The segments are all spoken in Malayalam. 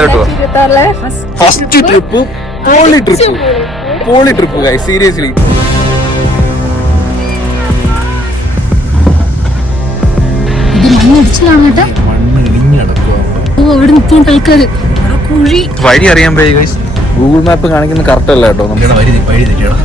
കേട്ടോ. ഫസ്റ്റ് ട്രിപ്പ് പോളി ട്രിപ്പ് ഗൈസ്, സീരിയസ്ലി. വഴി അറിയാൻ പോയി ഗൈസ്. ഗൂഗിൾ മാപ്പ് കാണിക്കുന്ന കറക്റ്റ് അല്ല കേട്ടോ. നമ്മുടെ വഴി തെറ്റിയാണ്.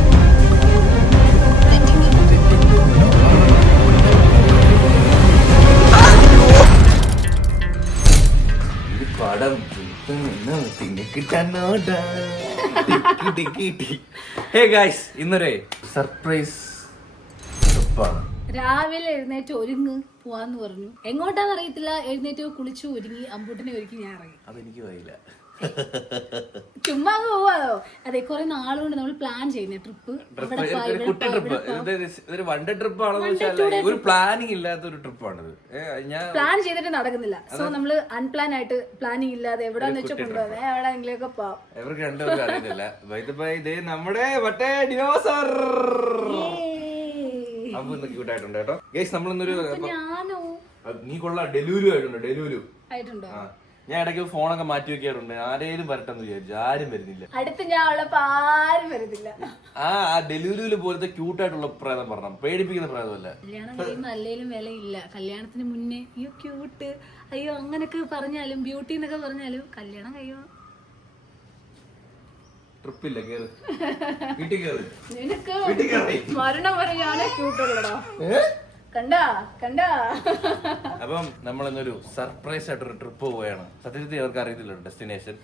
ഇന്നൊരു സർപ്രൈസ് ട്രിപ്പാണ്. രാവിലെ എഴുന്നേറ്റ് ഒരുങ്ങ് പോവാന്ന് പറഞ്ഞു. എങ്ങോട്ടാന്ന് അറിയത്തില്ല. എഴുന്നേറ്റ് കുളിച്ചു ഒരുങ്ങി അമ്പൂട്ടിനെ ഒരുക്കി ഞാൻ ഇറങ്ങി. അതെനിക്ക് പോയില്ല, ചുമ്മാ പോവാതോ. അതെ, കുറെ നാളുകൊണ്ട് നമ്മൾ പ്ലാൻ ചെയ്യുന്ന ട്രിപ്പ്, കുട്ടി ട്രിപ്പ്. ഇതൊരു വൺ ഡേ ട്രിപ്പ് ആണെന്ന് വെച്ചാൽ ഒരു പ്ലാനിങ് ഇല്ലാത്ത ഒരു ട്രിപ്പാണിത്. ഞാൻ പ്ലാൻ ചെയ്തിട്ട് നടക്കുന്നില്ല. സോ നമ്മള് അൺപ്ലാൻ ആയിട്ട് പ്ലാനിങ് ഇല്ലാതെ എവിടെന്ന് വെച്ചാൽ കൊണ്ടുപോകാതെ എവിടെയെങ്കിലും ഒക്കെ പോവാം. ഇവർക്ക് രണ്ടുപേരും അറിയുന്നില്ല. ഇതേ നമ്മുടെ മറ്റേ ഡിനോസർ ക്യൂട്ടായിട്ടുണ്ട് കേട്ടോ ഗൈസ്. നമ്മളിന്നൊരു ഞാനോ നീ കൊള്ളാം ഡെലൂലു ആയിട്ടുണ്ടോ. ഞാൻ ഇടയ്ക്ക് ഫോണൊക്കെ മാറ്റി വെക്കാറുണ്ട്. ആരേലും വരട്ടെന്ന് വിചാരിച്ചു, ആരും വരുന്നില്ല. അടുത്ത് ഞാൻ ഉള്ളപ്പോ ആരും വരുന്നില്ല. ആ ഡെലിവറിയില് പോലത്തെ ക്യൂട്ടായിട്ടുള്ള പ്രേതം പറഞ്ഞ പേടിപ്പിക്കുന്ന പ്രേതമല്ല. കല്യാണം കഴിയുമ്പോ അല്ലേലും വിലയില്ല. കല്യാണത്തിന് മുന്നേ അയ്യോ ക്യൂട്ട്, അയ്യോ അങ്ങനൊക്കെ പറഞ്ഞാലും ബ്യൂട്ടി എന്നൊക്കെ പറഞ്ഞാലും കല്യാണം കഴിയുമ്പോ ട്രിപ്പില്ല കേറ് വീട്ടിൽ കേറ്. നിനക്ക് മരണം വരെ ഞാനേ ക്യൂട്ടുള്ളടാ. കണ്ടാ. അപ്പം നമ്മളിന്നൊരു സർപ്രൈസ് ആയിട്ടൊരു ട്രിപ്പ് പോവുകയാണ്. സത്യത്തിൽ അവർക്ക് അറിയത്തില്ല ഡെസ്റ്റിനേഷൻ.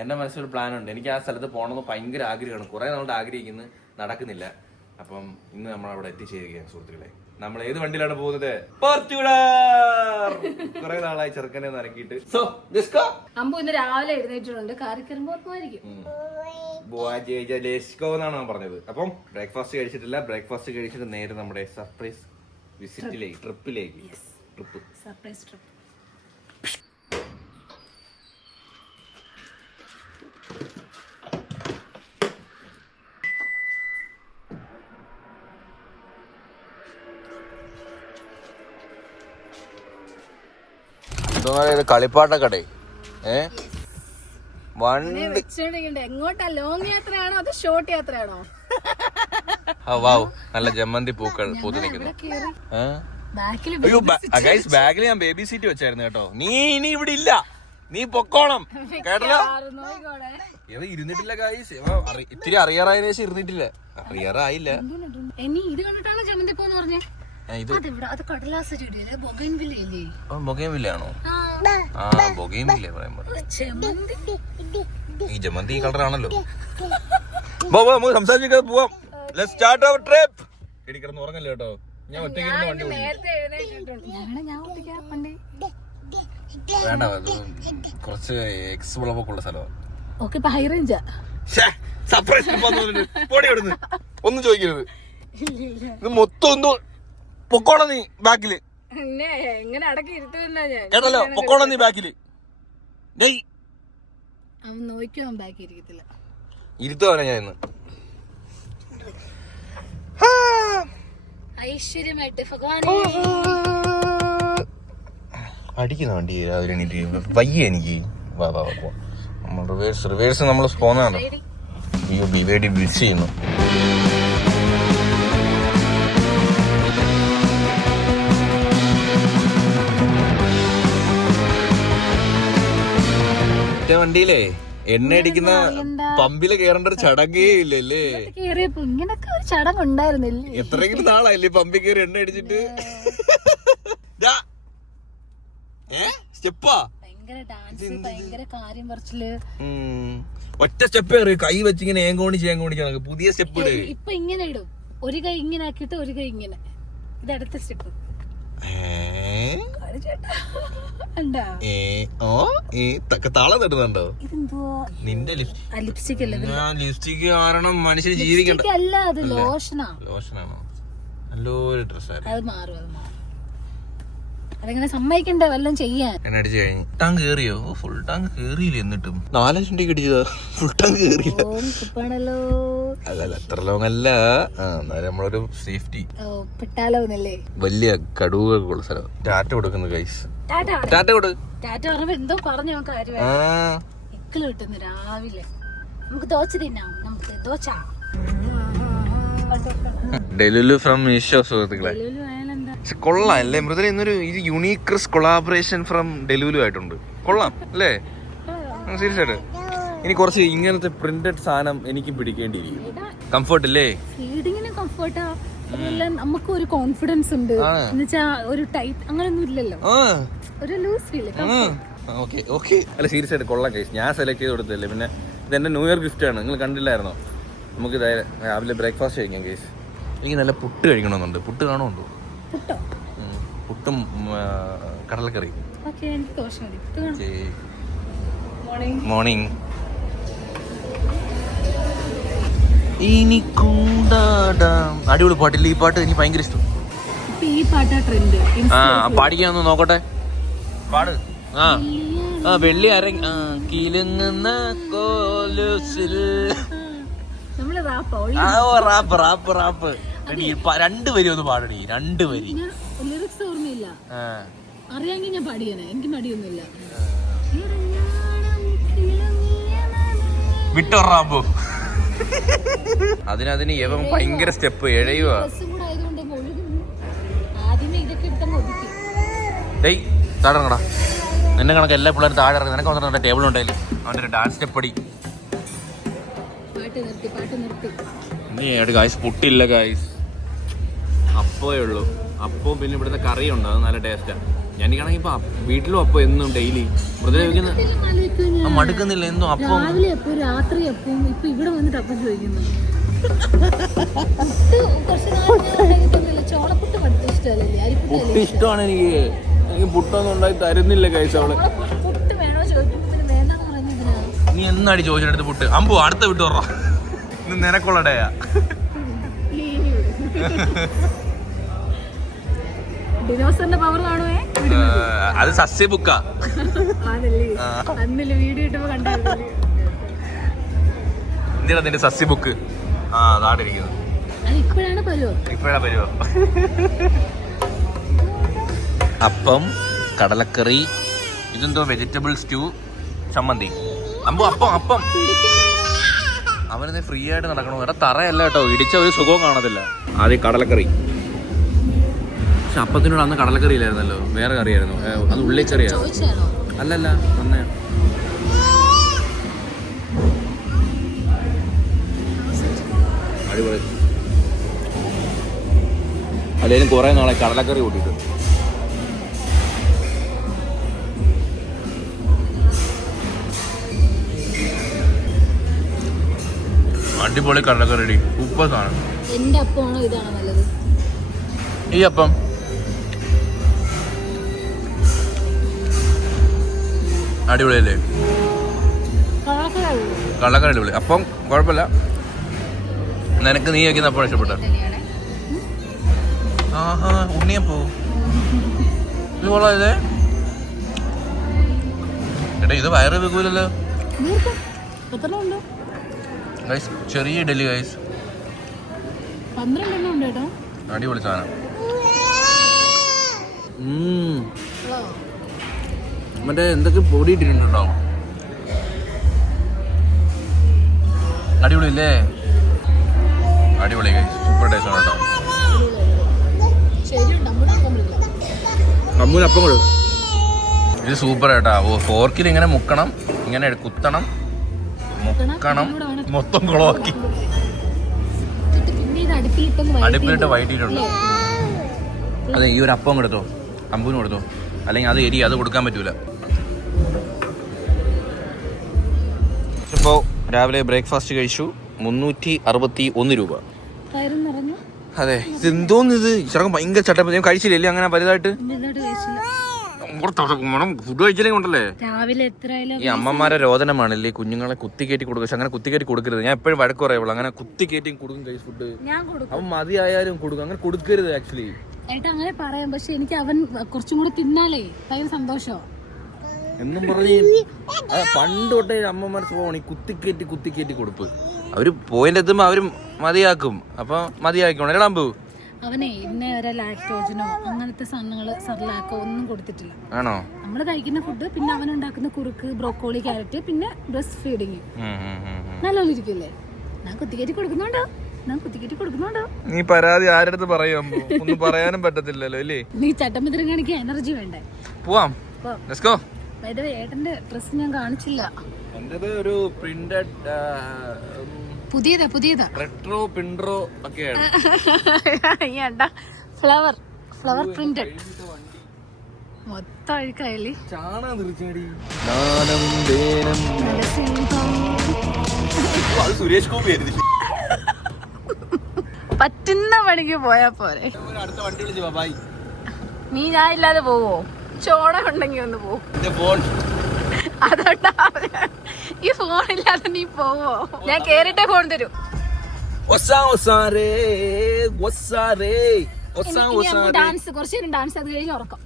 എന്റെ മനസ്സിലൊരു പ്ലാൻ ഉണ്ട്. എനിക്ക് ആ സ്ഥലത്ത് പോകണമെന്ന് ഭയങ്കര ആഗ്രഹമാണ്. കുറെ നാളുടെ ആഗ്രഹിക്കുന്നത് നടക്കുന്നില്ല. അപ്പം ഇന്ന് നമ്മൾ അവിടെ എത്തിച്ചേരുകയാണ് സുഹൃത്തുക്കളെ. നമ്മൾ ഏത് വണ്ടിയിലാണ് പോകുന്നത്? പോർച്ചുഗൽ. കുറെ നാളായി ചെറുക്കനെ ഇറക്കിയിട്ട്. സോ അമ്പു ഇന്ന് രാവിലെ എഴുന്നേറ്റിട്ടുണ്ട്. കാറി കയറുമ്പോ ലെസ്കോ എന്നാണ് ഞാൻ പറഞ്ഞത്. അപ്പം ബ്രേക്ക്ഫാസ്റ്റ് കഴിച്ചിട്ടില്ല. ബ്രേക്ക്ഫാസ്റ്റ് കഴിച്ചിട്ട് നേരെ നമ്മുടെ സർപ്രൈസ് വിസിറ്റിലേക്ക്, ട്രിപ്പിലേക്ക്. Surprise trip. കളിപ്പാട്ട കടേ എങ്ങോട്ടാ? ലോങ് യാത്രയാണോ അതോ ഷോർട്ട് യാത്രയാണോ? നല്ല ജമ്മന്തി പൂക്കൾ പൂത്ത് നിൽക്കുന്നു. ബാഗിൽ ഞാൻ ബേബി സീറ്റ് വെച്ചായിരുന്നു കേട്ടോ. നീ ഇനി ഇവിടെ ഇല്ല, നീ പൊക്കോണം കേട്ടല്ലോ. ഇവ ഇരുന്നിട്ടില്ല ഗൈസ്. ഇത്തിരി അറിയാറായതിനു ശേഷം ഇരുന്നിട്ടില്ല. അറിയാറായില്ല. ബൊഗൈൻവില്ലയാണോ? ആ ബൊഗൈൻവില്ല പറയുമ്പോ ഈ ജമന്തി ഈ കളറാണല്ലോ. നമുക്ക് സംസാരിക്കാതെ പോവാം. Let's start our trip. കിടന്ന് ഉറങ്ങല്ലോ കേട്ടോ. ഞാൻ ഒറ്റയ്ക്ക് വണ്ടി വേണ്ട. കുറച്ച് എക്സ്പ്ലോർ ഉള്ള സ്ഥലമാണ്. ഒന്നും ചോദിക്കരുത്. ഇത് മൊത്തം ഒന്ന് പൊക്കോണം നീ ബാക്കില്. കേട്ടല്ലോ, പൊക്കോണം നീ ബാക്കില്. ഇരുത്തുവാണ് ഞാൻ ഇന്ന്. അടിക്കുന്ന വണ്ടി രാവിലെ എണീറ്റ് വയ്യ എനിക്ക്. റിവേഴ്സ് നമ്മൾ പോന്നാണ്. ബിവേഡി വിളിച്ച് ചെയ്യുന്നു. വണ്ടിയിലേ എണ്ണ അടിക്കുന്ന പമ്പില് കേറേണ്ട ഒരു ചടങ്ങേ ഇല്ലല്ലേ? ഇങ്ങനൊക്കെ ഒരു ചടങ്ങുണ്ടായിരുന്നില്ലേ? എത്രയെങ്കിലും നാളായില്ലേ പമ്പിൽ കയറി എണ്ണ അടിച്ചിട്ട്? സ്റ്റെപ്പാ ഒറ്റ സ്റ്റെപ്പ് കയറി കൈ വെച്ചിങ്ങനെ ഏങ്കോണിച്ച് പുതിയ സ്റ്റെപ്പ് ഇട്. ഇപ്പൊ ഇങ്ങനെ ഇടും. ഒരു കൈ ഇങ്ങനെ ആക്കിയിട്ട് ഒരു കൈ ഇങ്ങനെ. ഇത് അടുത്ത സ്റ്റെപ്പ്. താളം തട്ടുന്നുണ്ടോ? നിന്റെ ലിപ്സ്റ്റിക് കാരണം മനുഷ്യന് ജീവിക്കണ്ട. ലോഷനാണോ? നല്ലൊരു ഡ്രസ്സായിരുന്നു. അതെങ്ങനെ സമ്മതിക്കണ്ടേ വല്ലതും ചെയ്യാൻ? എണ്ണടിച്ചു കഴിഞ്ഞു. ടാങ്ക് കേറിയോ? ഫുൾ ടാങ്ക് കേറിയില്ല. എന്നിട്ടും 4 ലക്ഷം രൂപ അടിച്ചതാ. Full tank കേറിയില്ല. അതല്ല അത്ര ലോങ് അല്ല. എന്നാലും നമ്മളൊരു സേഫ്റ്റി. വലിയ കടുവകളുള്ള സ്ഥലം. ടാറ്റ കൊടുക്കുന്നു ഗൈസ്. ടാറ്റ കൊടു. എന്തോ പറഞ്ഞു. ലക്കിൽ കിട്ടുന്നു രാവിലെ. നമുക്ക് ദോശ തിന്നാം. നമുക്ക് ദോശ. ഡെലുലു ഫ്രം മീഷോ സുഹൃത്തുക്കളെ. കൊള്ളാം അല്ലേ മൃദുല? ഇന്നൊരു യുണീക്രസ് കൊളാബറേഷൻ ഫ്രം ഡെലുലു ആയിട്ടുണ്ട്. കൊള്ളാം അല്ലേ? സീരിയസ് ആയിട്ട് ഇനി കുറച്ച് ഇങ്ങനത്തെ പ്രിന്റഡ് സാധനം എനിക്ക് പിടിക്കേണ്ടിയിരിക്കും. കംഫർട്ട് ഇല്ലേ? ഫീഡിങ്ങിന് കംഫർട്ടാ. നമുക്ക് ഒരു കോൺഫിഡൻസ് ഉണ്ട് എന്നുവെച്ചാ ഒരു ടൈറ്റ് അങ്ങനെയൊന്നും ഇല്ലല്ലോ. ഒരു ലൂസ് ഫീൽ. Okay okay. അല്ല സീരിയസ് ആയിട്ട് കൊള്ളാം കേസ്. ഞാൻ സെലക്ട് ചെയ്ത് കൊടുത്തല്ലേ. പിന്നെ ഇതെന്റെ ന്യൂ ഇയർ ഗിഫ്റ്റ് ആണ്. നിങ്ങൾ കണ്ടില്ലായിരുന്നോ? നമുക്ക് രാവിലെ ബ്രേക്ക്ഫാസ്റ്റ് കഴിക്കാം കേസ്. എനിക്ക് നല്ല പുട്ട് കഴിക്കണമെന്നുണ്ട്. പുട്ട് കാണുന്നുണ്ടോ? പുട്ടും കടലക്കറി. മോർണിംഗ്. അടിപൊളി പാട്ടില്ല ഈ പാട്ട്? എനിക്ക് ഭയങ്കര ഇഷ്ടം. ഈ പാട്ടാ ട്രെൻഡ്. പാടിക്കാന്ന് നോക്കട്ടെ. പാട്. വെള്ളി അരങ്ങ കിലുങ്ങുന്ന കോലുസിൽ. റാപ്പ് 2 വരി ഒന്ന് പാടടി. 2 വരി. ലിറിക്സ് ഓർമ്മയില്ല. അറിയാമെങ്കിൽ ഞാൻ പാടിയേനെ. എനിക്ക് മടിയൊന്നുമില്ല. വിട്ടോറാമ്പോ അതിന് ഇവൻ ഭയങ്കര സ്റ്റെപ്പ് എഴയുക. താഴെടാ നിന്നെ കണക്ക് എല്ലാ പിള്ളേരും താഴെ ഇറങ്ങി. നിനക്ക് വന്നിട്ട് ടേബിൾ ഉണ്ടായില്ലേ? അവൻ്റെ ഒരു ഡാൻസ് സ്റ്റെപ്പ് അടി. ഗായ്സ് പുട്ടില്ല ഗായ്സ്. അപ്പേ ഉള്ളൂ. അപ്പവും പിന്നെ ഇവിടുത്തെ കറിയുണ്ട്. അത് നല്ല ടേസ്റ്റാണ്. ഞാനിക്കാണെങ്കിൽ ഇപ്പൊ വീട്ടിലും അപ്പം എന്നും ഡെയിലി മൃദുല ചോദിക്കുന്നത് മടുക്കുന്നില്ല. എന്നും അപ്പം രാത്രി അപ്പം. ഇപ്പൊ ഇവിടെ വന്നിട്ട് അപ്പം ചോദിക്കുന്നു. പുട്ട് ഇഷ്ടമാണ് എനിക്ക്. എനിക്ക് പുട്ടൊന്നും ഉണ്ടായി തരുന്നില്ല ഗായ്സ് അവള്. നീ എന്നാടി ചോദിച്ചെടുത്ത് പുട്ട്? അമ്പു അടുത്ത വിട്ടു പറ. ഇത് നിനക്കുള്ള ഡേയാ. അത് സസ്യബുക്കാ. എന്തിനാ നിന്റെ സസ്യബുക്ക്? അതാണ് ഇരിക്കുന്നത്. ഇപ്പോഴാ പരുവോ. അപ്പം, കടലക്കറി, ഇതെന്തോ വെജിറ്റബിൾ സ്റ്റൂ, ചമ്മന്തി. അമ്പു അപ്പം അപ്പം. അവനത് ഫ്രീ ആയിട്ട് നടക്കണോ? എടാ തറയല്ല കേട്ടോ, ഇടിച്ച ഒരു സുഖവും കാണത്തില്ല. ആദ്യം കടലക്കറി. പക്ഷെ അപ്പത്തിനോട് അന്ന് കടലക്കറി ഇല്ലായിരുന്നല്ലോ, വേറെ കറിയായിരുന്നു. അത് ഉള്ളിക്കറിയാണ്. അല്ലല്ല നന്നേ. അടിപൊളി. അല്ലെങ്കിലും കുറെ നാളെ കടലക്കറി കൂട്ടിയിട്ട്. അടിപൊളി കടലക്കറി. ഉപ്പ് സാധനം. എന്റെ അപ്പമാണോ ഇതാണോ നല്ലത്? ഈ അപ്പം അടിപൊളിയല്ലേ? കടലക്കറി അടിപൊളി. അപ്പം കുഴപ്പമില്ല. നിനക്ക് നീ വയ്ക്കുന്ന അപ്പം ഇഷ്ടപ്പെട്ട? ആഹാ ഉണ്ണിയപ്പോ ഇത് കൊള്ളാം. ഇതേ എടാ ഇത് വയറ് വെക്കൂലല്ലോ. ചെറിയ ഇഡലി ഗൈസ്. അടിപൊളി സാധനം. മറ്റേ എന്തൊക്കെ പൊടി ഇട്ടിട്ടുണ്ടോ? അടിപൊളി അല്ലേ? അടിപൊളി ഗൈസ്. സൂപ്പർ ടേസ്റ്റ് ആണ് കേട്ടോ. അമ്മൂന് അപ്പം കൊടു. ഇത് സൂപ്പർ കേട്ടാ. ഫോർക്കിൽ ഇങ്ങനെ മുക്കണം, ഇങ്ങനെ കുത്തണം, മുക്കണം, മൊത്തം കുളമാക്കി അടുപ്പിലിട്ട് വൈകിട്ടുണ്ട്. അതെ ഈ ഒരു അപ്പം കൊടുത്തോ, അമ്പൂന് കൊടുത്തോ. അല്ലെങ്കിൽ അത് എരി, അത് കൊടുക്കാൻ പറ്റൂല. ഇപ്പോൾ രാവിലെ ബ്രേക്ക്ഫാസ്റ്റ് കഴിച്ചു. 361 രൂപ. അതെ ഇതെന്തോന്ന് ഇത് ചെറുപ്പം ഭയങ്കര ചട്ടം. ഞാൻ കഴിച്ചില്ലേ അങ്ങനെ വലുതായിട്ട്? ഫുഡ് കഴിച്ചില്ലെങ്കിൽ ഉണ്ടല്ലേ ഈ അമ്മമാരെ രോദനമാണല്ലേ കുഞ്ഞുങ്ങളെ കുത്തിക്കയറ്റി കൊടുക്കുക. അങ്ങനെ കുത്തിക്കയറ്റി കൊടുക്കരുത്. ഞാൻ എപ്പോഴും വഴക്ക് പറയുള്ളൂ. അങ്ങനെ കുത്തിക്കയറ്റി കൊടുക്കും കഴിച്ച് ഫുഡ്. അവൻ മതിയായാലും കൊടുക്കും. അങ്ങനെ കൊടുക്കരുത് ആക്ച്വലി. ഏട്ടാ അങ്ങനെ പറയാം. പക്ഷെ എനിക്ക് അവൻ കുറച്ചും കൂടെ തിന്നാലേ ഭയങ്കര സന്തോഷോ എന്നും പറഞ്ഞ് പണ്ട് തൊട്ടേ അമ്മമാർ സ്വഭാവമാണ് ഈ കുത്തിക്കയറ്റി കൊടുപ്പ്. അവര് പോയിന്റ് എത്തുമ്പോ അവര് മതിയാക്കും. അപ്പൊ മതിയാക്കിക്കോണം. എടാമ്പു അവനെ ഇന്നെ വരെ ലാക്ടോജനോ അങ്ങനത്തെ സാധനങ്ങൾ സർലാക്കോ ഒന്നും കൊടുത്തിട്ടില്ല. ആണോ? നമ്മൾ കഴിക്കുന്ന ഫുഡ്, പിന്നെ അവൻ ഉണ്ടാക്കുന്ന കുറുക്ക്, ബ്രോക്കോളി, ക്യാരറ്റ്, പിന്നെ ബ്രസ്റ്റ് ഫീഡിങ് നല്ലോണം ഇരിക്കില്ലേ. ഞാൻ കുത്തിക്കയറ്റി കൊടുക്കുന്നുണ്ടോ? നീ പരാതി ആരടുത്ത് പറയാൻ ഒന്നും പറയാനും പറ്റത്തില്ലല്ലോ അല്ലേ? നീ ചട്ടമ്പത്തിനും കാണിക്കാൻ എനർജി വേണ്ടേ? പോവാം. Let's go. ഏട്ടന്റെ ഡ്രസ് ഞാൻ കാണിച്ചില്ല. എന്റേത് ഒരു പ്രിന്റഡ് പുതിയതാ റെട്രോ പിൻട്രോ ഒക്കെയാണ്. ഫ്ലവർ പ്രിന്റഡ് മൊത്തം അഴുക്കായല്ലേ. സുരേഷ് ഗോപി പറ്റുന്ന പണിക്ക് പോയാ പോരെ. അടുത്ത വണ്ടി വിളിച്ചു ബൈ. നീ ഞാൻ ഇല്ലാതെ പോവോ? ചോണ ഉണ്ടെങ്കി ഒന്ന് പോവും. അതോട്ടാ ഈ ഫോണില്ലാതെ നീ പോവോ? ഞാൻ കേറിട്ടേ ഫോൺ തരൂ. ഡാൻസ് കുറച്ചു നേരം ഡാൻസ്, അത് കഴിഞ്ഞ് ഉറക്കം.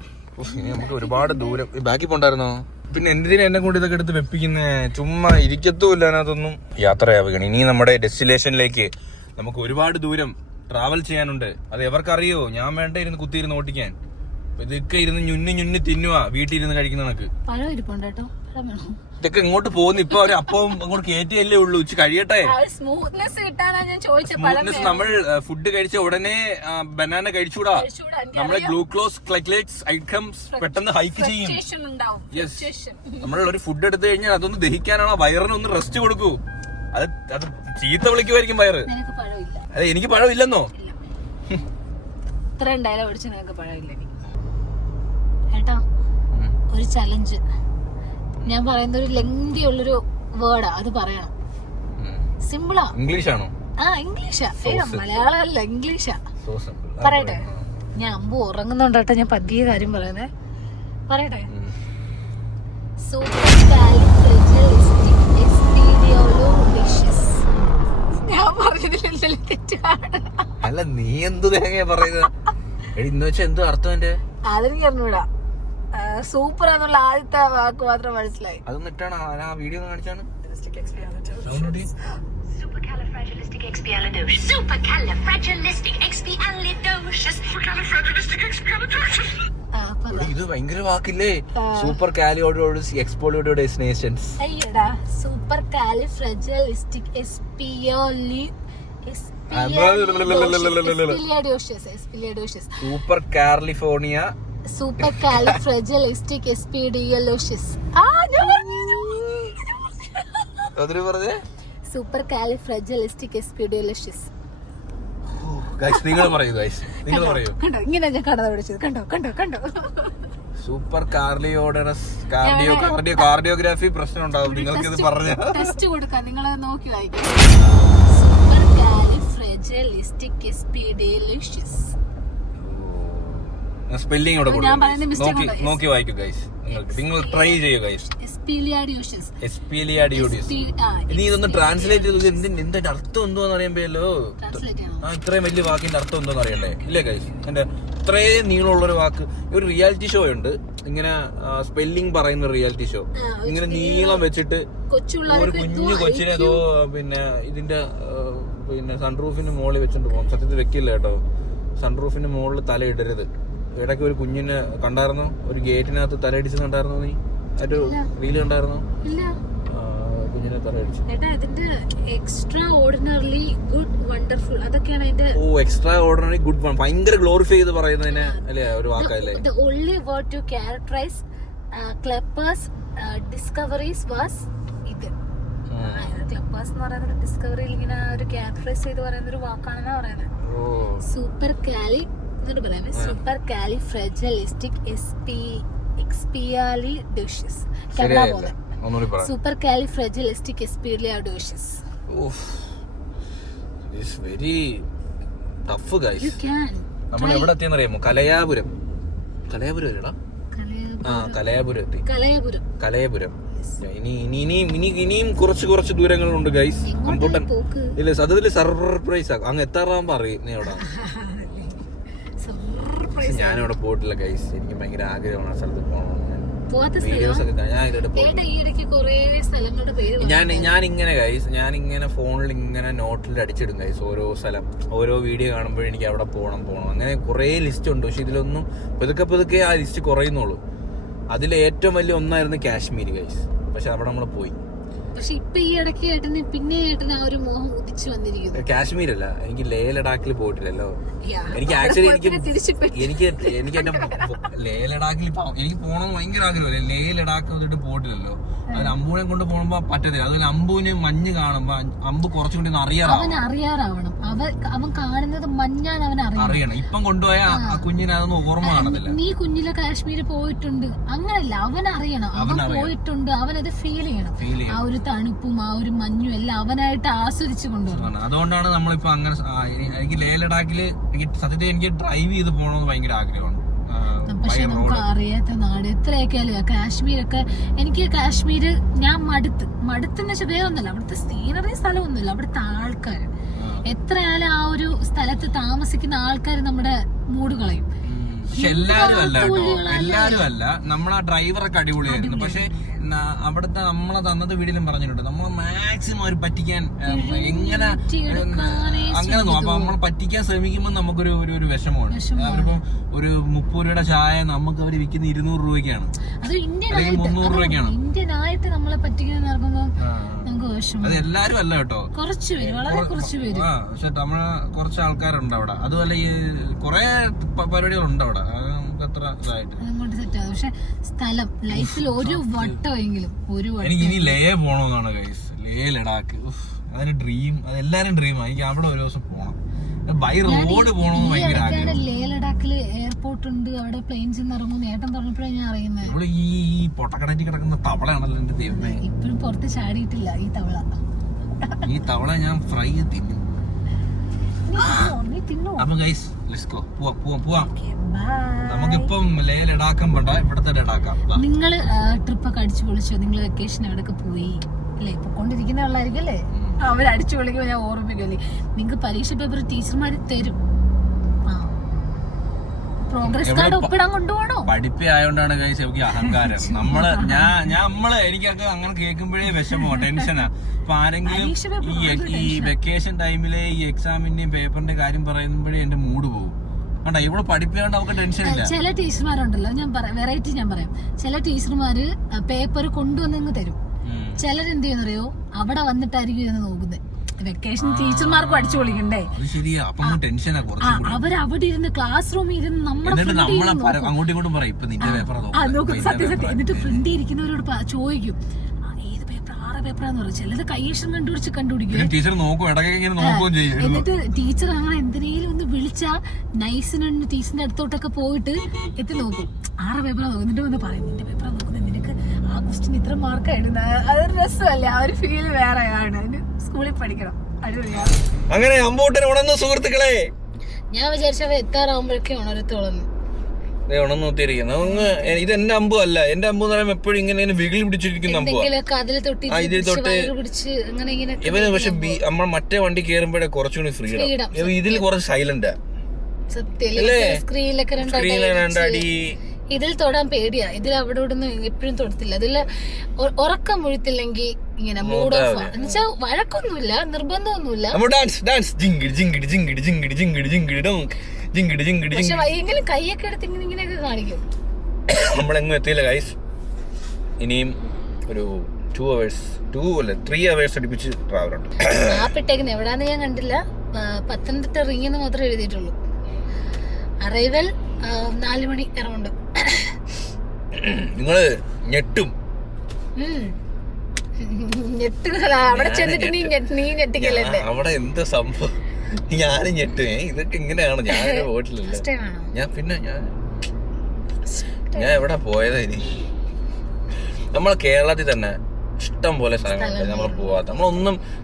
നമുക്ക് ഒരുപാട് ദൂരം ബാക്കി പോണ്ടായിരുന്നോ? പിന്നെ എന്തിനാ എന്നെ കൊണ്ട് ഇതൊക്കെ എടുത്ത് വെപ്പിക്കുന്നേ? ചുമ്മാ ഇരിക്കത്തുമില്ല അതിനകത്തൊന്നും. യാത്രയാവുകയാണ് ഇനി നമ്മുടെ ഡെസ്റ്റിനേഷനിലേക്ക്. നമുക്ക് ഒരുപാട് ദൂരം ട്രാവൽ ചെയ്യാനുണ്ട്. അത് എവർക്കറിയോ? ഞാൻ വേണ്ട ഇരുന്ന് കുത്തിയിരുന്ന് ഓട്ടിക്കാൻ. ഇതൊക്കെ ഇരുന്ന് ഞുന്നി തിന്നുവാ വീട്ടിൽ ഇരുന്ന് കഴിക്കുന്ന കണക്ക്. പഴം ഇരിപ്പുണ്ട് കേട്ടോ, പഴം വേണം. ഇതൊക്കെ ഇങ്ങോട്ട് പോകുന്നു. ഇപ്പൊ ഒരു അപ്പം അങ്ങോട്ട് കയറ്റിയല്ലേ ഉള്ളൂ. ഉച്ച കഴിയട്ടെ. സ്മൂത്ത്നെസ് കിട്ടാനാ ഞാൻ ചോദിച്ചത്. സ്മൂത്ത്നെസ് നമ്മൾ ഫുഡ് കഴിച്ച ഉടനെ ബനാന കഴിച്ചൂടാ. നമ്മളെ ഗ്ലൂക്കോസ് ക്ലൈക്ലേറ്റ്സ് ഐറ്റംസ് പെട്ടെന്ന് ഹൈക്ക് ചെയ്യും. യെസ്, നമ്മൾ ഒരു ഫുഡ് എടുത്തു കഴിഞ്ഞാൽ അതൊന്ന് ദഹിക്കാനാണ്. വയറിനൊന്ന് റെസ്റ്റ് കൊടുക്കൂ. അത് ചീത്ത വിളിക്കുമായിരിക്കും വയറ്. അതെ, എനിക്ക് പഴമില്ലെന്നോ? ഇത്രയും ഡയലോഗ് പഠിച്ച നിനക്ക് പഴമില്ല. ഏട്ടാ, ഒരു ചലഞ്ച്. ഞാൻ പറയുന്ന ഒരു ലെങ്തി ഉള്ളൊരു വേർഡാ, അത് പറയണം. സിമ്പിളാ. ഇംഗ്ലീഷാണോ? ആ, ഇംഗ്ലീഷാ. മലയാളം അല്ല, ഇംഗ്ലീഷാ. പറയട്ടെ? ഞാൻ അമ്പു ഉറങ്ങുന്നുണ്ടോട്ടെ, ഞാൻ പതിയെ കാര്യം പറയുന്നേ. പറയട്ടെ? ഞാൻ പറഞ്ഞതിൽ തെറ്റാണ്. അല്ല, നീ എന്ത് തേങ്ങ പറയുന്നത്? ഇന്ന് വെച്ചാ എന്തോ അർത്ഥം? എന്റെ അതെനിക്ക് അറിഞ്ഞൂടാ. സൂപ്പർ എന്നുള്ള ആദ്യത്തെ വാക്ക് മാത്രം മനസ്സിലായി. അതൊന്നും ഇട്ടാണ് ആ വീഡിയോ കാണിച്ചാണ്. ഇത് ഭയങ്കര വാക്കില്ലേ? സൂപ്പർ കാലിയോഡോസിസ് എക്സ്പോളിയോഡോസിനേഷൻസ്. അയ്യടാ, supercalifragilistic super California supercalifragilisticexpialidocious. Supercalifragilisticexpialidocious. നിങ്ങൾ പറയൂ ഗൈസ്, നിങ്ങൾ പറയൂ. കണ്ടോ, ഇങ്ങനെ ഞാൻ കട പിടിച്ചത്. കണ്ടോ. സൂപ്പർ കാർഡിയോഗ്രാഫി പ്രശ്നം ഉണ്ടാവും. നിങ്ങൾക്ക് ഇത് പറഞ്ഞ ടെസ്റ്റ് കൊടുക്കാം, നിങ്ങൾ നോക്കി വായിക്കും. സൂപ്പർ കാലിഫ്രാജിലിസ്റ്റിക് എക്സ്പീഡിയലോസിസ്. സ്പെല്ലിംഗ് ഇവിടെ നോക്കി വായിക്കൂ ഗൈസ്. നിങ്ങൾ ട്രൈ ചെയ്യൂ ഗൈസ്. എസ്പീലിയാഡിയോസിസ്. ഇനി ഇതൊന്ന് ട്രാൻസ്ലേറ്റ് ചെയ്ത് എന്തിന്റെ അർത്ഥം എന്തോന്ന് അറിയുമ്പോഴല്ലോ. ഇത്രയും വലിയ വാക്കിന്റെ അർത്ഥം എന്തോന്ന് അറിയണ്ടേ? ഇല്ലേ ഗൈസ്? എന്റെ ഇത്രയും നീളമുള്ളൊരു വാക്ക്. ഒരു റിയാലിറ്റി ഷോ ഉണ്ട് ഇങ്ങനെ സ്പെല്ലിംഗ് പറയുന്ന റിയാലിറ്റി ഷോ. ഇങ്ങനെ നീളം വെച്ചിട്ട് ഒരു കുഞ്ഞു കൊച്ചിനെ ഏതോ പിന്നെ ഇതിന്റെ പിന്നെ സൺറൂഫിന് മുകളിൽ വെച്ചിട്ട് പോകും. സത്യത്തിൽ വെക്കില്ല കേട്ടോ. സൺറൂഫിന് മുകളിൽ തല ഇടരുത്. ഇടയ്ക്ക് ഒരു കുഞ്ഞിനെ കണ്ടായിരുന്നോ? ഒരു ഗേറ്റിനകത്ത് തലയിടിച്ച് കണ്ടായിരുന്നോ? നീ ഒരു റീല് കണ്ടായിരുന്നോ? കുഞ്ഞിനെ തലയിടിച്ചു. എക്സ്ട്രാ ഓർഡിനറി ഗുഡ് വണ്ടർഫുൾ, അതൊക്കെയാണ് അതിന്റെ. ഓ, എക്സ്ട്രാ ഓർഡിനറി ഗുഡ്, ഭയങ്കര ഗ്ലോറിഫൈ ചെയ്ത് പറയുന്നതിനെ അല്ലേ ഒരു വാക്കല്ലേ? The only word to characterize Klepper's discoveries was ഇത്. Klepper's എന്ന് പറയുന്നത് ഡിസ്കവറിയിൽ ഇങ്ങനെ ഒരു ക്യാരക്ടറൈസ് ചെയ്ത് പറയുന്ന ഒരു വാക്കാണെന്നാ പറയുന്നത്. സൂപ്പർ കാലി എന്നിട്ട് പറയാമേ. സൂപ്പർ കാലിഫ്രാജിലിസ്റ്റിക് എക്സ്പിയാലിഡോസിസ്. കണ്ട പോലെ supercalifragilisticexpialidocious. It's very tough guys. നമ്മൾ എവിടെ എത്തിയെന്ന് അറിയാമോ? കലയാപുരം കലയാപുരം. ഇനിയും കുറച്ച് ദൂരങ്ങളുണ്ട് ഗൈസ്. ഇല്ല, സത്യത്തില് സർപ്രൈസ് ആക്കും. അങ്ങ് എത്താറാകുമ്പോ അറിയും നീ എവിടെ. ഞാനിവിടെ പോയിട്ടില്ല ഗൈസ്. എനിക്ക് ഭയങ്കര ആഗ്രഹമാണ് ആ സ്ഥലത്ത് പോകണമെന്ന്. പോവാത്ത വീഡിയോസ് ഒക്കെ ഞാൻ ഇതുവരെ പോയിട്ടില്ല. ഈ ഇടയ്ക്ക് കൊറേ സ്ഥലങ്ങളുടെ പേര് ഞാനിങ്ങനെ ഗൈസ് ഞാനിങ്ങനെ ഫോണിൽ ഇങ്ങനെ നോട്ടിൽ അടിച്ചിടും ഗൈസ് ഓരോ സ്ഥലം ഓരോ വീഡിയോ കാണുമ്പോഴും എനിക്ക് അവിടെ പോകണം അങ്ങനെ കുറേ ലിസ്റ്റ് ഉണ്ട്. പക്ഷെ ഇതിലൊന്നും പതുക്കെ ആ ലിസ്റ്റ് കുറയുന്നുള്ളൂ. അതിൽ ഏറ്റവും വലിയ ഒന്നായിരുന്നു കാശ്മീർ ഗൈസ്. പക്ഷെ അവിടെ നമ്മൾ പോയി. പക്ഷെ ഇപ്പൊ ഈ ഇടയ്ക്ക് ഏട്ടന് ആ ഒരു മോഹം ഉദിച്ചു വന്നിരിക്കുന്നു. കാശ്മീർ അല്ല, എനിക്ക് ലേ ലഡാക്കിൽ പോയിട്ടില്ലല്ലോ. എനിക്ക് ആക്ച്വലി എനിക്ക് എന്റെ ലേ ലഡാക്കിൽ എനിക്ക് പോകണം ഭയങ്കര ആഗ്രഹമല്ലേ. ലേ ലഡാക്ക് വന്നിട്ട് പോയിട്ടില്ലല്ലോ. അതിന് അമ്പൂനെ കൊണ്ട് പോകുമ്പോ പറ്റത്തില്ല. അതുപോലെ അമ്പുവിന് മഞ്ഞ് കാണുമ്പോ അമ്പ് കുറച്ചുകൂടി അറിയാറാവണം. അവൻ കാണുന്നത് മഞ്ഞാണ് അവൻ അറിയണം. ഇപ്പം കൊണ്ടുപോയ ആ കുഞ്ഞിന് അതൊന്നും ഓർമ്മ കാണത്തില്ല. നീ കുഞ്ഞിലെ കാശ്മീര് പോയിട്ടുണ്ട് അങ്ങനല്ല, അവൻ അറിയണം. അവൻ പോയിട്ടുണ്ട്, അവനത് ഫീൽ ചെയ്യണം. ആ ഒരു തണുപ്പും ആ ഒരു മഞ്ഞും എല്ലാം അവനായിട്ട് ആസ്വദിച്ചു കൊണ്ടുപോകണം. അതുകൊണ്ടാണ് നമ്മളിപ്പോ അങ്ങനെ എനിക്ക് ലേ ലഡാക്കില് സത്യത്തിൽ എനിക്ക് ഡ്രൈവ് ചെയ്ത് പോകണമെന്ന് ഭയങ്കര ആഗ്രഹമാണ്. പക്ഷെ നമുക്ക് അറിയാത്ത നാട് എത്രയൊക്കെ കാശ്മീരൊക്കെ. എനിക്ക് കാശ്മീര് ഞാൻ മടുത്തെന്ന് വെച്ചാൽ വേറെ ഒന്നുമില്ല, അവിടുത്തെ സീനറി സ്ഥലമൊന്നുമില്ല, അവിടുത്തെ ആൾക്കാർ എത്രയാലും ആ ഒരു സ്ഥലത്ത് താമസിക്കുന്ന ആൾക്കാർ നമ്മുടെ മൂഡ് കളയും. പക്ഷെ എല്ലാരും അല്ല. നമ്മളെ ഡ്രൈവറൊക്കെ അടിപൊളിയായിരുന്നു. പക്ഷെ അവിടുത്തെ നമ്മളെ തന്നത് വീട്ടിലും പറഞ്ഞിട്ടുണ്ട്, നമ്മൾ മാക്സിമം അവർ പറ്റിക്കാൻ എങ്ങനെ അങ്ങനെ അപ്പൊ നമ്മൾ പറ്റിക്കാൻ ശ്രമിക്കുമ്പോൾ നമുക്കൊരു ഒരു വിഷമമാണ്. അവരിപ്പം ഒരു 30 രൂപയുടെ ചായ നമുക്ക് അവർ വിൽക്കുന്ന 200 രൂപയ്ക്കാണ്, അല്ലെങ്കിൽ 300 രൂപയ്ക്കാണ്. ഇന്ത്യനായിട്ട് നമ്മളെ പറ്റിക്കാൻ നടക്കുമ്പോൾ നമുക്ക് വിഷമം. അത് എല്ലാരും അല്ല കേട്ടോ, വളരെ കുറച്ച് പേര്. പക്ഷെ നമ്മളെ കുറച്ച് ആൾക്കാരുണ്ട് അവിടെ. അതുപോലെ ഈ കുറെ പരിപാടികളുണ്ട് അവിടെ. അത്ര ഇതായിട്ട് പക്ഷെ സ്ഥലം ലൈഫിൽ ഒരു വട്ടമെങ്കിലും എനിക്ക് ഇനി ലേ പോണോന്നാണ് ഗൈസ്. ലേ ലഡാക്ക് അതൊരു ഡ്രീം. അത് എല്ലാരും ഡ്രീമാണ്. എനിക്ക് അവിടെ ഒരു ദിവസം പോണം. ബൈ റോഡ് പോണോന്ന് ഭയങ്കര ആഗ്രഹം. ലേ ലഡാക്കില് എയർപോർട്ട് ഉണ്ട്, അവിടെ പ്ലെയിൻസ് ഇറങ്ങും. ഏട്ടൻ പറഞ്ഞപ്പോഴാണ് ഞാൻ അറിയുന്നത്. ഇവിടെ ഈ പൊട്ടക്കടറ്റി കിടക്കുന്ന തവളയാണല്ലോ എന്റെ ദൈവമേ. ഇപ്പഴും പുറത്ത് ചാടിയിട്ടില്ല ഈ തവള. ഈ തവള ഞാൻ ഫ്രൈ തിന്നും. അപ്പൊ ഗൈസ് ലെറ്റ്സ് ഗോ. പോവാം. നമുക്കിപ്പം ലേ ലഡാക്കാൻ വേണ്ട, ഇവിടത്തെ ലഡാക്കാം. നിങ്ങള് ട്രിപ്പൊക്കെ അടിച്ചു പൊളിച്ചോ? നിങ്ങൾ വെക്കേഷൻ എവിടെയൊക്കെ പോയി അല്ലേ? പൊക്കൊണ്ടിരിക്കുന്ന ഉള്ളായിരിക്കും അല്ലേ? അവരടിച്ചു പൊളിക്കുമ്പോ ഞാൻ ഓർമ്മിപ്പിക്കുമല്ലേ, നിങ്ങക്ക് പരീക്ഷ പേപ്പർ ടീച്ചർമാര് തരും. പ്രോഗ്രസ് കാർഡ് ഒപ്പിടാൻ കൊണ്ടുപോകണോ? പഠിപ്പി ആയോണ്ടാണ് ഗൈസ് എനിക്ക് അഹങ്കാരം. നമ്മള് എനിക്കൊക്കെ അങ്ങനെ കേൾക്കുമ്പോഴേ വിഷമോ ടെൻഷനാ. ഇപ്പൊ ആരെങ്കിലും ഈ വെക്കേഷൻ ടൈമിലെ ഈ എക്സാമിന്റെയും പേപ്പറിന്റെ കാര്യം പറയുമ്പോഴേ എന്റെ മൂഡ് പോകും. കണ്ടാ ഇവിടെ പഠിപ്പിക്കാണ്ട് അവർക്ക് ടെൻഷൻ ഇല്ല. ചില ടീച്ചർമാരുണ്ടല്ലോ, ഞാൻ പറയാം വെറൈറ്റി, ഞാൻ പറയാം. ചില ടീച്ചർമാര് പേപ്പർ കൊണ്ടുവന്നങ്ങ് തരും. ചിലരെന്ത് ചെയ്യുന്നറിയോ, അവിടെ വന്നിട്ടായിരിക്കും ഇതെന്ന് നോക്കുന്നത്. വെക്കേഷൻ ടീച്ചർമാർക്കും അടിച്ചു പൊളിക്കണ്ടേ? അവരവിടെ ഇരുന്ന് ക്ലാസ് റൂമിൽ ഇരുന്ന് അങ്ങോട്ടും ഇങ്ങോട്ടും പറയും സത്യം. എന്നിട്ട് ഫ്രണ്ടിൽ ഇരിക്കുന്നവരോട് ചോദിക്കും ഏത് പേപ്പർ, 6 പേപ്പറാന്ന് പറയും. ചിലത് കൈയ്യക്ഷരം കണ്ടുപിടിക്കും. ടീച്ചർ നോക്കും, എന്നിട്ട് ടീച്ചർ അങ്ങനെ എന്തിനേലും ഒന്ന് വിളിച്ചാ നൈസിനുണ്ട് ടീച്ചറിന്റെ അടുത്തോട്ടൊക്കെ പോയിട്ട് എത്തി നോക്കും 6 പേപ്പറാ നോക്കും. എന്നിട്ട് വന്ന് പറയും നിന്റെ പേപ്പറാ നോക്കുന്നത്, നിനക്ക് ആ ക്വസ്റ്റ്യൻ ഇത്ര മാർക്കായിരുന്നു. അതൊരു രസമല്ലേ, ആ ഒരു ഫീൽ വേറെയാണ്. അതിന് സ്കൂളിൽ പഠിക്കണം, അടിപൊളിയാണ്. അങ്ങനെ അമ്പൂട്ടൻ ഉണർന്നു സുഹൃത്തുക്കളെ. ഞാൻ വിചാരിച്ചവ എത്താറാവുമ്പോഴേക്കും ഉണരത്തോളന്ന് ഉണർന്നൂത്തിരിക്കുന്നു. ഇത് എന്റെ അമ്പു അല്ല. എന്റെ അമ്പു എന്ന് പറയുമ്പോൾ എപ്പോഴും ഇങ്ങനെ വികിൽ പിടിച്ചിരിക്കുന്ന അമ്പുവാ. ഇവന് പക്ഷെ നമ്മൾ മറ്റേ വണ്ടി കയറുമ്പോഴേ കുറച്ചുകൂടി ഫ്രീഡം. ഇതിൽ കുറച്ച് സൈലന്റാ. സ്ക്രീനിലൊക്കെ രണ്ടടി. ഇതിൽ തൊടാൻ പേടിയാ. ഇതിൽ അവിടെ ഇവിടെ എപ്പോഴും തൊടത്തില്ല. അതിൽ ഉറക്കം മുഴുത്തില്ലെങ്കിൽ ഇങ്ങനെ മൂഡ് ഓഫ് എന്നുവെച്ചാൽ വഴക്കൊന്നുമില്ല, നിർബന്ധമൊന്നുമില്ല. പക്ഷെ ഇങ്ങനെ കൈയൊക്കെ എടുത്ത് ഇങ്ങനെയൊക്കെ കാണിക്കും. നമ്മളെങ്ങും എത്തിയില്ല ഗൈസ്. ഇനിയും ഒരു 3 hours അടുപ്പിച്ച് ട്രാവൽ ഉണ്ട്. മാപ്പിട്ടേക്കുന്നത് എവിടാന്ന് ഞാൻ കണ്ടില്ല. പത്തനംതിട്ട റിങ്ങിന്ന് മാത്രമേ എഴുതിയിട്ടുള്ളൂ. അറൈവൽ 4 മണി അറൗണ്ട്. നിങ്ങള് ഞെട്ടും. അവിടെ ചെന്നിട്ട് നീ ഞെട്ടിക്കല്ലേ? അവിടെ എന്ത് സംഭവം, ഞാനും ഞെട്ടു. ഇതൊക്കെ ഇങ്ങനെയാണ്. ഞാൻ പോയിട്ടില്ലല്ലോ. ഞാൻ എവിടെ പോയതാ ഇനി? നമ്മളെ കേരളത്തിൽ തന്നെ ഇഷ്ടം പോലെ സ്ഥലങ്ങളുണ്ട് നമ്മൾ പോവാത്ത.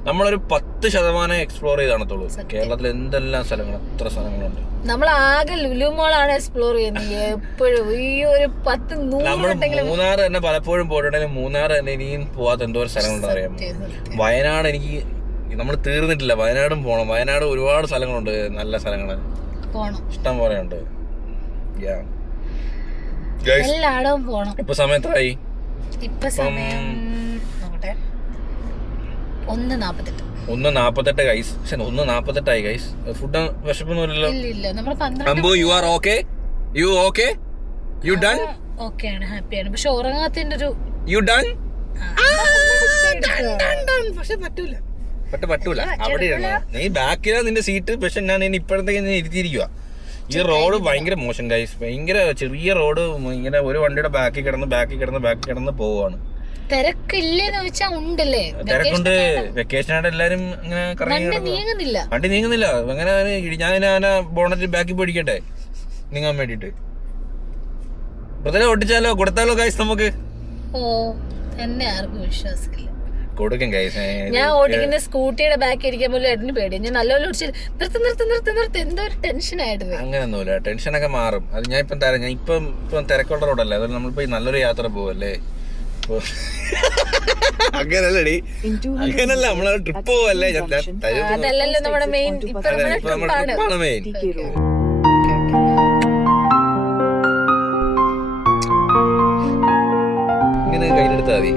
നമ്മളൊരു 10% എക്സ്പ്ലോർ ചെയ്ത് കാണത്തുള്ളൂ. കേരളത്തിൽ എന്തെല്ലാം സ്ഥലങ്ങൾ, എത്ര സ്ഥലങ്ങളുണ്ട്. നമ്മൾ ആകെ ലുലു മോളാണ് എക്സ്പ്ലോർ ചെയ്യുന്നത് എപ്പോഴും. ഈ ഒരു 10-100 മൂന്നാർ തന്നെ പലപ്പോഴും പോയിട്ടുണ്ടെങ്കിൽ മൂന്നാർ തന്നെ ഇനിയും പോവാത്ത എന്തോരം സ്ഥലങ്ങളുണ്ട് അറിയാം. വയനാട് എനിക്ക് നമ്മൾ തീർന്നിട്ടില്ല. വയനാടും പോണം. വയനാട് ഒരുപാട് സ്ഥലങ്ങളുണ്ട്, നല്ല സ്ഥലങ്ങള് ഇഷ്ടം പോലെ ഉണ്ട്. എല്ലായിടവും പോണം. ഇപ്പൊ സമയം എത്രയായി? ഇപ്പൊ സമയം നോക്കട്ടെ, 1:48. 1:48 ഗൈസ്. 1:48 ഗൈസ്. ഫുഡ് വിശപ്പൊന്നുമില്ലല്ലോ. ഇല്ല, നമ്മൾ 12 Ambu you are okay? You okay? You done? ഓക്കെയാണ്, ഹാപ്പിയാണ്. പക്ഷെ ഉറങ്ങാത്തിന്റെ ഒരു യു ഡൺ? പക്ഷെ പറ്റൂല. അവിടെ ഇരുന്നു നീ ബാക്കിലാ നിന്റെ സീറ്റ്. പക്ഷെ ഞാൻ ഇപ്പോഴത്തേക്ക് ഇരുത്തിയിരിക്കുക. ഈ റോഡ് ഭയങ്കര മോശം ഗൈസ്. ഭയങ്കര ചെറിയ റോഡ്. ഇങ്ങനെ ഒരു വണ്ടിയുടെ ബാക്കിൽ കിടന്ന് പോവാണ്. തിരക്കില്ലെന്ന് വെച്ചാ ഉണ്ടല്ലേ, തിരക്കുണ്ട്. വെക്കേഷനായിട്ട് എല്ലാരും ഇങ്ങനെ നീങ്ങുന്നില്ല, വണ്ടി നീങ്ങുന്നില്ല. അങ്ങനെ ഞാൻ ബോണറ്റ് ബാക്കി പിടിക്കട്ടെ നീങ്ങാൻ വേണ്ടിട്ട്. പ്രത്യേക ഒട്ടിച്ചാലോ, കൊടുത്താലോ ഗൈസ് നമുക്ക്? ഓ, എന്നെ ആർക്കും വിശ്വാസമില്ല. കൊടുക്കും ഗൈസ്. ഞാൻ ഓടിക്കുന്ന സ്കൂട്ടിയുടെ ബാക്കി ഇരിക്കാൻ പോലും ഏട്ടന് പേടി. ഞാൻ നല്ലോണം ഓടിച്ചു നിർത്ത് എന്തോ ഒരു ടെൻഷൻ ആയിട്ട്. അങ്ങനെയൊന്നുമില്ല, ടെൻഷനൊക്കെ മാറും. അത് ഞാൻ ഇപ്പം തരാം. ഞാൻ ഇപ്പം തിരക്കുള്ള റോഡല്ലേ, അതുകൊണ്ട് നമ്മളിപ്പോ നല്ലൊരു യാത്ര പോവല്ലേ. അങ്ങനല്ലടി, അങ്ങനല്ല, നമ്മളൊരു ട്രിപ്പ് പോവല്ലേ. അതല്ലല്ലോ നമ്മുടെ മെയിൻ. ട്രിപ്പാണ് മെയിൻ. ഇങ്ങനെ കയ്യിലെടുത്താ മതി.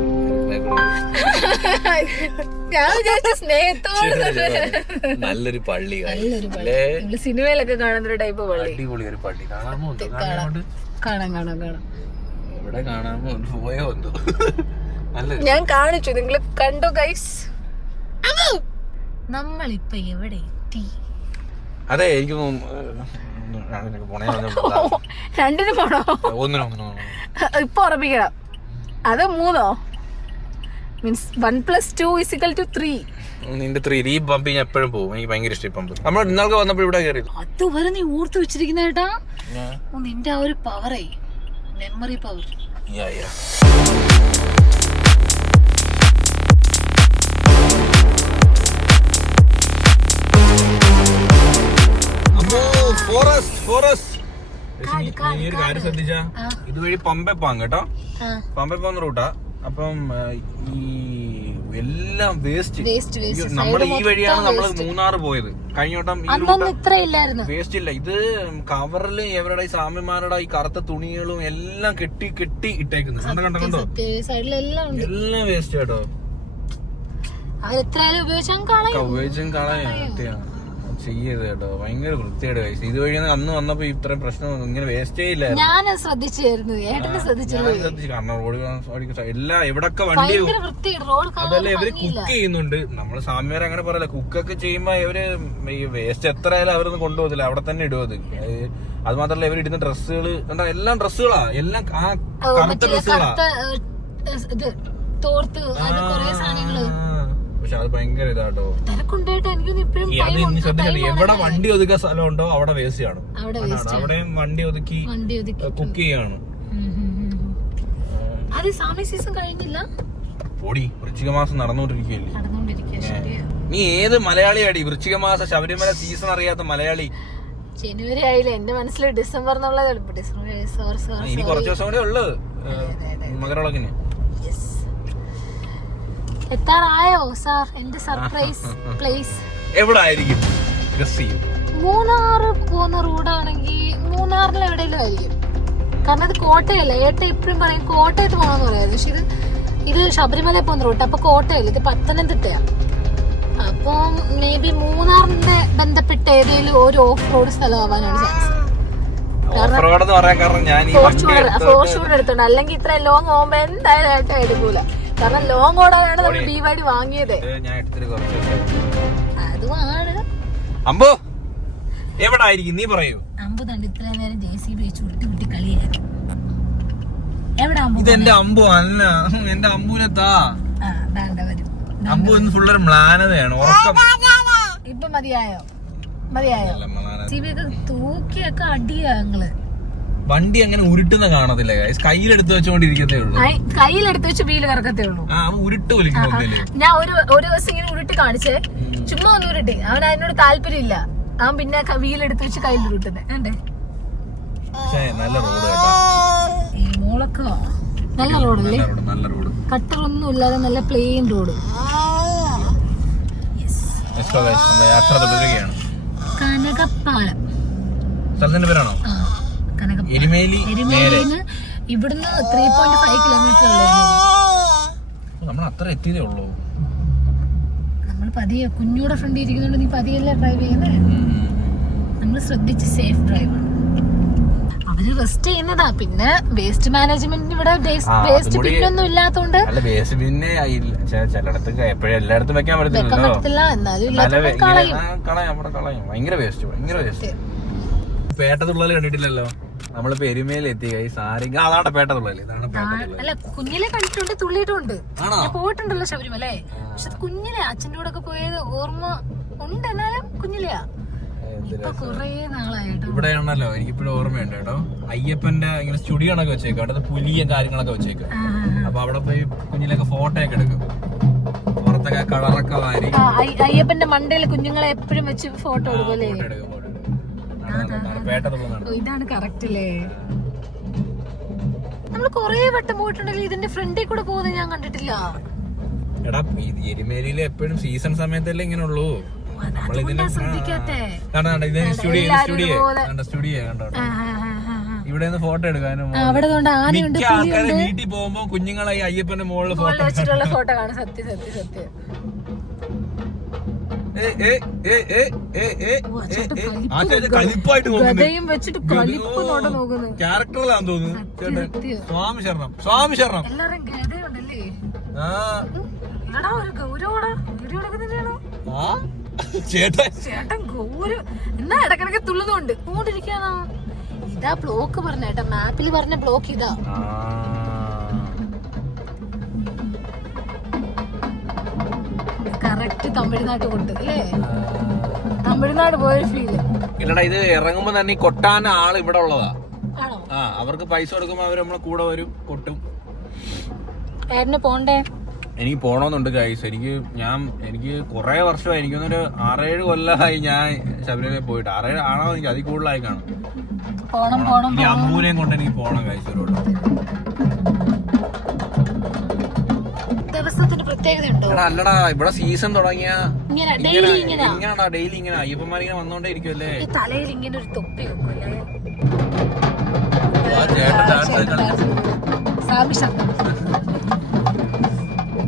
ഞാൻ വിചാരിച്ച സ്നേഹത്തോടെ നല്ലൊരു പള്ളി, സിനിമയിലൊക്കെ കാണുന്ന ഒരു ടൈപ്പ് പള്ളി. അടിപൊളി ഒരു പള്ളി. കാണാമോ? കാണാം. ഇവിടെ കാണാമോ? പോയോ എന്തോ. ഞാൻ കാണിച്ചു, നിങ്ങൾ കണ്ടോ ഗൈസ്? നമ്മളിപ്പൊ എവിടെ എത്തി? അതെ, എനിക്ക് രണ്ടിന് പോണോ? ഇപ്പൊ ഉറപ്പിക്കണം. അത് 3 മീൻസ് 1+2=3. നിന്റെ 3 പമ്പ് ഞാൻ എപ്പോഴും പോകും. എനിക്ക് ഭയങ്കര ഇഷ്ടം പമ്പ്. നമ്മൾ ഇന്നാൾക്ക് വന്നപ്പോൾ ഇവിടെ കയറി. അതുവരെ നീ ഓർത്ത് വെച്ചിരിക്കുന്ന കേട്ടാ. നിന്റെ ആ ഒരു പവറേ, മെമ്മറി പവർ. കാര്യം ശ്രദ്ധിച്ചാ, ഇതുവഴി പമ്പെ പോവാം കേട്ടോ. പമ്പെ പോകുന്ന റൂട്ടാ. അപ്പം ഈ എല്ലാം വേസ്റ്റ്. നമ്മള് ഈ വഴിയാണ് നമ്മള് മൂന്നാറ് പോയത്. കഴിഞ്ഞ വട്ടം വേസ്റ്റ് ഇല്ല. ഇത് കവറില് എവരുടെ സ്വാമിമാരുടെ ഈ കറുത്ത തുണികളും എല്ലാം കെട്ടി ഇട്ടേക്കുന്നു. കണ്ടോ? എല്ലാം വേസ്റ്റ് കേട്ടോ. ഉപയോഗിച്ചും കളയാ. ചെയ്യരുത് കേട്ടോ. ഭയങ്കര വൃത്തിയുടെ വയസ്സ്. ഇതുവഴി അന്ന് വന്നപ്പോ ഇത്രയും പ്രശ്നം ഇങ്ങനെ വേസ്റ്റേ ഇല്ല. ഞാൻ ശ്രദ്ധിച്ചായിരുന്നു, കാരണം റോഡ് എല്ലാം എവിടൊക്കെ വണ്ടി അതല്ല ഇവര് കുക്ക് ചെയ്യുന്നുണ്ട്. നമ്മള് സ്വാമിമാരെ അങ്ങനെ പറയല. കുക്കൊക്കെ ചെയ്യുമ്പോ ഇവര് ഈ വേസ്റ്റ് എത്ര ആയാലും അവരൊന്നും കൊണ്ടുപോകത്തില്ല, അവിടെ തന്നെ ഇടും. അത് മാത്രല്ല ഇവർ ഇടുന്ന ഡ്രസ്സുകള് എന്താ, എല്ലാം ഡ്രസ്സുകളാ. എല്ലാം ആ കറുത്ത ഡ്രസ്സുകളാ. പക്ഷെ അത് ഭയങ്കര ഇതാട്ടോ. എവിടെ വണ്ടി ഒതുക്കാൻ സ്ഥലമുണ്ടോ അവിടെ വേസ്റ്റ് കാണും. അവിടെയും വണ്ടി ഒതുക്കി കുക്ക് ചെയ്യാണ്. ഓടി വൃശ്ചിക മാസം നടന്നുകൊണ്ടിരിക്കുകയല്ലേ. നീ ഏത് മലയാളിയാടി വൃശ്ചിക മാസം ശബരിമല സീസൺ അറിയാത്ത മലയാളി? ജനുവരി ആയില്ല, എന്റെ മനസ്സിൽ ഡിസംബർ എന്നുള്ളത്. ഇനി കുറച്ച് ദിവസം കൂടെ ഉള്ളത് മകരവിളക്കിന്. എത്താറായോ സാർ എന്റെ സർപ്രൈസ് പ്ലേസ്? എവിടെ ആയിരിക്കും? മൂന്നാറ് പോകുന്ന റോഡാണെങ്കിൽ മൂന്നാറിൽ എവിടെയെങ്കിലും ആയിരിക്കും. കാരണം അത് കോട്ടയല്ല. ഏട്ട ഇപ്പഴും പറയും കോട്ടയത്ത് പോകണമെന്ന് പറയാം. പക്ഷെ ഇത് ശബരിമല പോകുന്ന റൂട്ട്. അപ്പൊ കോട്ടയല്ല, ഇത് പത്തനംതിട്ടയാ. അപ്പം മേ ബി മൂന്നാറിന്റെ ബന്ധപ്പെട്ട ഏതെങ്കിലും ഒരു ഓഫ് റോഡ് സ്ഥലമാവാനാണ് ചാൻസ്. ഫോർച്യൂണർ എടുത്തോണ്ട്. അല്ലെങ്കിൽ ഇത്ര ലോങ് പോകുമ്പോ എന്തായാലും ഏട്ട എടുക്കൂല. കാരണം ലോങ് ഓടാനാണ് നമ്മൾ BYD വാങ്ങിയത്. അതുമാണ്. അമ്പോ എവിടായിരിക്കും നീ പറയൂ. അമ്പു തണ്ട് ഇത്രയും നേരം JCB വെച്ച് ഉരുട്ടി കളിയായിരുന്നു. എവിടെ അമ്പു? ഇത് എന്റെ അമ്പു അല്ല, എന്റെ അമ്പൂനെത്താ. അമ്പു ഇന്ന് ഫുള്ളൊരു മ്ലാനതയാണ്. ഉറക്കം ഇപ്പൊ മതിയായോ? JCB ഒക്കെ തൂക്കിയൊക്കെ അടിയാ ഞങ്ങള്. വണ്ടി അങ്ങനെ ഉരുട്ടുന്ന കാണത്തില്ല. കയ്യിലെടുത്ത് വെച്ചോണ്ടിരിക്കത്തേ ഉള്ളൂ. കയ്യിലെടുത്ത് വെച്ച് വീല് കറക്കത്തേ ഉള്ളൂ. ഉരുട്ട് വലിക്കും. ഞാൻ ഒരു ദിവസം ഇങ്ങനെ ഉരുട്ടി കാണിച്ചേ, ചുമ്മാ ഒന്ന് ഉരുട്ടി. അവൻ അതിനോട് താല്പര്യമില്ല. അവൻ പിന്നെ വീലെടുത്ത് വെച്ച് കയ്യിൽ ഉരുട്ടുന്നേ. കണ്ടേ? നല്ല റോഡ് കേട്ടോ. ഈ മോളൊക്കെ നല്ല റോഡല്ലേ, കട്ടറൊന്നും ഇല്ലാതെ നല്ല പ്ലെയിൻ റോഡ്. കനകപ്പാലം സ്ഥലത്തിന്റെ പേരാണോ? എരുമേലിന്ന് ഇവിടുന്ന് 3.5 കിലോമീറ്റർ ഉള്ളു. നമ്മൾ അത്ര എത്തിയതേ ഉള്ളൂ. നമ്മൾ പതിയെ കുഞ്ഞൂടെ ഫ്രണ്ട് ഇരിക്കുന്നുണ്ട്. നീ പതിയല്ലേ ഡ്രൈവ് ചെയ്യുന്നേ. നമ്മൾ ശ്രദ്ധിച്ച് സേഫ് ഡ്രൈവ്. അവര് റെസ്റ്റ് ചെയ്യുന്നതാ. പിന്നെ വേസ്റ്റ് മാനേജ്മെന്റിന് ഇവിടെ വേസ്റ്റ് ബിന്നൊന്നും ഇല്ലാത്തോണ്ട് ചിലയിടത്ത് എപ്പോഴും എല്ലായിടത്തും വെക്കാൻ പറ്റത്തില്ല. എന്നാലും ഭയങ്കര വേസ്റ്റ്. പേട്ടതുള്ളൽ കണ്ടിട്ടില്ലല്ലോ. നമ്മള് പെരുമേൽ എത്തി അതാണ് പേട്ടതുള്ളൽ. ഇതാണ് അല്ല, കുഞ്ഞിലെ കണ്ടിട്ടുണ്ട്, തുള്ളിയിട്ടുണ്ട്. പോയിട്ടുണ്ടല്ലോ ശബരിമല. പക്ഷെ കുഞ്ഞിലെ അച്ഛൻ്റെ കൂടെ ഒക്കെ പോയത് ഓർമ്മ ഉണ്ട്. എന്നാലും കുഞ്ഞിലെയാ. ഇപ്പൊ കൊറേ നാളായിട്ട് ഇവിടെ ആണല്ലോ. എനിക്കിപ്പോഴും ഓർമ്മയുണ്ട് കേട്ടോ. അയ്യപ്പന്റെ ഇങ്ങനെ സ്റ്റുഡിയോ ഒക്കെ വെച്ചേക്കും. അവിടെ പുലിയും കാര്യങ്ങളൊക്കെ വെച്ചേക്കും. അപ്പൊ അവിടെ പോയി കുഞ്ഞിലൊക്കെ ഫോട്ടോ ഒക്കെ എടുക്കും. പുറത്തൊക്കെ കളറൊക്കെ വാരി അയ്യപ്പന്റെ മണ്ടയിൽ കുഞ്ഞുങ്ങളെ എപ്പോഴും വെച്ച് ഫോട്ടോ എടുക്കും. ഇതാണ് കറക്റ്റ് അല്ലേ. നമ്മൾ കൊറേ വട്ടം പോയിട്ടുണ്ടല്ലോ. ഇതിന്റെ ഫ്രണ്ടിൽ കൂടെ പോകുന്നത് ഞാൻ കണ്ടിട്ടില്ല. എടാ എരുമേലിയില് എപ്പോഴും സീസൺ സമയത്തല്ലേ ഇങ്ങനെ ഉള്ളൂ. ഇവിടെ ഫോട്ടോ എടുക്കാനും മിക്ക ആൾക്കാരെ വീട്ടിൽ പോകുമ്പോ കുഞ്ഞുങ്ങളെ അയ്യപ്പന്റെ മുകളിൽ ഫോട്ടോ വെച്ചിട്ടുള്ള ഫോട്ടോ കാണും. സത്യം സത്യം സത്യം. കളിപ്പായിട്ട് നോക്കുന്നു. ക്യാരക്ടറിലാന്ന് തോന്നുന്നു. സ്വാമി ശരണം, സ്വാമി ശരണം. എല്ലാരും ഗതയുണ്ടല്ലേ. ഒരു ഗൗരവോടാ വീഡിയോ എടുക്കുന്നില്ലാണോ ചേട്ടൻ ഗൗരവ. എന്നാ ഇടക്കിടക്ക് തുള്ളുന്നുണ്ട്. ഇങ്ങോട്ടിരിക്കാണോ? ഇതാ ബ്ലോക്ക് പറഞ്ഞേട്ടാ. മാപ്പിൽ പറഞ്ഞ ബ്ലോക്ക് ഇതാ. കറക്റ്റ് തമിഴ്നാട് കൊണ്ട് അല്ലേ. തമിഴ്നാട് പോയൊരു ഫീല്. ഇല്ലടാ, ഇത് ഇറങ്ങുമ്പോ തന്നെ കൊട്ടാൻ ആള് ഇവിടെ ഉള്ളതാ. ആണോ? അവർക്ക് പൈസ കൊടുക്കുമ്പോ അവര് നമ്മളെ കൂടെ വരും, കൊട്ടും. ഏട്ടന് പോണ്ടേ? എനിക്ക് പോണോന്നുണ്ട് ഗൈസ്. എനിക്ക് കുറെ വർഷമായി. എനിക്കൊന്നൊരു 6-7 കൊല്ലമായി ഞാൻ ശബരിമലയിൽ പോയിട്ട്. 6-7 ആണോ എനിക്ക് അതിൽ കൂടുതലായി കാണും. ഇനി അമ്മൂനെയും കൊണ്ട് എനിക്ക് പോണം ഗൈസ് ഒരു ദിവസത്തിന് പ്രത്യേകത ഉണ്ടോ? അല്ലടാ, ഇവിടെ സീസൺ തുടങ്ങിയ ഇങ്ങനെയാടാ. ഡെയിലി ഇങ്ങനെ അയ്യപ്പന്മാരിങ്ങനെ വന്നോണ്ടേ ഇരിക്കുമല്ലേ. തലയിൽ ഇങ്ങനെ ഒരു തൊപ്പി വെക്കുമല്ലേ.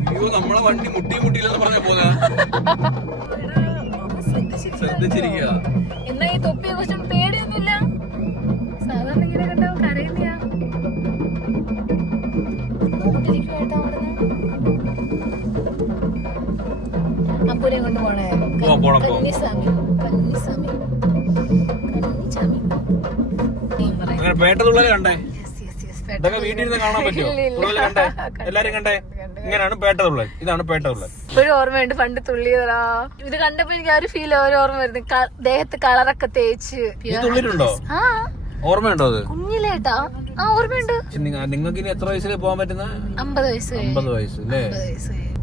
അയ്യോ, നമ്മളെ വണ്ടി മുട്ടിയില്ലെന്ന് പറഞ്ഞ പോലെ ശ്രദ്ധിച്ചിരിക്കുക. എന്നാ ഈ തൊപ്പിയെ കുറിച്ചും പേടിയൊന്നുമില്ല. സാധാരണ ഇങ്ങനെ കണ്ടാവും കരയുന്നയാ. അപ്പൂനെ കൊണ്ട് പോണേ. കന്നിസ്വാമി പേട്ടതുള്ളൽ കണ്ടേ. ഇതൊക്കെ വീട്ടിൽ നിന്ന് കാണാൻ പറ്റുമോ? തുള്ളൽ കണ്ടേ? എല്ലാരും കണ്ടേ? ഇങ്ങനെയാണ് പേട്ടതുള്ളൽ. ഇതാണ് പേട്ടതുള്ളൽ. ഇപ്പോഴും ഓർമ്മയുണ്ട് പണ്ട് തുള്ളിയതാ. ഇത് കണ്ടപ്പോ എനിക്ക് ആ ഒരു ഫീൽ ഓർമ്മ വരുന്നു. ദേഹത്ത് കളറൊക്കെ തേച്ച് തുള്ളിട്ടുണ്ടോ? ഓർമ്മയുണ്ടോ അത്? കുഞ്ഞിലേട്ടാ. ആ ഓർമ്മയുണ്ട്. നിങ്ങൾക്ക് ഇനി എത്ര വയസ്സിൽ പോകാൻ പറ്റുന്ന? 50 വയസ്സ്. 50 വയസ്സ് അല്ലേ?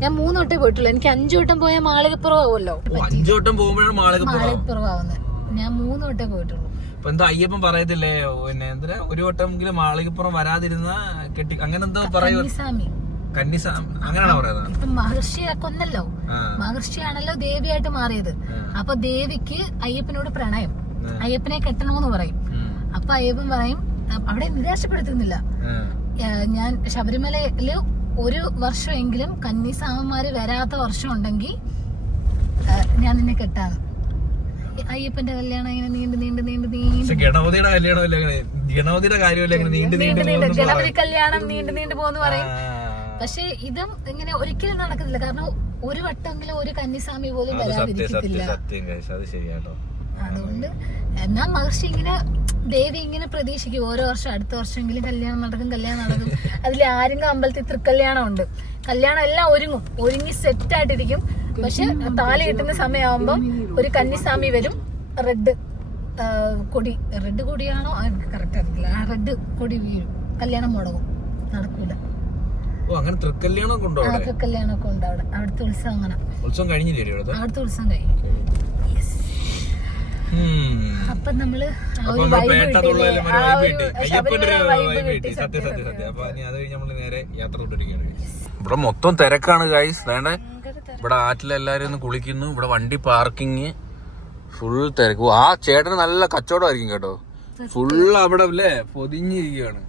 ഞാൻ 3 വട്ടേ പോയിട്ടുള്ളൂ. എനിക്ക് 5 വട്ടം പോയാൽ മാളികപ്പുറമാവുമല്ലോ. 5 വട്ടം പോകുമ്പോഴാണ് മാളികപ്പുറമാവുന്നത്. ഞാൻ 3 വട്ടേ പോയിട്ടുള്ളൂ. ഇപ്പൊ എന്താ അയ്യപ്പൻ പറയത്തില്ലേ, പിന്നെ എന്താ ഒരു വട്ടമെങ്കിലും മാളികപ്പുറം വരാതിരുന്ന കെട്ടി അങ്ങനെ എന്തോ പറയൂ. കന്നിസ്വാമി അങ്ങനെയാണോ പറയുന്നത്? ഇപ്പൊ മഹർഷിയെ കൊന്നല്ലോ. മഹർഷിയാണല്ലോ ദേവിയായിട്ട് മാറിയത്. അപ്പൊ ദേവിക്ക് അയ്യപ്പനോട് പ്രണയം. അയ്യപ്പനെ കെട്ടണമെന്ന് പറയും. അപ്പൊ അയ്യപ്പൻ പറയും, അവിടെ നിരാശപ്പെടുത്തുന്നില്ല. ഞാൻ ശബരിമലയില് ഒരു വർഷമെങ്കിലും കന്നിസ്വാമിമാര് വരാത്ത വർഷം ഉണ്ടെങ്കിൽ ഞാൻ നിന്നെ കെട്ടാന്ന്. അയ്യപ്പന്റെ കല്യാണം ഇങ്ങനെ നീണ്ട് ഗണപതിയുടെ കല്യാണം, ഗണപതിയുടെ കാര്യമല്ല, ഗണപതി കല്യാണം നീണ്ടു പോന്ന് പറയും. പക്ഷെ ഇതും ഇങ്ങനെ ഒരിക്കലും നടക്കുന്നില്ല. കാരണം ഒരു വട്ടമെങ്കിലും ഒരു കന്നിസ്വാമി പോലും വരാതിരിക്കത്തില്ല. അതുകൊണ്ട് എന്നാ മഹർഷി ഇങ്ങനെ ദേവി ഇങ്ങനെ പ്രതീക്ഷിക്കും ഓരോ വർഷം അടുത്ത വർഷമെങ്കിലും കല്യാണം നടക്കും. അതിൽ ആരെങ്കിലും അമ്പലത്തിൽ തൃക്കല്യാണം ഉണ്ട്. കല്യാണം എല്ലാം ഒരുങ്ങി സെറ്റ് ആയിട്ടിരിക്കും. പക്ഷെ താലി കിട്ടുന്ന സമയമാകുമ്പോ ഒരു കന്നിസ്വാമി വരും. റെഡ് കൊടിയാണോ കറക്റ്റ് അറിയില്ല. ആ റെഡ് കൊടി വീഴും. കല്യാണം മുടങ്ങും, നടക്കൂല. തൃക്കല്യാണമൊക്കെ ഉണ്ട് അവിടെ. അവിടുത്തെ ഉത്സവം അങ്ങനെ. അവിടുത്തെ ഉത്സവം കഴിഞ്ഞു. അപ്പൊ നമ്മള് ഇവിടെ മൊത്തം തിരക്കാണ് ഗൈസ്. വേണ്ടേ, ഇവിടെ ആറ്റിലെല്ലാരും ഒന്ന് കുളിക്കുന്നു. ഇവിടെ വണ്ടി പാർക്കിങ് ഫുൾ തിരക്ക്. ആ ചേട്ടന് നല്ല കച്ചവടമായിരിക്കും കേട്ടോ. ഫുൾ അവിടെ അല്ലേ പൊതിഞ്ഞിരിക്കുകയാണ്.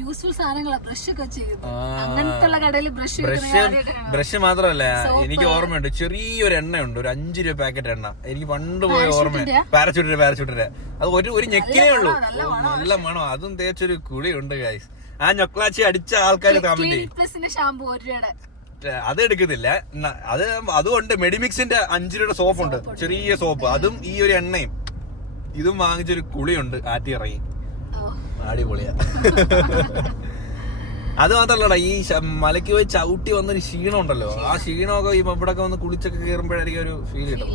യൂസ്ഫുൾ സാധനങ്ങളാ, ബ്രഷ് ഒക്കെ ചെയ്യുന്നത്. അങ്ങനത്തെ കടയിൽ ബ്രഷ് മാത്രമല്ല, എനിക്ക് ഓർമ്മയുണ്ട് ചെറിയൊരു എണ്ണയുണ്ട്, ഒരു 5 രൂപ പാക്കറ്റ് എണ്ണ. എനിക്ക് പണ്ട് പോയ ഓർമ്മ, പാരച്ചൂട്ടിന്റെ അത് ഒരു ഞെക്കിനേ ഉള്ളൂ, നല്ല മണം. അതും തേച്ചൊരു കുളിയുണ്ട് ഗൈസ്. ആ ഞൊക്ലാച്ചി അടിച്ച ആൾക്കാർ കമന്റ് ഷാമ്പു 1 രൂപയുടെ അത് എടുക്കുന്നില്ല. അതുകൊണ്ട് മെഡിമിക്സിന്റെ 5 രൂപയുടെ സോപ്പ് ഉണ്ട്, ചെറിയ സോപ്പ്. അതും ഈ ഒരു എണ്ണയും ഇതും വാങ്ങിച്ചൊരു കുളിയുണ്ട്, ആറ്റി ഇറങ്ങി. അടിപൊളിയാ. അത് മാത്രല്ലടാ, ഈ മലയ്ക്ക് പോയി ചവിട്ടി വന്നൊരു ക്ഷീണം ഉണ്ടല്ലോ, ആ ക്ഷീണമൊക്കെ ഈ ഇവിടെ വന്ന് കുളിച്ചൊക്കെ കയറുമ്പോഴായിരിക്കും ഒരു ഫീൽ കിട്ടും.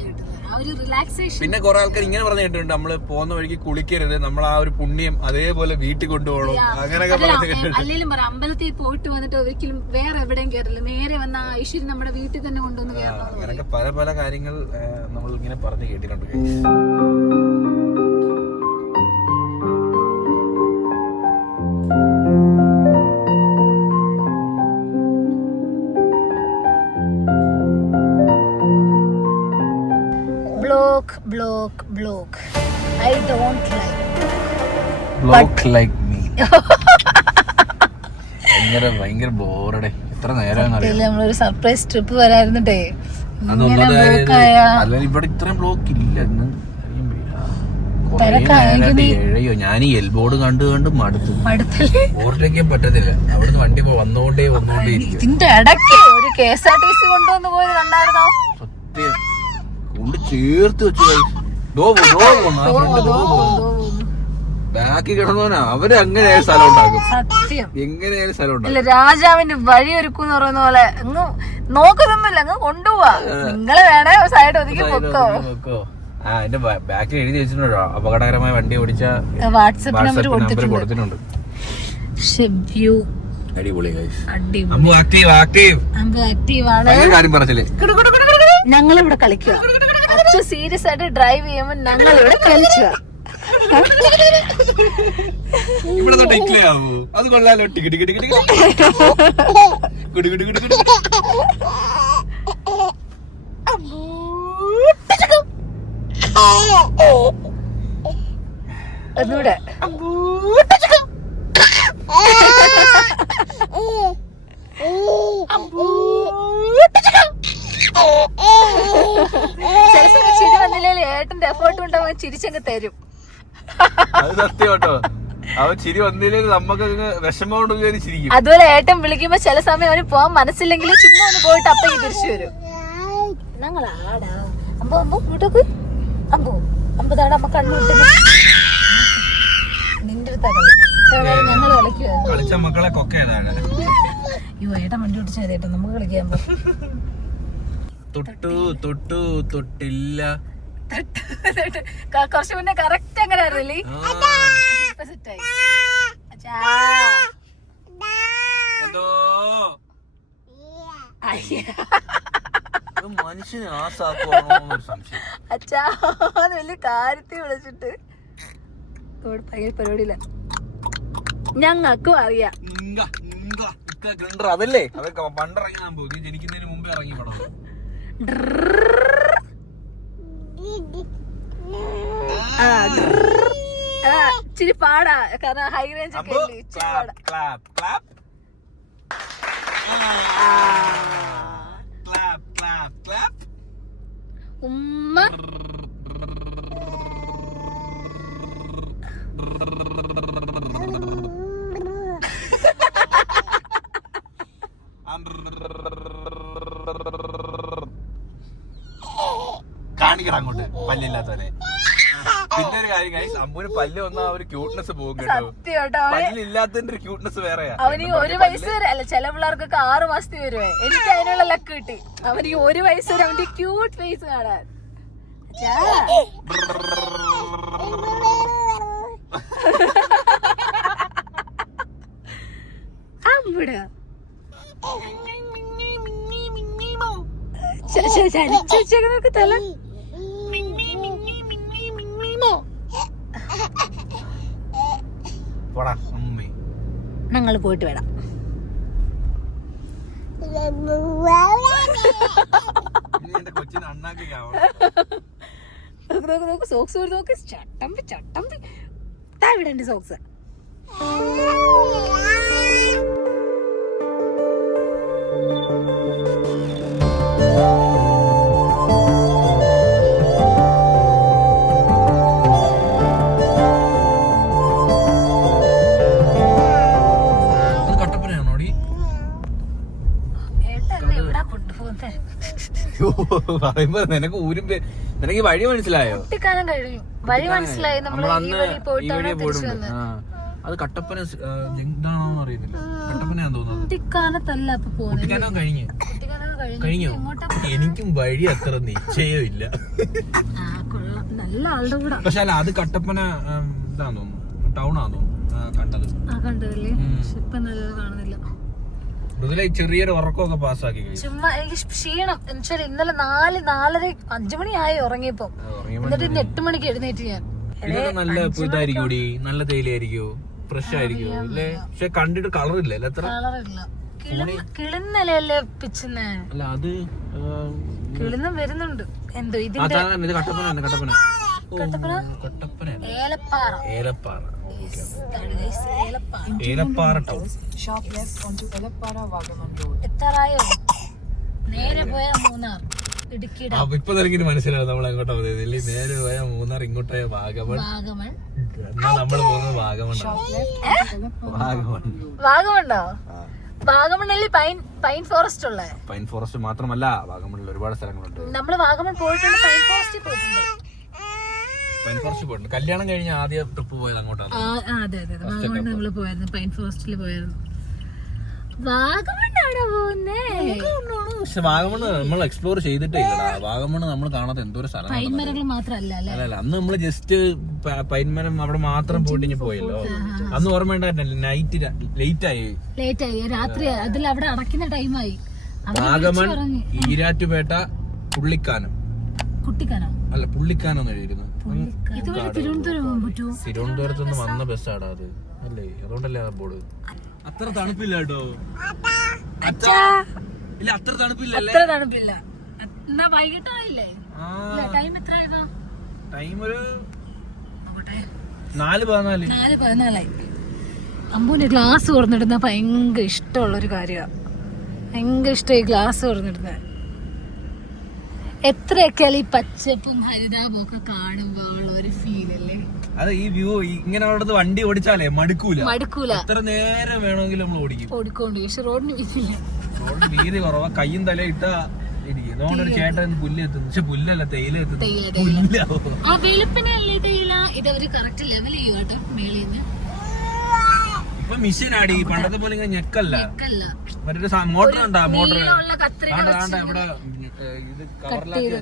പിന്നെ കുറെ ആൾക്കാർ ഇങ്ങനെ പറഞ്ഞു കേട്ടിട്ടുണ്ട്, നമ്മള് പോകുന്ന വഴിക്ക് കുളിക്കരുത്, നമ്മൾ ആ ഒരു പുണ്യം അതേപോലെ വീട്ടിൽ കൊണ്ടുപോകണം, അങ്ങനെയൊക്കെ പറഞ്ഞു കേട്ടിട്ടുണ്ട്. അല്ലെങ്കിലും പറയാം, അമ്പലത്തിൽ പോയിട്ട് വന്നിട്ട് ഒരിക്കലും വേറെ എവിടെയും കയറില്ല, നേരെ വന്ന ആ ഐശ്വര്യം നമ്മുടെ വീട്ടിൽ തന്നെ കൊണ്ടുവന്ന് കയറണം. അങ്ങനെയൊക്കെ പല പല കാര്യങ്ങൾ നമ്മൾ ഇങ്ങനെ പറഞ്ഞു കേട്ടിട്ടുണ്ട്. Block. I don't like me. ഭയങ്കര ബോറടെ. എത്ര നേരം നമ്മളൊരു സർപ്രൈസ് ട്രിപ്പ് വരായിരുന്നിട്ടേ, ഇവിടെ ഇത്രയും ബ്ലോക്ക് ഇല്ല. ഞാൻ ഈ എൽബോർഡ് കണ്ട് മടുത്തു, ഓർഡറിക്കാൻ പറ്റത്തില്ല. അവിടുന്ന് വണ്ടി വന്നോണ്ടേ ഇതിന്റെ ഇടയ്ക്ക് ഒരു KSRTC കൊണ്ടുവന്ന് പോയത് കണ്ടായിരുന്നോ? സത്യം കൊണ്ട് ചേർത്ത് വെച്ചു. ബാക്കി കിടന്നവനാ അവര് അങ്ങനെ സ്ഥലം ഉണ്ടാക്കും, എങ്ങനെയായാലും സ്ഥലം ഉണ്ടാക്കും. രാജാവിന്റെ വഴി ഒരുക്കും എന്ന് പറയുന്ന പോലെ അങ്ങ് നോക്കുന്നൊന്നുമില്ല, അങ്ങ് കൊണ്ടുപോവാ. നിങ്ങള് വേണേ സൈഡ് ഒതുക്കി പൊക്കോ. എന്റെ ബാക്കിൽ എഴുതി വെച്ചിട്ടുണ്ടോ, അപകടകരമായ വണ്ടി ഓടിച്ച വാട്സാപ്പ് നമ്പർ കൊടുത്തിട്ടുണ്ട്. അടിപൊളി കാര്യം പറഞ്ഞില്ലേ, ഞങ്ങളിവിടെ കളിക്കുക. അച്ഛൻ സീരിയസ് ആയിട്ട് ഡ്രൈവ് ചെയ്യുമ്പോൾ ഞങ്ങളിവിടെ കളിക്കുക. അത് കൊള്ളാലോ. ഒന്നൂടെ ചിരി വന്നില്ലേ, ഏട്ടന്റെ എഫേർട്ട് ഉണ്ടാവും, ചിരിച്ചങ്ങ് തരും. അത് സത്യം കേട്ടോ, അവൻ ചിരി വന്നില്ലെങ്കിൽ നമുക്ക് വിഷമം കൊണ്ട് ചിരിക്കും. അതുപോലെ ഏട്ടൻ വിളിക്കുമ്പോ ചില സമയം അവന് പോവാൻ മനസ്സില്ലെങ്കിൽ ചുമ്മാ ഒന്ന് പോയിട്ട് അപ്പഴേക്ക് തിരിച്ചു വരും. ഞങ്ങൾ ആടാ അമ്പോ അമ്പോ ഇങ്ങോട്ടേക്ക് അമ്പോ അമ്പതാടെ അമ്മ കണ്ണുവിട്ട് നിന്റെ അടുത്ത ഞങ്ങൾ കളിച്ച മക്കളെ കൊക്കയാണ്. അയ്യോ ഏട്ടൻ വണ്ടി ഓടിച്ചാ ഏട്ടാ നമുക്ക് കളിക്കാൻ തൊട്ടില്ല. കുറച്ച് മുന്നേ കറക്റ്റ് അങ്ങനെ അറിയില്ലേ, മനുഷ്യന് ആസാക്കുവാണോ സംശയം. അച്ഛാ വലിയ കാര്യത്തിൽ വിളിച്ചിട്ട് ഭയങ്കര പരിപാടിയില്ല, ഞങ്ങൾക്കും അറിയാം. അതല്ലേ അതൊക്കെ പണ്ടിറങ്ങാൻ പോകും, ജനിക്കുന്നതിന് മുമ്പേ ഇറങ്ങി പടം. ഇച്ചിരി പാടാ, കാരണം ഹൈ റേഞ്ച് ഒക്കെ ഉമ്മ കാണിക്കണം അങ്ങോട്ട് പല്ലില്ലാത്തവനെ. പിന്നെ ഒരു കാര്യം ഗൈസ്, അമ്പൂന് പല്ല് വന്നാ ഒരു ക്യൂട്ട്നെസ് പോകും കേട്ടോ. പല്ലില്ലാത്തതിന്റെ ഒരു ക്യൂട്ട്നെസ് വേറെയാ. അവന് 1 വയസ്സ് വരെ അല്ല, ചില പിള്ളേർക്കൊക്കെ 6 മാസത്തിൽ വരുവേ. എനിക്ക് അതിനുള്ള ലക്ക് കിട്ടി. അവന് 1 വയസ്സ് വരെ അവന്റെ ക്യൂട്ട് ഫേസ് കാണാൻ. ചലിച്ചൊക്കെ തല ഞങ്ങൾ പോയിട്ട് വേണം. നോക്ക് സോക്സ് നോക്ക്, ചട്ടമ്പി താ വിടണ്ട് സോക്സ്. പറയുമ്പോ നിനക്ക് നിനക്ക് വഴി മനസ്സിലായോ? കുട്ടിക്കാനം കഴിഞ്ഞു, വഴി മനസ്സിലായി. നമ്മൾ ഈ വഴി പോയിട്ടാണ് തിരിച്ചു വന്നത്. അത് കട്ടപ്പന എന്താണോ അറിയുന്നില്ല, കട്ടപ്പനയാന്ന് തോന്നുന്നത്. കുട്ടിക്കാനത്തല്ല അപ്പൊ പോകുന്നത്, കുട്ടിക്കാനം കഴിഞ്ഞു. കഴിഞ്ഞോ? എനിക്കും വഴി അത്ര നിശ്ചയമില്ല. നല്ല ആളുടെ കൂടെ. പക്ഷെ അല്ല, അത് കട്ടപ്പന ഇതാന്ന് തോന്നുന്നു, ടൗൺ ആന്ന് തോന്നുന്നു കണ്ടത്. കണ്ടതല്ലേ? ഇപ്പൊ നല്ലത് കാണുന്നില്ല. മൃദുല ചെറിയൊരു ഉറക്കമൊക്കെ പാസ്സാക്കി. ചുമ്മാ എനിക്ക് ക്ഷീണം എന്നുവെച്ചാൽ ഇന്നലെ 4:30 5 മണിയായി ഉറങ്ങിയപ്പോ. എന്നിട്ട് ഇന്ന് 8 മണിക്ക് എഴുന്നേറ്റ് ഞാൻ. നല്ല ഇതായിരിക്കും, നല്ല തേയിലായിരിക്കോ, ഫ്രഷ് ആയിരിക്കോ അല്ലേ? പക്ഷെ കണ്ടിട്ട് കളറില്ല. കളറില്ല, കിളിന്നലല്ലേ പിച്ചുന്നേ. അല്ല അത് കിളിന്നും വരുന്നുണ്ട്. എന്തോ ഇതിന്റെ ഏലപ്പാറ ടൗൺ. എത്താറായോ? നേരെ പോയ മൂന്നാർ, ഇടുക്കിയുടെ. ഇപ്പൊ എനിക്ക് മനസ്സിലാവും നമ്മൾ എങ്ങോട്ടാ പോകുന്നത്. നേരെ പോയ മൂന്നാർ, ഇങ്ങോട്ട് പോയ വാഗമൺ. എന്നാ നമ്മള് പോകുന്നത് വാഗമണ്ണോ? വാഗമണ്ണല്ലേ പൈൻ ഫോറസ്റ്റ് ഉള്ളേ? പൈൻ ഫോറസ്റ്റ് മാത്രമല്ല, വാഗമണ്ണിൽ ഒരുപാട് സ്ഥലങ്ങളുണ്ട്. നമ്മള് വാഗമൺ പോയിട്ടുണ്ട്, പൈൻ ഫോറസ്റ്റിൽ പോയിട്ടുണ്ട്. പൈൻ ഫോറസ്റ്റിൽ പോയിട്ടുണ്ട്. കല്യാണം കഴിഞ്ഞ ആദ്യ ട്രിപ്പ് പോയത് അങ്ങോട്ടാണ്. അതെ വാഗമൺ നമ്മള് പോയായിരുന്നു, പൈൻ ഫോറസ്റ്റിൽ പോയായിരുന്നു. വാഗമണ്ണാണോ പോകുന്നേ? പക്ഷെ വാഗമണ് നമ്മൾ എക്സ്പ്ലോർ ചെയ്തിട്ടേ ഇല്ലടാ. വാഗമണ് നമ്മൾ കാണാത്ത എന്തോരം സ്ഥലം. പൈൻമരങ്ങൾ മാത്രല്ല അല്ല, അന്ന് നമ്മള് ജസ്റ്റ് പൈൻമരം അവിടെ മാത്രം പോയിട്ട് പോയല്ലോ. അന്ന് ഓർമ്മയുണ്ടായിരുന്നല്ലേ, നൈറ്റ് ലേറ്റ് ആയി രാത്രി. അതിൽ അവിടെ അടയ്ക്കുന്ന ടൈമായി. വാഗമൺ, ഈരാറ്റുപേട്ട, പുള്ളിക്കാനം. കുട്ടിക്കാനോ? അല്ല, പുള്ളിക്കാനം എഴുതിയിരുന്നു. ഇതുവരെ തിരുവനന്തപുരം പോകാൻ പറ്റുമോ? തിരുവനന്തപുരത്ത് നിന്ന് വന്ന ബസ്സാടാ അത്, അല്ലേ? അതുകൊണ്ടല്ലേ ആ ബോർഡ്. അത്ര തണുപ്പില്ല കേട്ടോ. ഇല്ല, അത്ര തണുപ്പില്ല. എന്നാ വൈകിട്ടായില്ലേ? ടൈം എത്ര ആയതോ? ടൈം ഒരു 4:14 അമ്പൂന് ഗ്ലാസ് തുറന്നിടുന്ന ഭയങ്കര ഇഷ്ടമുള്ളൊരു കാര്യമാണ്. ഭയങ്കര ഇഷ്ടമായി ഗ്ലാസ് തുറന്നിടുന്നത്. എത്രയൊക്കെയാലും ഈ പച്ചപ്പും ഹരിതാപും ഒക്കെ കാണുമ്പോ ഉള്ള ഒരു ഫീൽ അല്ലേ? അത് ഈ വ്യൂ ഇങ്ങനെ അവിടുത്തെ വണ്ടി ഓടിച്ചാലേ മടുക്കൂല. എത്ര നേരം വേണമെങ്കിലും നമ്മൾ ഓടിക്കൊണ്ട്. പക്ഷെ റോഡിന് വീതിയില്ല, റോഡിന് വീതി കുറവാ. കയ്യും തല ഇട്ടാ ഇരിക്കും. അതുകൊണ്ടൊരു ചേട്ടൻ പുല്ല് എത്തുന്നു. പക്ഷെ പുല്ലല്ല, തേയില എത്തുന്നു. ആ വെളുപ്പിനല്ലേ തേയില. ഇതവര് കറക്റ്റ് ലെവൽ ചെയ്യും കേട്ടോ മേളിന്ന്. ഇപ്പൊ മിഷൻ ആടി, പണ്ടത്തെ പോലെ ഇങ്ങനെ ഞെക്കല്ല. മറ്റൊരു മോട്ടർ ഉണ്ടാ, മോട്ടർ ഇവിടെ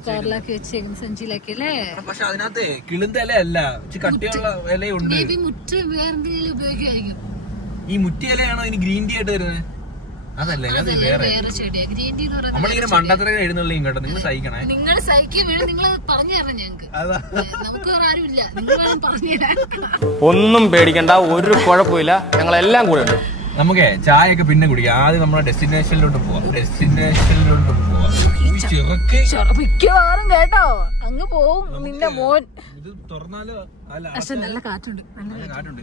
കവറിലാക്കി വെച്ചേക്കുന്ന സഞ്ചിയിലാക്കി അല്ലേ? പക്ഷെ അതിനകത്ത് കിളിന്ത ഇല അല്ല, കട്ടിയുള്ള ഇലയുണ്ട്. മുറ്റ വേറെന്തെങ്കിലും ഉപയോഗിക്കുമായിരിക്കും. ഈ മുറ്റി ഇലയാണോ ഇനി ഗ്രീൻ ടീ ആയിട്ട് വരുന്നത്? അതല്ലേ, അത് വേറെ. നമ്മളിങ്ങനെ മണ്ടത്തര എഴുന്നള്ളി കേട്ടോ. നിങ്ങൾ സഹിക്കണേ. നിങ്ങൾ സഹിക്കാൻ വേണ്ടി നിങ്ങൾ പറഞ്ഞു തരണം ഞങ്ങൾക്ക്. നമുക്ക് ആരും ഇല്ല, നിങ്ങൾ പറഞ്ഞു തരാൻ. ഒന്നും പേടിക്കണ്ട, ഒരു കുഴപ്പമില്ല, ഞങ്ങളെല്ലാം കൂടെ ഉണ്ട്. നമുക്ക് ചായയൊക്കെ പിന്നെ കുടിക്കാം. ആദ്യം നമ്മുടെ ഡെസ്റ്റിനേഷനിലോട്ട് പോവാം. മിക്കവാറും കേട്ടോ അങ്ങ് പോവും നിന്റെ മോൻ. ഇത് തുറന്നാലോ? പക്ഷെ നല്ല കാറ്റുണ്ട്, നല്ല കാറ്റുണ്ട്.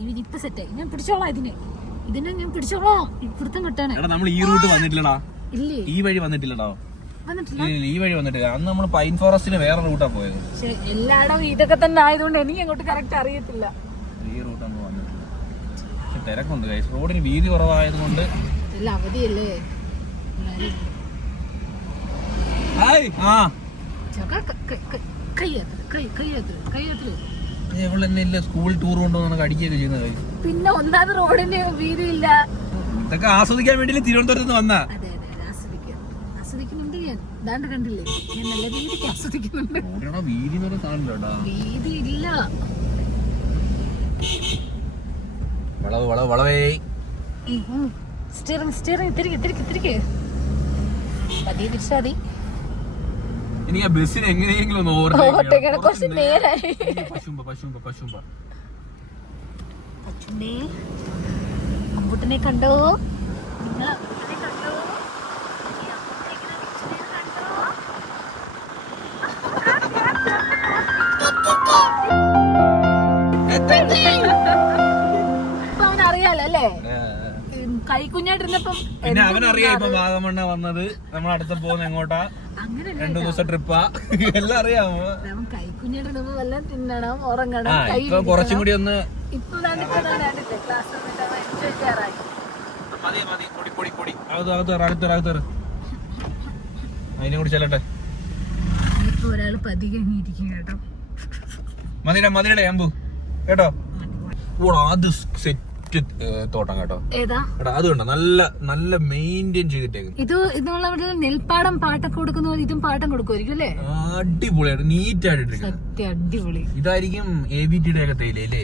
ഇവനിപ്പൊ സെറ്റായി. ഞാൻ പിടിച്ചോളാം ഇതിനെ ഞാൻ പിടിച്ചോളാം. ഇപ്പുറത്തും കിട്ടാണ്. നമ്മൾ ഈ റൂട്ട് വന്നിട്ടില്ലടാ. ഇല്ലേ, ഈ വഴി വന്നിട്ടില്ലടാ. ഈ വഴി വന്നിട്ടില്ല. അന്ന് നമ്മൾ പൈൻ ഫോറസ്റ്റിന് വേറെ റൂട്ടാ പോയത്. പക്ഷെ എല്ലായിടവും ഇതൊക്കെ തന്നെ ആയതുകൊണ്ട് എനിക്ക് അങ്ങോട്ട് കറക്റ്റ് അറിയത്തില്ല. ഈ റൂട്ട് നമ്മൾ വന്നിട്ടില്ല. പക്ഷെ തിരക്കുണ്ട് ഗൈസ്. റോഡിന് വീതി കുറവായതുകൊണ്ട്. അവധിയല്ലേ? സ്കൂൾ ടൂർ കൊണ്ടുവന്ന് അടിക്കുകയൊക്കെ ചെയ്യുന്നത്. പിന്നെ ഒന്നാമത് റോഡിന് വീതി ഇല്ല. ഇതൊക്കെ ആസ്വദിക്കാൻ വേണ്ടി തിരുവനന്തപുരത്ത് നിന്ന് വന്നാ. ആസ്വദിക്കുന്നുണ്ട് ഞാൻ. ഇതാണ്ട് കണ്ടില്ലേ, ഞാൻ നല്ല രീതിക്ക് ആസ്വദിക്കുന്നുണ്ട്. വീതി കാണല്ലോ. വീതി ഇല്ല. വളവേ സ്റ്റിയറിംഗ് തിരികെ പതിയെ തിരിച്ചാ മതി. എനിക്ക് ആ ബസ്സിന് എങ്ങനെയെങ്കിലും ഒന്ന് ഓവർടേക്കണം. കുറച്ച് നേരായി. അമ്പൂട്ടനെ കണ്ടോ? നിങ്ങൾ അമ്പൂട്ടനെ കണ്ടോ? ഇപ്പൊ അവനറിയാലോ അല്ലേ? കൈക്കുഞ്ഞായിട്ടിരുന്നപ്പം പിന്നെ അവനറിയാം ഇപ്പൊ വാഗമണ്ണ വന്നത്, നമ്മൾ അടുത്ത പോകുന്ന എങ്ങോട്ടാ, 2 ദിവസം ട്രിപ്പാ, എല്ലാം അറിയാമോ? കൈക്കുഞ്ഞായിട്ടിരുന്നപ്പോ വല്ലതും തിന്നണം, ഉറങ്ങണം. ഇപ്പൊ കുറച്ചും കൂടി ഒന്ന് ഇപ്പൊ ക്ലാസ് എൻജോയ് ചെയ്യാറായി. അതിനെ കൂടി ചെല്ലട്ടെ. ഒരാൾ പതിയെ ഇരിക്കും കേട്ടോ. മതിയുടെ അമ്പു കേട്ടോ. ഓടാ അത് സെറ്റ് തോട്ടം കേട്ടോ. ഏതാ എടാ അത് കണ്ടോ, നല്ല നല്ല മെയിൻറ്റെയിൻ ചെയ്തിട്ടേക്കും. ഇതുള്ള നെൽപ്പാടം പാട്ടൊക്കെ കൊടുക്കുന്ന പോലെ ഇതും പാട്ടം കൊടുക്കുമായിരിക്കും അല്ലേ? അടിപൊളിയായിട്ട് നീറ്റ് ആയിട്ട്. സത്യം അടിപൊളി. ഇതായിരിക്കും ABTയുടെ ഒക്കെ തേയില അല്ലേ?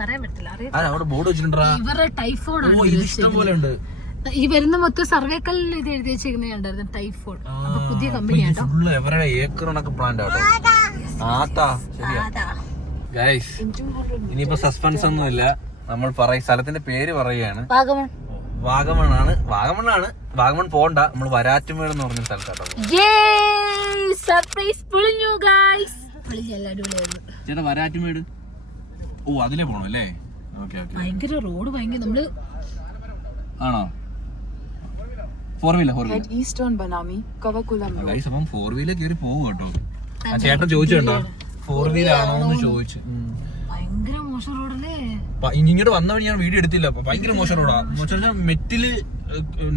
പറയാൻ പറ്റില്ല. അവിടെ ബോർഡ് വെച്ചിട്ടുണ്ടാ. ഇവരുടെ ടൈഫോയിഡ് ആണ് ഇഷ്ടം പോലെ ഉണ്ട്. ഈ വരുന്ന മൊത്തം സർവേക്കല്ലിൽ ഇത് എഴുതി വെച്ചിരിക്കുന്നത് കണ്ടായിരുന്നു, ടൈഫോയിഡ്. അപ്പൊ പുതിയ കമ്പനി ആട്ടോ. ഫുള്ള് എവരുടെ ഏക്കർ കണക്ക് പ്ലാന്റ് ആട്ടോ. ശരിയാ ഗൈസ്. ഇനിയിപ്പോ സസ്പെൻസ് ഒന്നും ഇല്ല, നമ്മൾ സ്ഥലത്തിന്റെ പേര് പറയുകയാണ്. വാഗമണ്ണാണ്. വാഗമൺ പോണ്ട, നമ്മൾ വരാറ്റുമേട് എന്ന് പറഞ്ഞ സ്ഥലത്താട്ടോ. സർപ്രൈസ് പൊളിഞ്ഞു ഗൈസ്. ചേട്ടാ വരാറ്റുമേട്. ഓ അതിലേ പോണോ അല്ലേ? ഓക്കെ. ഭയങ്കര റോഡ് ഭയങ്കര. നമ്മള് ആണോ? 4 വീലർ Banami, ഗൈസ്. അപ്പം 4 വീലർ കയറി പോകും കേട്ടോ. ആ ചേട്ടൻ ചോദിച്ചു കേട്ടോ 4 വീലർ ആണോ എന്ന് ചോദിച്ചു. ഭയങ്കര മോശം റോഡല്ലേ. ഇങ്ങോട്ട് വന്ന വഴി ഞാൻ വീഡിയോ എടുത്തില്ല. ഭയങ്കര മോശം റോഡാ. മെറ്റില്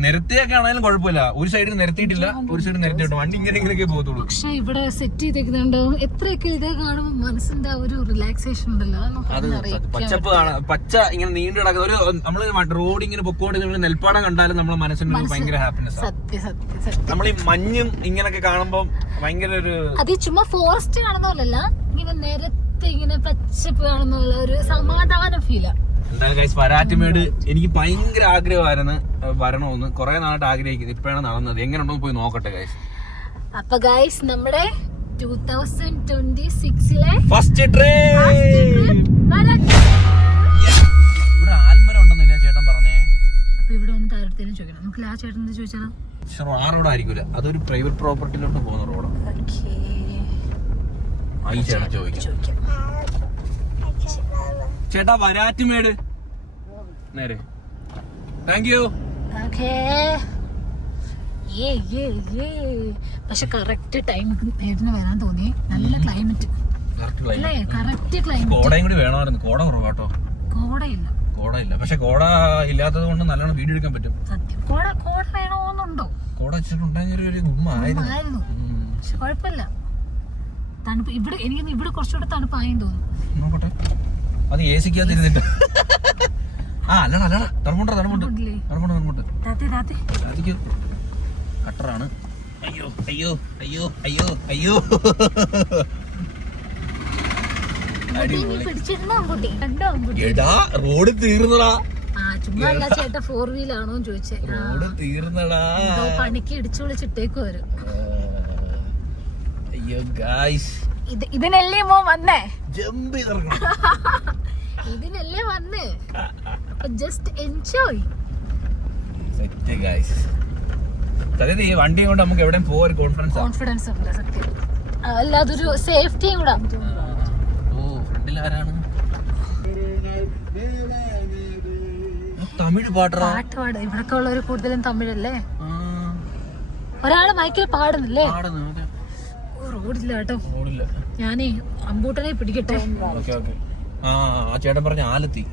നിരത്തിയൊക്കെ ആണെങ്കിലും കുഴപ്പമില്ല. ഒരു സൈഡിൽ നിരത്തിയിട്ടില്ല, ഒരു സൈഡ് നിരത്തിയിട്ട് വണ്ടി ഇങ്ങനെയൊക്കെ പോകത്തുള്ളൂ. പക്ഷെ ഇവിടെ സെറ്റ് ചെയ്തേക്കുന്നുണ്ടോ എത്രയൊക്കെ ഇത് കാണുമ്പോ മനസ്സിന്റെ ഒരു റിലാക്സേഷൻ ഉണ്ടല്ലോ. അത് പച്ചപ്പ് പച്ച ഇങ്ങനെ നീണ്ടു കിടക്കുന്ന ഒരു നമ്മള് റോഡ് ഇങ്ങനെ പൊക്കോണ്ട് നെൽപ്പാടം കണ്ടാലും നമ്മളെ മനസ്സിന് ഭയങ്കര ഹാപ്പിനെസ്. സത്യം നമ്മൾ ഈ മഞ്ഞും ഇങ്ങനൊക്കെ കാണുമ്പോ ഭയങ്കര ഒരു അത് ചുമ്മാ ഫോറസ്റ്റ് കാണുന്ന പോലല്ല, ഇങ്ങനെ നിരത്തി ഇങ്ങനെ പച്ചപ്പ് കാണുന്ന പോലെ ഒരു സമാധാന ഫീലാ. എന്തായാലും ഗൈസ് വരാറ്റുമേട് എനിക്ക് ഭയങ്കര ആഗ്രഹമായിരുന്നു വരണമെന്ന്. കുറെ നാളായിട്ട് ആഗ്രഹിക്കുന്നത്, ഇപ്പോഴാണ് നടന്നത്. എങ്ങനെ ഉണ്ടോ പോയി നോക്കട്ടെ ഗൈസ്. അപ്പൊ ഗൈസ് നമ്മുടെ 2026 ഫസ്റ്റ് ട്രിപ്പ്. ഇവിടെ ആൽമരം ഉണ്ടെന്നില്ല ചേട്ടൻ പറഞ്ഞേ. അപ്പൊ ഇവിടെ ഒന്ന് താരത്തേനും ചോദിക്കണം. നമുക്ക് ആ ചേട്ടൻ ചോദിച്ചാലോ? ആ റോഡായിരിക്കൂല, അതൊരു പ്രൈവറ്റ് പ്രോപ്പർട്ടിയിലോട്ട് പോകുന്ന റോഡാണ്. ഈ ചേട്ടൻ ചോദിക്കാം. ചേട്ടാ വരാറ്റുമേട് നേരെ. Thank you. പക്ഷെ കറക്റ്റ് ടൈം വരാൻ തോന്നി. നല്ല ക്ലൈമറ്റ് അല്ലേ? Correct climate. കോടയും കൂടി വേണമായിരുന്നു. കോട കുറവാട്ടോ. കോടയില്ല. പക്ഷെ കോട ഇല്ലാത്തത് കൊണ്ട് നല്ലോണം വീഡിയോ എടുക്കാൻ പറ്റും. സത്യം. കോട വേണമെന്നുണ്ടോ? കോട വെച്ചിട്ടുണ്ടെങ്കിൽ ഒരു ഗുമ്മായിരുന്നു. പക്ഷെ കുഴപ്പമില്ല. തണുപ്പ് ഇവിടെ എനിക്ക് ഇവിടെ കുറച്ചുകൂടെ തണുപ്പായെന്ന് തോന്നുന്നു. നോക്കട്ടെ. അത് ഏസിക്കാതിരുന്നിട്ട്. അല്ലടാ തണുപ്പുണ്ട്. കട്ടറാണ്. അയ്യോ എടാ റോഡ് തീർന്നടാ. ചുമ്മാ ചേട്ടാ 4 വീലാണോ ചോദിച്ചേ. റോഡ് തീർന്നടാ. പണിക്ക് ഇടിച്ചു വിളിച്ചിട്ടേക്ക് വരും. അയ്യോ ഗായ്സ്, ഇതിനല്ലേ മോ വന്നേ? ജമ്പ് ഇതിനല്ലേ വന്നേ? അപ്പൊ ജസ്റ്റ് എൻജോയ്. Set guys. സത്യത്തിൽ ഈ വണ്ടി കൊണ്ട് നമുക്ക് എവിടെയും പോകാൻ ഒരു കോൺഫിഡൻസ് ഉണ്ട്. സത്യം. അല്ല അതൊരു സേഫ്റ്റിയും കൂടെ. ഓ ഫ്രണ്ടിൽ ആരാണ്? തമിഴ് പാട്ട് ഇവിടൊക്കെ ഉള്ളവര് കൂടുതലും തമിഴല്ലേ. ഒരാള് മൈക്കിൽ പാടുന്നില്ലേ? റോഡില്ല കേട്ടോ. ഞാനേ അമ്പൂട്ടനെ പിടിക്കട്ടെ. ആ ചേട്ടൻ പറഞ്ഞ ആലത്തി.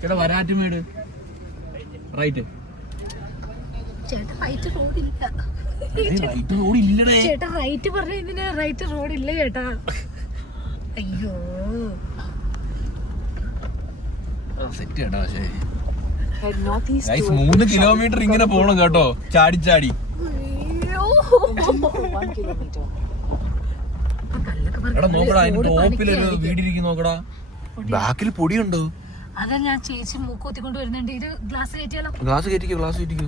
ചേട്ടാ വരാറ്റുമേട് റൈറ്റ്. ചേട്ടാ റൈറ്റ് റോഡില്ല. ചേട്ടാ റൈറ്റ് പറഞ്ഞ ഇതിന് റൈറ്റ് റോഡില്ല ചേട്ടാ. അയ്യോ സെറ്റ് കേട്ടോ. പക്ഷേ 3 കിലോമീറ്റർ ഇങ്ങനെ പോണം കേട്ടോ, ചാടി. എടാ നോക്കടാ, അതിന്റെ ടോപ്പിലൊരു വീടിരിക്കും. നോക്കടാ ബാക്കിൽ പൊടിയുണ്ടോ? അതാ ഞാൻ ചേച്ചി മൂക്കൂത്തിക്കൊണ്ട് വരുന്നുണ്ട്. ഇത് ഗ്ലാസ് കയറ്റിയാലോ? ഗ്ലാസ് കയറ്റിക്കോ.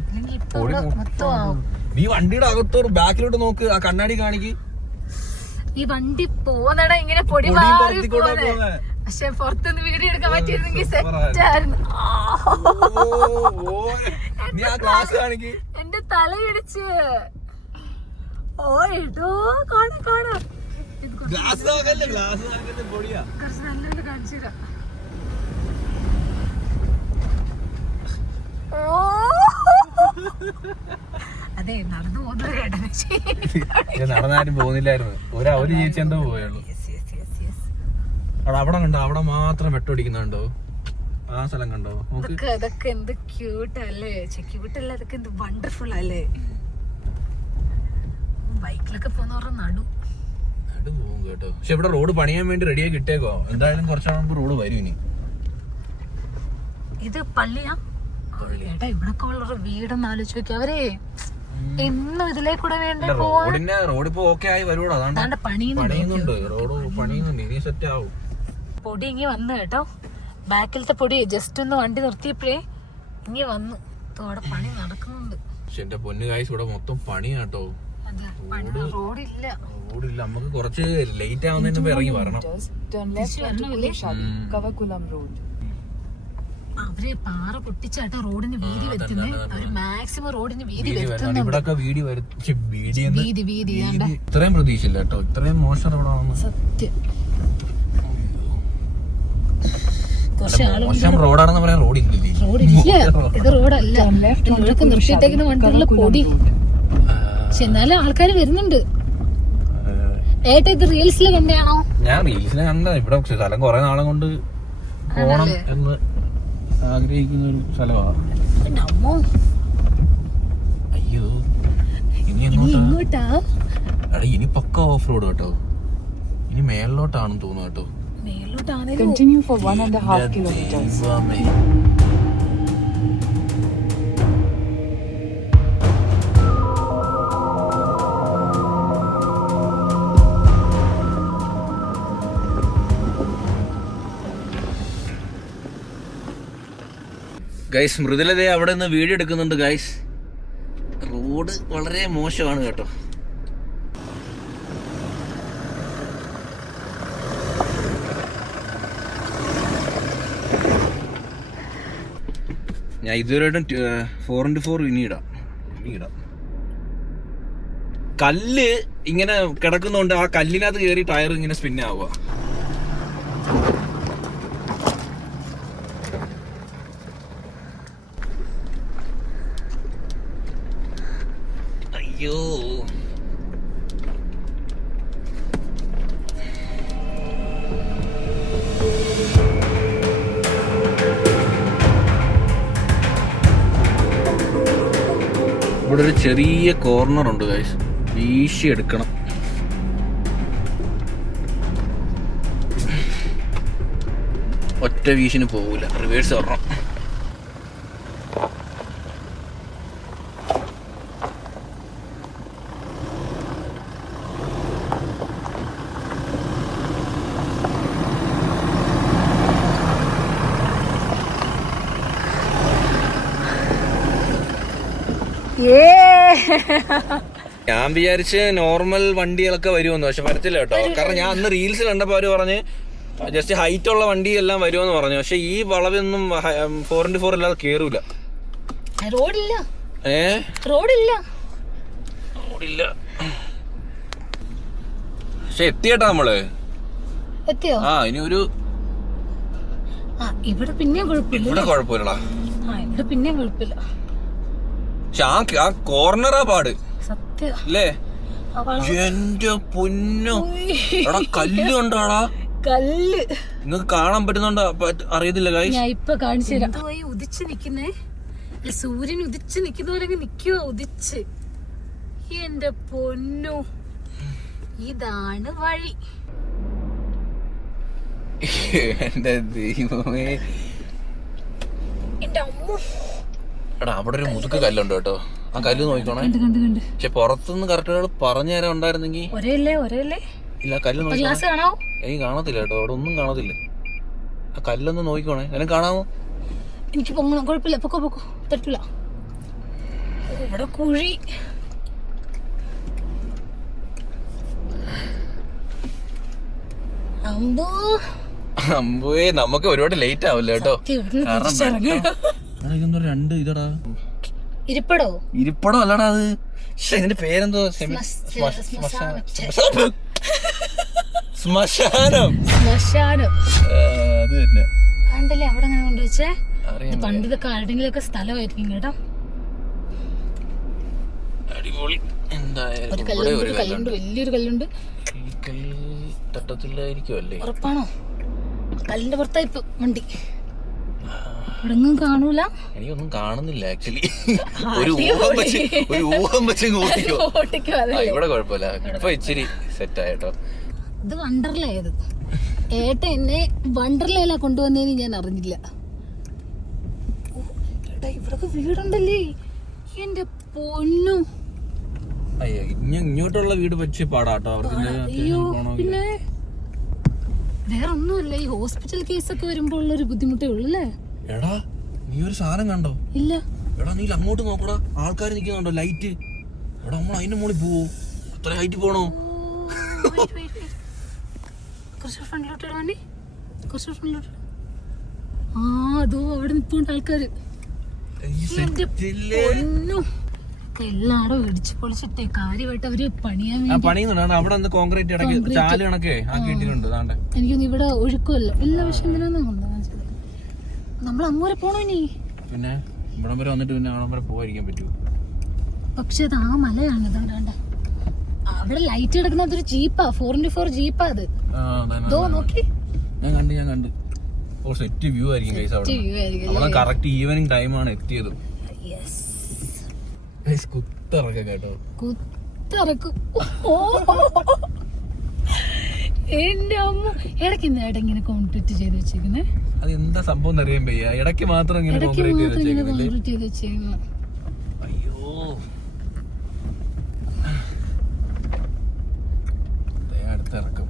നീ വണ്ടിയുടെ അകത്തോട് ബാക്കിലോട്ട് നോക്ക്, ആ കണ്ണാടി കാണിക്ക്. ഈ വണ്ടി പോന്നടാ ഇങ്ങനെ പൊടി പക്ഷെ പുറത്തുനിന്ന് വീഡിയോ എടുക്കാൻ പറ്റിയിരുന്നെങ്കിൽ സെറ്റായിരുന്നു. എന്റെ തലയിടിച്ച്. ഓട്ടോ കാണാ കുറച്ച് നല്ലൊരു കാണിച്ചു തരാം. അതെ നടന്നു പോകുന്നത് നടന്നാരും പോകുന്നില്ലായിരുന്നു. ഒരു ചേച്ചി എന്തോ പോയുള്ളൂ. അവിടെ കണ്ടോ, അവിടെ മാത്രം വെട്ടോടിക്കുന്നുണ്ടോ? ആ സ്ഥലം കണ്ടോ? അതൊക്കെ എന്ത് ക്യൂട്ട് അല്ലേ? ക്യൂട്ടല്ല, അതൊക്കെ എന്ത് വണ്ടർഫുൾ അല്ലേ? ബൈക്കിലൊക്കെ പോകുന്ന പറഞ്ഞ നടു പോകും കേട്ടോ. പക്ഷെ ഇവിടെ റോഡ് പണിയാൻ വേണ്ടി റെഡിയായി കിട്ടിയേക്കോ. എന്തായാലും കുറച്ചാകുമ്പോ റോഡ് വരും ഇനി. ഇത് പള്ളിയാ ഏട്ടാ. ഇവിടൊക്കെ ഉള്ള വീടൊന്നും ആലോചിച്ച് നോക്കി. അവരെ എന്നും ഇതിലേക്കൂടെ വേണ്ട റോഡിപ്പോ ഓക്കെ ആയി വരുവോടോ. അതാണ്ട് പണിയുന്നുണ്ട്, റോഡ് പണിയുന്നുണ്ട്, ഇനി സെറ്റ് ആവും. പൊടി ഇങ്ങി വന്നു കേട്ടോ. ബാക്കിലത്തെ പൊടി ജസ്റ്റ് ഒന്ന് വണ്ടി നിർത്തിയപ്പോഴേ ഇങ്ങി വന്നു. അവിടെ പണി നടക്കുന്നുണ്ട്. പക്ഷെ എന്റെ പൊന്നു ഗായ്സ് ഇവിടെ മൊത്തം പണിയാട്ടോ. റോഡില്ല. നമുക്ക് കുറച്ച് ലേറ്റ് ആവുന്നതിന് മുമ്പ് ഇറങ്ങി വരണം. അവര് പാറ പൊട്ടിച്ചാട്ടോ റോഡിന് വീതി വരുത്തുന്നത്. അവര് മാക്സിമം റോഡിന് വീതി വരുത്തുന്നുണ്ട്. വീതി ഇത്രയും പ്രതീക്ഷയില്ല കേട്ടോ. ഇത്രയും മോശം റോഡാണ് സത്യം. മോശം റോഡാണെന്ന് പറയാൻ റോഡില്ലേ. റോഡില്ല, ഇത് റോഡല്ല. ഇവിടൊക്കെ നിർത്തിയിട്ടേക്കുന്ന വണ്ടികളുടെ പൊടി. പക്ഷെ എന്നാലും ആൾക്കാര് വരുന്നുണ്ട്. ഏട്ടാ ഇത് റീൽസിൽ കണ്ടാണോ? ഞാൻ റീൽസിൽ കണ്ട. ഇവിടെ സ്ഥലം കുറെ നാളെ കൊണ്ട് പോണം എന്ന് ആഗ്രഹിക്കുന്ന ഒരു സ്ഥലമാണ്. അയ്യോ ഇനി എങ്ങോട്ടാ? ഇനി പക്ക ഓഫ് റോഡ് കേട്ടോ. ഇനി മേളിലോട്ടാണെന്ന് തോന്നുന്നു കേട്ടോ. Continue for 1.5 kilometers. ഗൈസ് മൃദുലതയെ അവിടെ നിന്ന് വീഡിയോ എടുക്കുന്നുണ്ട് ഗൈസ്. റോഡ് വളരെ മോശമാണ് കേട്ടോ. ഞാൻ ഇതുവരെയായിട്ടും 4x4 ഇനി ഇടാം. കല്ല് ഇങ്ങനെ കിടക്കുന്നോണ്ട് ആ കല്ലിനകത്ത് കയറി ടയർ ഇങ്ങനെ സ്പിന്നാവുക. അയ്യോ ഇവിടെ ഒരു ചെറിയ കോർണർ ഉണ്ട് ഗൈസ്. വീശി എടുക്കണം. ഒറ്റ വീശിന് പോകൂല. റിവേഴ്സ് വരണം. ഞാൻ വിചാരിച്ച് നോർമൽ വണ്ടികളൊക്കെ വരുമെന്ന്. പക്ഷെ വരത്തില്ല കേട്ടോ. കാരണം ഞാൻ അന്ന് റീൽസ് കണ്ടപ്പോ അവര് പറഞ്ഞ് ജസ്റ്റ് ഹൈറ്റ് ഉള്ള വണ്ടി എല്ലാം വരുമെന്ന് പറഞ്ഞു. പക്ഷെ ഈ വളവൊന്നും 4x4 അല്ലാതെ കേറൂല. റോഡില്ല. പക്ഷെ എത്തിയേട്ടാ നമ്മള്. എത്തിയോ? ഇനി ഒരു ഇവിടെ പിന്നെ കുഴപ്പമില്ല. ഇവിടെ കുഴപ്പമില്ലടാ. ഇവിടെ പിന്നെ കുഴപ്പമില്ല. പക്ഷെ ആ കോർണറാ പാട്. സത്യം അല്ലേ? എന്റെ പൊന്നോ, എടാ കല്ല് കണ്ടാടാ. കല്ല് നിങ്ങക്ക് കാണാൻ പറ്റുന്നുണ്ടോ അറിയത്തില്ല ഗൈസ്. ഞാൻ ഇപ്പൊ കാണിച്ചു തരാം. ഉദിച്ച് നിക്കുന്നേ, സൂര്യൻ ഉദിച്ച് നിക്കുന്ന പോലെ നിക്കുവോ ഉദിച്ച്. എന്റെ പൊന്നോ, ഇതാണ് വഴി. എന്റെ ദൈവമേ. എന്റെ അമ്മ. എടാ അവിടെ ഒരു മുതുക്ക് കല്ലുണ്ട് കേട്ടോ. ആ കല്ല് നോക്കിക്കോണേ. പക്ഷെ പുറത്തുനിന്ന് കറക്റ്റ് പറഞ്ഞു തരാൻ ഉണ്ടായിരുന്നെങ്കിൽ. ഇല്ല കല്ല് നോക്കി എനിക്ക് കാണത്തില്ല കേട്ടോ. അവിടെ ഒന്നും കാണത്തില്ല. ആ കല്ലൊന്ന് നോക്കിക്കോണേ. എനിക്ക് കാണാമോ? എനിക്ക് പൊങ്ങണം, കുഴപ്പമില്ല. പൊക്കോ തട്ടില്ല. ഇവിടെ കുഴി. അമ്പേ നമുക്ക് ഒരുപാട് ലേറ്റ് ആവില്ല കേട്ടോ. രണ്ട് ഇതടാ ഇരിപ്പടോ അല്ലടാ അത്. ഇതിന്റെ പേരെന്തോ? ശ്മശാനം. അത് തന്നെ. അതല്ലേ അവിടെ അങ്ങനെ കൊണ്ടുവച്ചേ. പണ്ടിതൊക്കെ ആരുടെങ്കിലും ഒക്കെ സ്ഥലമായിരിക്കും കേട്ടോ. അടിപൊളി. ഒരു കല്ലുണ്ട്, വലിയൊരു കല്ലുണ്ട്. ഈ കല്ല് തട്ടത്തില്ലായിരിക്കും അല്ലേ? ഉറപ്പാണോ? കല്ലിന്റെ പുറത്തായിപ്പോ വണ്ടി. ഇവിടെങ്ങും കാണൂല. എനിക്കൊന്നും കാണുന്നില്ല ആക്ച്വലി. ഒരു ഊഹം വെച്ച് ഓടിക്കോ. ഇവിടെ കുഴപ്പമില്ല, ഇപ്പൊ ഇച്ചിരി സെറ്റ് ആയിട്ടോ. ഇത് വണ്ടർലയത്. ഏട്ട എന്നെ വണ്ടർലയിലാ കൊണ്ടുവന്നേന്ന് ഞാൻ അറിഞ്ഞില്ല. ഇവിടൊക്കെ വീടുണ്ടല്ലേ എന്റെ പൊന്നു. അയ്യോ ഇങ്ങോട്ടുള്ള വീട് വെച്ച് പാടാട്ടോ. അയ്യോ പിന്നെ വേറൊന്നുമില്ല. ഈ ഹോസ്പിറ്റൽ കേസൊക്കെ വരുമ്പോൾ ഉള്ളൊരു ബുദ്ധിമുട്ടേ ഉള്ളു അല്ലേ? എടാ നീ ഒരു സാധനം കണ്ടോ? ഇല്ല. എടാ നീ അങ്ങോട്ട് നോക്കടാ, ആൾക്കാർ നിൽക്കുന്നുണ്ടോ ലൈറ്റ്. എടാ നമ്മൾ അതിന്റെ മുകളിൽ പോവോ? അത്ര ഹൈറ്റ് പോണോ? കുറച്ച് ഫ്രണ്ടിലോട്ട് ഇടാണ്ടി, കുറച്ച് ഫ്രണ്ടിലോട്ട്. ആ അതോ അവിടെ നിൽപ്പുണ്ട് ആൾക്കാര്. എല്ലാടും ഇടിച്ചു പൊളിച്ചിട്ടേ കാര്യമായിട്ട് അവര് പണിയാൻ വേണ്ടി പണിയുന്നുണ്ട്. അവിടെ നിന്ന് കോൺക്രീറ്റ് ഇടയ്ക്ക് ചാല് കണക്കെ ആക്കിയിട്ടുണ്ട്. എനിക്കൊന്നും ഇവിടെ ഒഴുക്കുമല്ലോ എല്ലാ വർഷം എന്തിനാന്ന് നമ്മൾ അങ്ങോട്ട് പോണോ ഇനി? പിന്നെ ഇവിടം വരെ വന്നിട്ട് പിന്നെ അവിടെ വരെ പോകാതിരിക്കാൻ പറ്റുമോ? പക്ഷെ അത് ആ മലയാണ്. ഇതുകൊണ്ട് അവിടെ ലൈറ്റ് കിടക്കുന്ന അതൊരു ജീപ്പാ, 4x4 ജീപ്പാ അത്. നോക്കി ഞാൻ കണ്ട്. ഓ സെറ്റ് വ്യൂ ആയിരിക്കും ഗൈസ് അവിടെ. നമ്മളെ കറക്റ്റ് ഈവനിങ് ടൈമാണ് എത്തിയത്. കുത്തിറക്കം കേട്ടോ, കുത്തിറക്കും. എന്റെ അമ്മ ഇടയ്ക്ക് ഇങ്ങനെ കോൺക്രീറ്റ് ചെയ്ത് വെച്ചേക്കുന്നേ. അത് എന്താ സംഭവം അറിയാൻ വയ്യ. ഇടയ്ക്ക് മാത്രം ഇങ്ങനെ കോൺക്രീറ്റ് ചെയ്ത് വെച്ചേക്കുന്നു. അയ്യോ അടുത്തിറക്കം.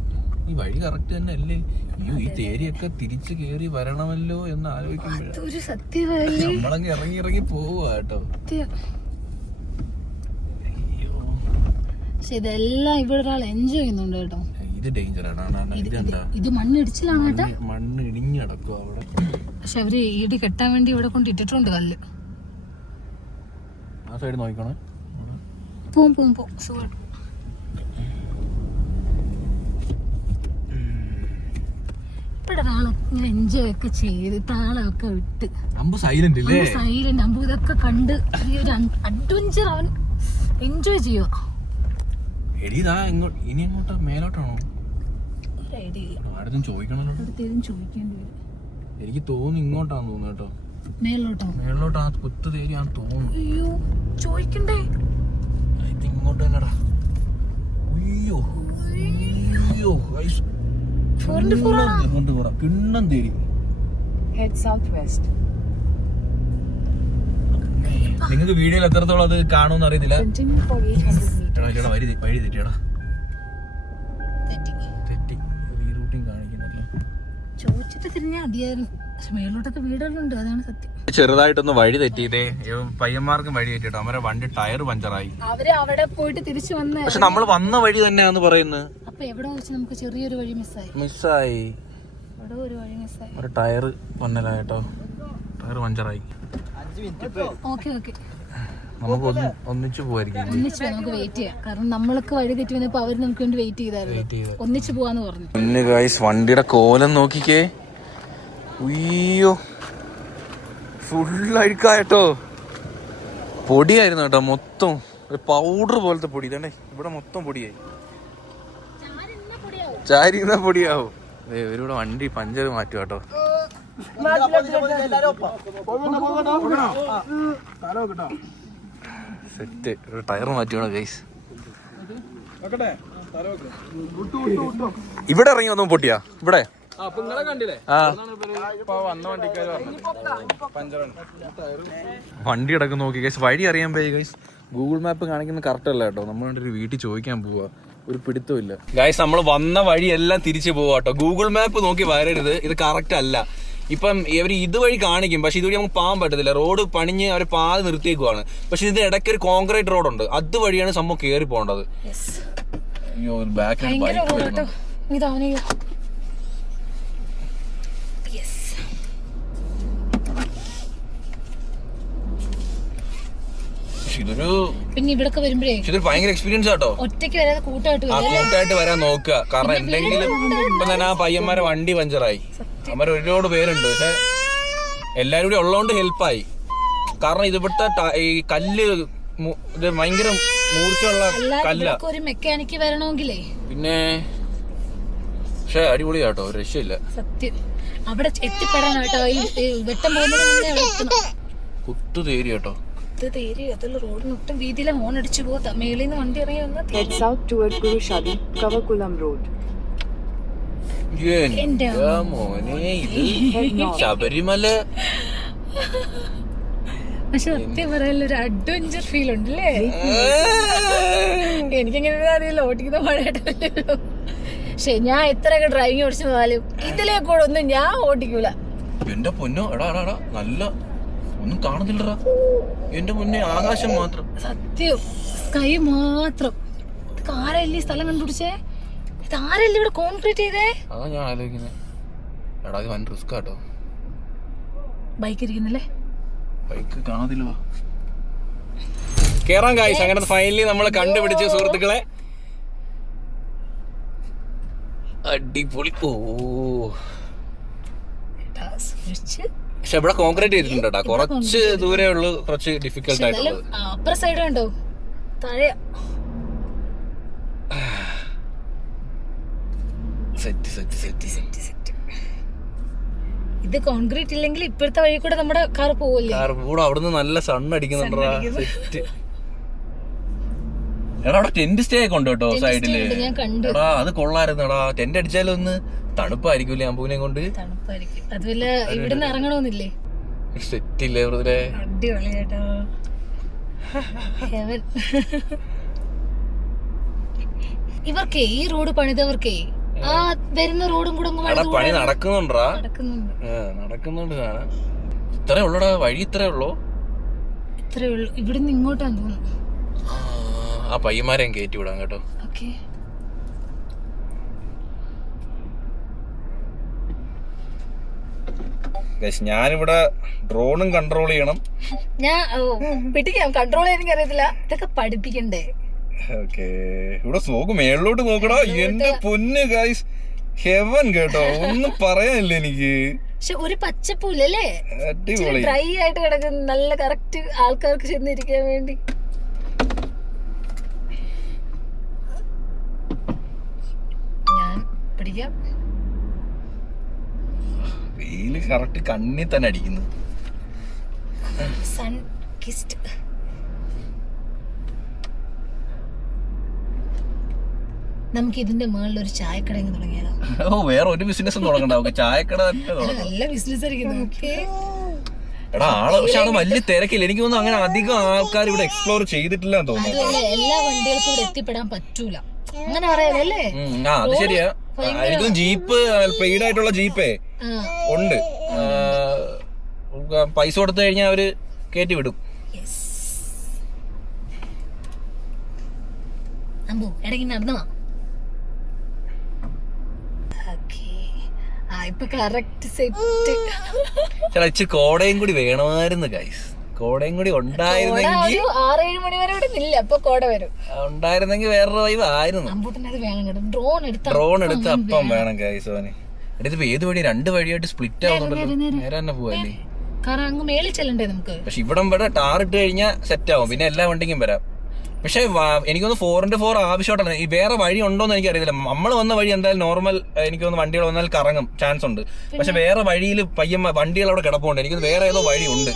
ഈ വഴി കറക്റ്റ് തന്നെ അല്ലേ? അയ്യോ ഈ തേരിയൊക്കെ തിരിച്ചു കേറി വരണമല്ലോ എന്ന് ആലോചിക്കുമ്പോഴൊരു സത്യമല്ലേ നമ്മളങ്ങ് ഇറങ്ങി പോവുക കേട്ടോ. അയ്യോ പക്ഷെ ഇതെല്ലാം ഇവിടെ ഒരാൾ എൻജോയ് ചെയ്യുന്നുണ്ട് കേട്ടോ. ഇത് ഡേഞ്ചറാണ്. ഇത് മണ്ണിടിച്ചിലാണ് കേട്ടോ. മണ്ണ് ഇടിഞ്ഞു കിടക്കും അവിടെ. പക്ഷെ അവര് ഈടി കെട്ടാൻ വേണ്ടി ഇവിടെ കൊണ്ട് ഇട്ടിട്ടുണ്ട് കല്ല്. ആ സൈഡ് നോക്കണേ. പോവും സുഖമായിട്ട്. ഇവിടെ ഒരാള് ഇങ്ങനെ എൻജോയ് ഒക്കെ ചെയ്ത് താളമൊക്കെ വിട്ട് സൈലന്റ് അമ്പു ഇതൊക്കെ കണ്ട് ഈ ഒരു അഡ്വഞ്ചർ അവൻ എൻജോയ് ചെയ്യുക. ഇനി എങ്ങോട്ടാ? മേലോട്ടാണോ? ആരും ചോദിക്കണല്ലോ. ചോദിക്കേണ്ടി വരും. എനിക്ക് തോന്നുന്നു ഇങ്ങോട്ടാന്ന് തോന്നുന്നു കേട്ടോ. മേലോട്ടോ ആ കുത്തു തേരിയാന്ന് തോന്നുന്നു. അയ്യോ ചോദിക്കണ്ടേ? ഇങ്ങോട്ട് തന്നെടാ. അയ്യോ കിണ്ണം തേരി. Head southwest. നിങ്ങക്ക് വീഡിയോയിൽ എത്രത്തോളം അത് കാണുമെന്ന് അറിയത്തില്ല. Continue for 800 meters. വഴി തെറ്റിയടാ. തെറ്റി റീറൂട്ടിങ് കാണിക്കുന്നല്ലോ. ചോദിച്ചിട്ട് തിരിഞ്ഞാ മതിയായിരുന്നു. പക്ഷെ മേലോട്ടൊക്കെ വീടുകളുണ്ട്, അതാണ് സത്യം. ചെറുതായിട്ടൊന്ന് വഴി തെറ്റിയതേ. പയ്യന്മാർക്കും വഴി തെറ്റിട്ടോ. അവരെ വണ്ടി ടയർ പഞ്ചറായി. അവര് അവിടെ പോയിട്ട് തിരിച്ചു വന്ന്. പക്ഷെ നമ്മൾ വന്ന വഴി തന്നെയാന്ന് പറയുന്നത്. അപ്പൊ എവിടെ വെച്ച് നമുക്ക് ചെറിയൊരു വഴി മിസ്സായി. അവിടെ ഒരു വഴി മിസ്സായി. ഒരു ടയർ പന്നലായിട്ടോ. ടയർ പഞ്ചറായി. ഓക്കെ നമുക്ക് ഒന്നിച്ചു പോവായിരിക്കും. ഒന്നിച്ച് നമുക്ക് വെയിറ്റ് ചെയ്യാം. കാരണം നമ്മൾക്ക് വഴി തെറ്റി വന്നപ്പോ അവര് നമുക്ക് വേണ്ടി വെയിറ്റ് ചെയ്തായിരുന്നു. ഒന്നിച്ച് പോവാന്ന് പറഞ്ഞു. ഗൈസ് വണ്ടിയുടെ കോലം നോക്കിക്കേ. ഉയ്യോ ഫുള്ളഴിക്കാട്ടോ. പൊടിയായിരുന്നു കേട്ടോ മൊത്തം. ഒരു പൗഡർ പോലത്തെ പൊടി. ഇതേ ഇവിടെ മൊത്തം പൊടിയായി. ചാരിന്ന പൊടിയാവും. ഇവരിവിടെ വണ്ടി പഞ്ചർ മാറ്റും കേട്ടോ. സെറ്റ്. ഒരു ടയർ മാറ്റുവാണ് ഗൈസ്. ഇവിടെ ഇറങ്ങി ഒന്നും പൊട്ടിയാ ഇവിടെ. വണ്ടി കിടക്കും നോക്കി ഗൈസ്. വഴി അറിയാൻ പോയി ഗൈസ്. ഗൂഗിൾ മാപ്പ് കാണിക്കുന്ന കറക്റ്റ് അല്ല കേട്ടോ. നമ്മൾ ഒരു വീട്ടിൽ ചോദിക്കാൻ പോവാ. ഒരു പിടുത്തമില്ല ഗൈസ്. നമ്മൾ വന്ന വഴി എല്ലാം തിരിച്ചു പോവാ കേട്ടോ. ഗൂഗിൾ മാപ്പ് നോക്കി വരരുത്. ഇത് കറക്റ്റ് അല്ല. ഇപ്പം ഇവർ ഇതുവഴി കാണിക്കും, പക്ഷെ ഇതുവഴി നമുക്ക് പോകാൻ പറ്റത്തില്ല. റോഡ് പണിഞ്ഞ് അവർ പാതി നിർത്തിയേക്കുവാണ്. പക്ഷെ ഇതിന്റെ ഇടയ്ക്ക് ഒരു കോൺക്രീറ്റ് റോഡുണ്ട്. അതുവഴിയാണ് സംഭവം കയറി പോകേണ്ടത്. അയ്യോ ബാക്കിൽ ഇതൊരു പിന്നെ ഇവിടെ വരുമ്പോഴേ ഇതൊരു ഭയങ്കര എക്സ്പീരിയൻസ് ആട്ടോ. ഒറ്റയ്ക്ക് വരാതെ കൂട്ടായിട്ട് വരാൻ നോക്കുക. കാരണം എന്തെങ്കിലും ഇപ്പൊ തന്നെ ആ പയ്യന്മാരെ വണ്ടി പഞ്ചറായി. അവന്മാർ ഒരുപാട് പേരുണ്ട്. പക്ഷെ എല്ലാരും കൂടി ഉള്ളതുകൊണ്ട് ഹെൽപ്പായി. കാരണം ഇതിവിടുത്തെ ഈ കല്ല് ഇത് ഭയങ്കര മൂർച്ചയുള്ള കല്ല. ഒരു മെക്കാനിക്ക് വരണമെങ്കിലേ പിന്നെ പക്ഷെ അടിപൊളിയാട്ടോ. രക്ഷയില്ല സത്യം. അവിടെ എത്തിപ്പെടാൻ കേട്ടോ. ഈ വെട്ടം പോകുന്നതിന് മുന്നേ അവിടെ എത്തണം. കുത്തു തേരി കേട്ടോ. ഇത് തേരി അതുള്ള റോഡിന് ഒട്ടും വീതിയിലെ ഹോൺ അടിച്ചു പോകാം. മേളിൽ നിന്ന് വണ്ടി ഇറങ്ങി വന്നാൽ Head south toward Kurushadi, Kavakulam Road. എന്റെ മോനെ ഇത് ശബരിമല. പക്ഷെ സത്യം പറയാനുള്ള ഒരു അഡ്വഞ്ചർ ഫീൽ ഉണ്ടല്ലേ. എനിക്കിങ്ങനെ അറിയില്ല, ഓട്ടിക്കുന്ന മഴയായിട്ടല്ലോ. പക്ഷെ ഞാൻ എത്രയൊക്കെ ഡ്രൈവിംഗ് ഓടിച്ചു പോയാലും ഇതിലേ കൂടെ ഒന്നും ഞാൻ ഓടിക്കൂല. എന്റെ പൊന്നോ, എടാ നല്ല ഒന്നും കാണുന്നില്ലടാ. എന്റെ മുന്നേ ആകാശം മാത്രം. സത്യം, സ്കൈ മാത്രം. ഇത് ആരല്ലേ ഈ സ്ഥലം കണ്ടുപിടിച്ചേ? ഇത് ആരല്ലേ ഇവിടെ കോൺക്രീറ്റ് ചെയ്തേ? അതാ ഞാൻ ആലോചിക്കുന്നത്. എടാ ഇത് വൻ റിസ്ക് കേട്ടോ. ബൈക്ക് ഇരിക്കുന്നല്ലേ? ബൈക്ക് കാണാതില്ല. കേറാൻ ഗൈസ്. അങ്ങനെ ഫൈനലി നമ്മൾ കണ്ടുപിടിച്ചു സുഹൃത്തുക്കളെ. അടിപൊളി. ഓ പക്ഷെ ഇവിടെ കോൺക്രീറ്റ് ചെയ്തിട്ടുണ്ട് കേട്ടോ. കുറച്ച് ദൂരേ ഉള്ളൂ, കുറച്ച് ഡിഫിക്കൽട്ട് ആയിട്ടുള്ളത്. അപ്പുറ സൈഡ് കണ്ടോ, താഴെ ഇത് കോൺക്രീറ്റ് ഇല്ലെങ്കിൽ ഇപ്പോഴത്തെ വഴി കൂടെ നമ്മുടെ കാർ പോവല്ലേ? കൂടെ അവിടുന്ന് നല്ല സൺ അടിക്കുന്നുണ്ടാ. സെറ്റ്. എടാ അവിടെ ടെന്റ് സ്റ്റേ ഒക്കെ ഉണ്ട് കേട്ടോ സൈഡില്. ഞാൻ കണ്ടു. എടാ അത് കൊള്ളായിരുന്നു. എടാ ടെന്റ് അടിച്ചാലും ഒന്ന് തണുപ്പായിരിക്കൂലേ അമ്പൂനെ കൊണ്ട്. തണുപ്പായിരിക്കും. അതുപോലെ ഇവിടുന്ന് ഇറങ്ങണമെന്നില്ലേ? സെറ്റ് ഇല്ലേ വെറുതെ. അടിപൊളി കേട്ടോ. ഇവർക്കേ ഈ റോഡ് പണിതവർക്കേ ആ വരുന്ന റോഡും കൂടെ പണി നടക്കുന്നുണ്ടാ. നടക്കുന്നുണ്ട്. നടക്കുന്നുണ്ട് കാണാൻ. ഇത്രേ ഉള്ളൂടാ വഴി. ഇത്രേ ഉള്ളൂ. ഇത്രേ ഉള്ളൂ. ഇവിടുന്ന് ഇങ്ങോട്ടാന്ന് തോന്നുന്നു. ആ പയ്യന്മാരെ കയറ്റി വിടാം കേട്ടോ. ഓക്കെ. ഞാനിവിടെ ഡ്രോണും കൺട്രോൾ ചെയ്യണം. ഞാൻ പിടിക്കാം. കൺട്രോൾ ചെയ്യാൻ എനിക്ക് അറിയത്തില്ല. ഇതൊക്കെ പഠിപ്പിക്കണ്ടേ? ഓക്കേ. ഇവിടെ നോക്ക്, മേളിലോട്ട് നോക്കടാ. എന്റെ പൊന്ന് ഗൈസ്, ഹെവൻ കേട്ടോ. ഒന്നും പറയാനില്ല എനിക്ക്. പക്ഷെ ഒരു പച്ചപ്പൂലല്ലേ, അടിപൊളി. ഡ്രൈ ആയിട്ട് കിടക്കുന്ന നല്ല കറക്റ്റ് ആൾക്കാർക്ക് ചെന്നിരിക്കാൻ വേണ്ടി. ഞാൻ പിടിക്കാം. വെയില് കറക്റ്റ് കണ്ണി തന്നെ അടിക്കുന്നു. Sun kissed. നമുക്ക് ഇതിന്റെ മുകളിൽ ഒരു ചായക്കട തുടങ്ങിയാലോ? ഓ വേറെ ഒരു ബിസിനസ് തുടങ്ങണ്ട. ചായക്കട തന്നെ തുടങ്ങാം. നല്ല ബിസിനസ് ആയിരിക്കും. ഓക്കേ. എടാ ആള് പക്ഷെ അവിടെ വലിയ തിരക്കില്ല. എനിക്ക് തോന്നുന്നു അങ്ങനെ അധികം ആൾക്കാർ ഇവിടെ എക്സ്പ്ലോർ ചെയ്തിട്ടില്ല തോന്നുന്നു. അതുപോലെ എല്ലാ വണ്ടികൾക്കും ഇവിടെ എത്തിപ്പെടാൻ പറ്റൂല, അങ്ങനെ പറയാലല്ലേ? ആ അത് ശരിയാ. എനിക്കും ജീപ്പ് പെയ്ഡ് ആയിട്ടുള്ള ജീപ്പേ ഉണ്ട്. പൈസ കൊടുത്തു കഴിഞ്ഞാൽ അവര് കയറ്റി വിടും. അമ്പു ഇടയ്ക്ക് നടന്നോ? ഇപ്പൊ കറക്റ്റ് സെറ്റ്. ചേട്ടാ ഇച്ചിരി കോടയും കൂടി വേണമായിരുന്നു ഗൈസ്. കോടയും കൂടി ഉണ്ടായിരുന്നെങ്കിൽ 6-7 മണി വരെ ഇവിടെ നില്ല. അപ്പൊ കോട വരും. ഉണ്ടായിരുന്നെങ്കിൽ വേറൊരു വൈബ് ആയിരുന്നു. ഡ്രോൺ എടുത്ത് അപ്പം വേണം ഗൈസ്. അവന് എടുത്തിപ്പോ ഏത് വഴി? 2 വഴിയായിട്ട് സ്പ്ലിറ്റ് ആവുന്നുണ്ടല്ലോ. നേരെ തന്നെ പോവല്ലേ? കാരണം അങ്ങ് മേളിൽ ചെല്ലണ്ടേ നമുക്ക്. പക്ഷെ ഇവിടം വരെ ടാർ ഇട്ട് കഴിഞ്ഞാൽ സെറ്റ് ആവും. പിന്നെ എല്ലാ വണ്ടിക്കും വരാം. പക്ഷെ എനിക്കൊന്ന് 4x4 ആവശ്യമായിട്ടാണ്. ഈ വേറെ വഴി ഉണ്ടോന്ന് എനിക്ക് അറിയത്തില്ല. നമ്മൾ വന്ന വഴി എന്തായാലും നോർമൽ എനിക്ക് തോന്നുന്നു വണ്ടികൾ വന്നാൽ കറങ്ങും ചാൻസ് ഉണ്ട്. പക്ഷെ വേറെ വഴിയിൽ വണ്ടികൾ അവിടെ കിടപ്പുണ്ട്. എനിക്ക് വേറെ ഏതോ വഴി ഉണ്ട്.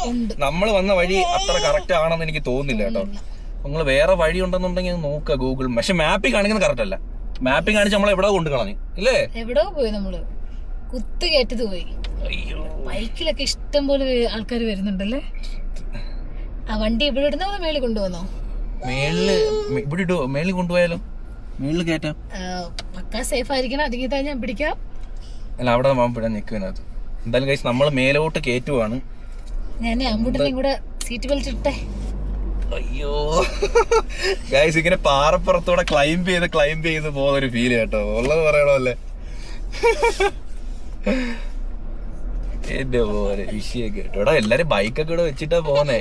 നമ്മൾ വന്ന വഴി അത്ര കറക്റ്റ് ആണെന്ന് എനിക്ക് തോന്നുന്നില്ല കേട്ടോ. നിങ്ങൾ വേറെ വഴി ഉണ്ടെന്നുണ്ടെങ്കിൽ നോക്കുക ഗൂഗിൾ. പക്ഷെ മാപ്പിൽ കാണിക്കുന്നത് കറക്റ്റ് അല്ല. മാപ്പിൽ കാണിച്ച് നമ്മളെ എവിടെ കൊണ്ട് കളഞ്ഞു ഇല്ലേ? എവിടോ പോയി നമ്മള് കുത്ത് കയറ്റത് പോയി. ബൈക്കിലൊക്കെ ഇഷ്ടം പോലെ ആൾക്കാർ വരുന്നുണ്ടല്ലേ. ആ വണ്ടി ഇവിടെ ഇടുന്ന മേളിൽ കൊണ്ടുവന്നോ? മേളില് ഇവിടെ ഇടുവോ? മേളിൽ കൊണ്ടുപോയാലോ? മേളിൽ കയറ്റാം. പക്കാ സേഫ് ആയിരിക്കണം. അതിങ്ങനെ ഞാൻ പിടിക്കാം. അല്ല അവിടെ പിടിക്കാൻ നിൽക്കുന്നതിനകത്ത്. എന്തായാലും ഗൈസ് നമ്മൾ മേലോട്ട് കയറ്റുവാണ്. ഞാൻ അമ്പൂട്ടിനെയും കൂടെ സീറ്റ് ബെൽറ്റ് ഇട്ടേ. അയ്യോ ഗൈസ്, ഇങ്ങനെ പാറപ്പുറത്തൂടെ ക്ലൈംബ് ചെയ്ത് പോകുന്ന ഒരു ഫീല് കേട്ടോ. ഉള്ളത് പറയണോ അല്ലേ? എന്റെ പോലെ വിഷയം കേട്ടോ. എടാ എല്ലാരും ബൈക്കൊക്കെ ഇവിടെ വെച്ചിട്ടാ പോന്നേ.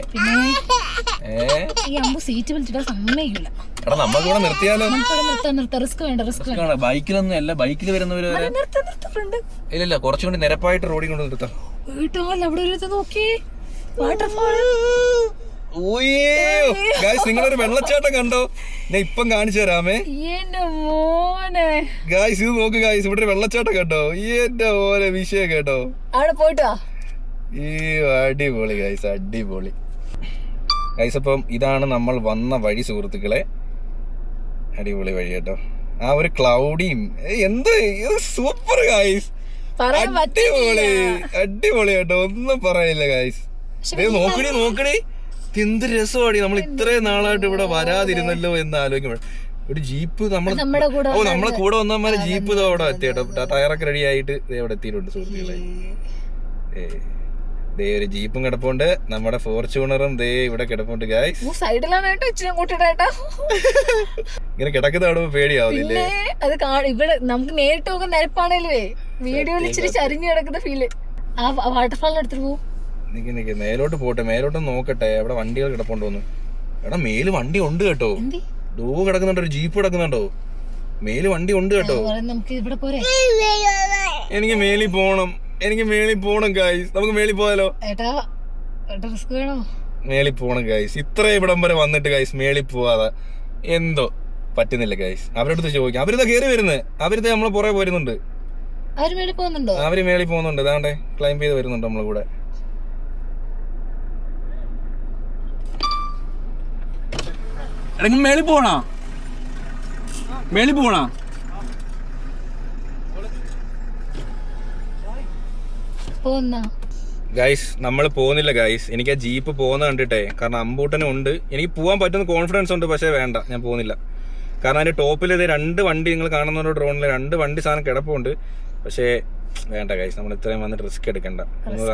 ഈ അമ്പു സീറ്റ് ബെൽറ്റ് ഇടാൻ സമ്മതിക്കില്ല. എടാ നമുക്ക് ഇവിടെ നിർത്തിയാലോ? റിസ്ക് വേണ്ട. ബൈക്കിലൊന്നും അല്ല. ബൈക്കിൽ വരുന്നവര് ഇല്ല കുറച്ചും കൂടി നിരപ്പായിട്ട് റോഡിൽ കൊണ്ട് നിർത്താം. അവിടെ ഒരു നോക്കി വാട്ടർഫാൾ. നിങ്ങളൊരു വെള്ളച്ചാട്ടം കണ്ടോ? ഞാൻ ഇപ്പം കാണിച്ചു തരാമേ എന്റെ മോനെ. ഗായ്സ് ഇത് നോക്ക് ഗായ്സ്, ഇവിടെ ഒരു വെള്ളച്ചാട്ടം കേട്ടോ. എന്റെ ഓരോ വിഷയം കേട്ടോ. അവിടെ പോയിട്ടോ. ഈ അടിപൊളി ഗായ്സ്, അടിപൊളി ഗായ്സ്. അപ്പം ഇതാണ് നമ്മൾ വന്ന വഴി സുഹൃത്തുക്കളെ. അടിപൊളി വഴി കേട്ടോ. ആ ഒരു ക്ലൗഡിയും എന്ത് സൂപ്പർ ഗായ്സ്. അടിപൊളി അടിപൊളി കേട്ടോ, ഒന്നും പറയില്ല ഗായ്സ്. നോക്കണേ എന്ത് രസമാണ്. നമ്മൾ ഇത്രയും നാളായിട്ട് ഇവിടെ വരാതിരുന്നല്ലോ എന്ന് ആലോചിക്കുമ്പോൾ ഒരു ജീപ്പ് നമ്മളെ കൂടെ വന്നമാരെ ജീപ്പ് ഇതോ അവിടെ എത്തി കേട്ടോ. ടയറൊക്കെ റെഡി ആയിട്ട് അവിടെ എത്തിയിട്ടുണ്ട് സുഹൃത്തുക്കളെ. ദേ ഒരു ജീപ്പും കിടപ്പുണ്ട്, നമ്മുടെ ഫോർച്യൂണറും ദേ ഇവിടെ കിടപ്പുണ്ട് ഗായ്സ്. ഇങ്ങനെ കിടക്കുന്ന കാണുമ്പോ പേടിയാവുന്നില്ലേ? അത് ഇവിടെ നമുക്ക് നേരിട്ട് നോക്കുന്ന നിരപ്പാണല്ലേ, വീഡിയോയിൽ ഇച്ചിരി ചരിഞ്ഞു കിടക്കുന്ന ഫീല്. ആ വാട്ടർഫാളിന് അടുത്ത് പോകും. നിക്ക് മേലോട്ട് പോട്ടെ, മേലോട്ട് നോക്കട്ടെ അവിടെ വണ്ടികൾ കിടപ്പുണ്ടോന്ന്. എടാ മേല് വണ്ടി ഉണ്ട് കേട്ടോ. ദോ കിടക്കുന്നുണ്ടോ, ഒരു ജീപ്പ് കിടക്കുന്നുണ്ടോ? മേല് വണ്ടി ഉണ്ട് കേട്ടോ. എനിക്ക് മേലിൽ പോണം ഗായ്സ്. നമുക്ക് മേലിൽ പോയാലോ? മേലിൽ പോണം ഗായ്സ്. ഇത്ര ഇവിടം വരെ വന്നിട്ട് ഗായ്സ് മേലിൽ പോവാതെ എന്തോ പറ്റുന്നില്ല ഗായ്സ്. അവരുടെ അടുത്ത് ചോദിക്കാം. അവരിതാ കയറി വരുന്നത്, അവരിത് നമ്മളെ പുറകെ പോരുന്നുണ്ട്. അവര് മേളിൽ പോകുന്നുണ്ട്, അതാണ്ടെ ക്ലൈംബ് ചെയ്ത് വരുന്നുണ്ട് നമ്മളെ കൂടെ. മേളിൽ പോണോ? ഗൈസ് നമ്മൾ പോകുന്നില്ല ഗൈസ്. എനിക്ക് ആ ജീപ്പ് പോകുന്ന കണ്ടിട്ടേ, കാരണം അമ്പൂട്ടനും ഉണ്ട്, എനിക്ക് പോകാൻ പറ്റുന്ന കോൺഫിഡൻസ് ഉണ്ട്. പക്ഷേ വേണ്ട, ഞാൻ പോകുന്നില്ല. കാരണം അതിന്റെ ടോപ്പിൽ ഇത് 2 വണ്ടി നിങ്ങൾ കാണുന്ന ഡ്രോണിൽ 2 വണ്ടി സാധനം കിടപ്പുണ്ട്. പക്ഷേ വേണ്ട ഗൈസ്, നമ്മൾ ഇത്രയും വന്നിട്ട് റിസ്ക് എടുക്കണ്ട.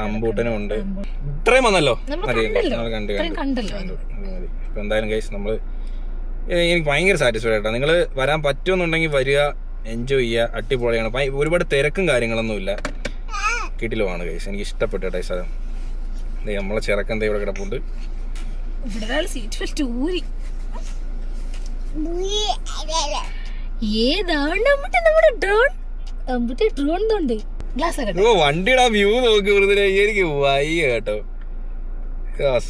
അമ്പൂട്ടനും ഉണ്ട്. ഇത്രയും വന്നല്ലോ മതി, നമ്മൾ കണ്ടു. ഇപ്പൊ എന്തായാലും ഗൈസ് നമ്മള് എനിക്ക് ഭയങ്കര സാറ്റിസ്ഫൈഡ് ആയിട്ടാണ്. നിങ്ങൾ വരാൻ പറ്റുമെന്നുണ്ടെങ്കിൽ വരിക, എൻജോയ് ചെയ്യുക, അടിപൊളിയാണ്. ഒരുപാട് തിരക്കും കാര്യങ്ങളൊന്നും ഇല്ല, കിടിലുമാണ് ഗൈസ്. എനിക്ക് ഇഷ്ടപ്പെട്ടു കേട്ടോ ഈ സ്ഥലം. നമ്മളെ ചെറുക്കൻ ഇവിടെ കിടപ്പുണ്ട്. വണ്ടിയുടെ വ്യൂ നോക്കി വെറുതെ എനിക്ക് വയ്യ കേട്ടോ.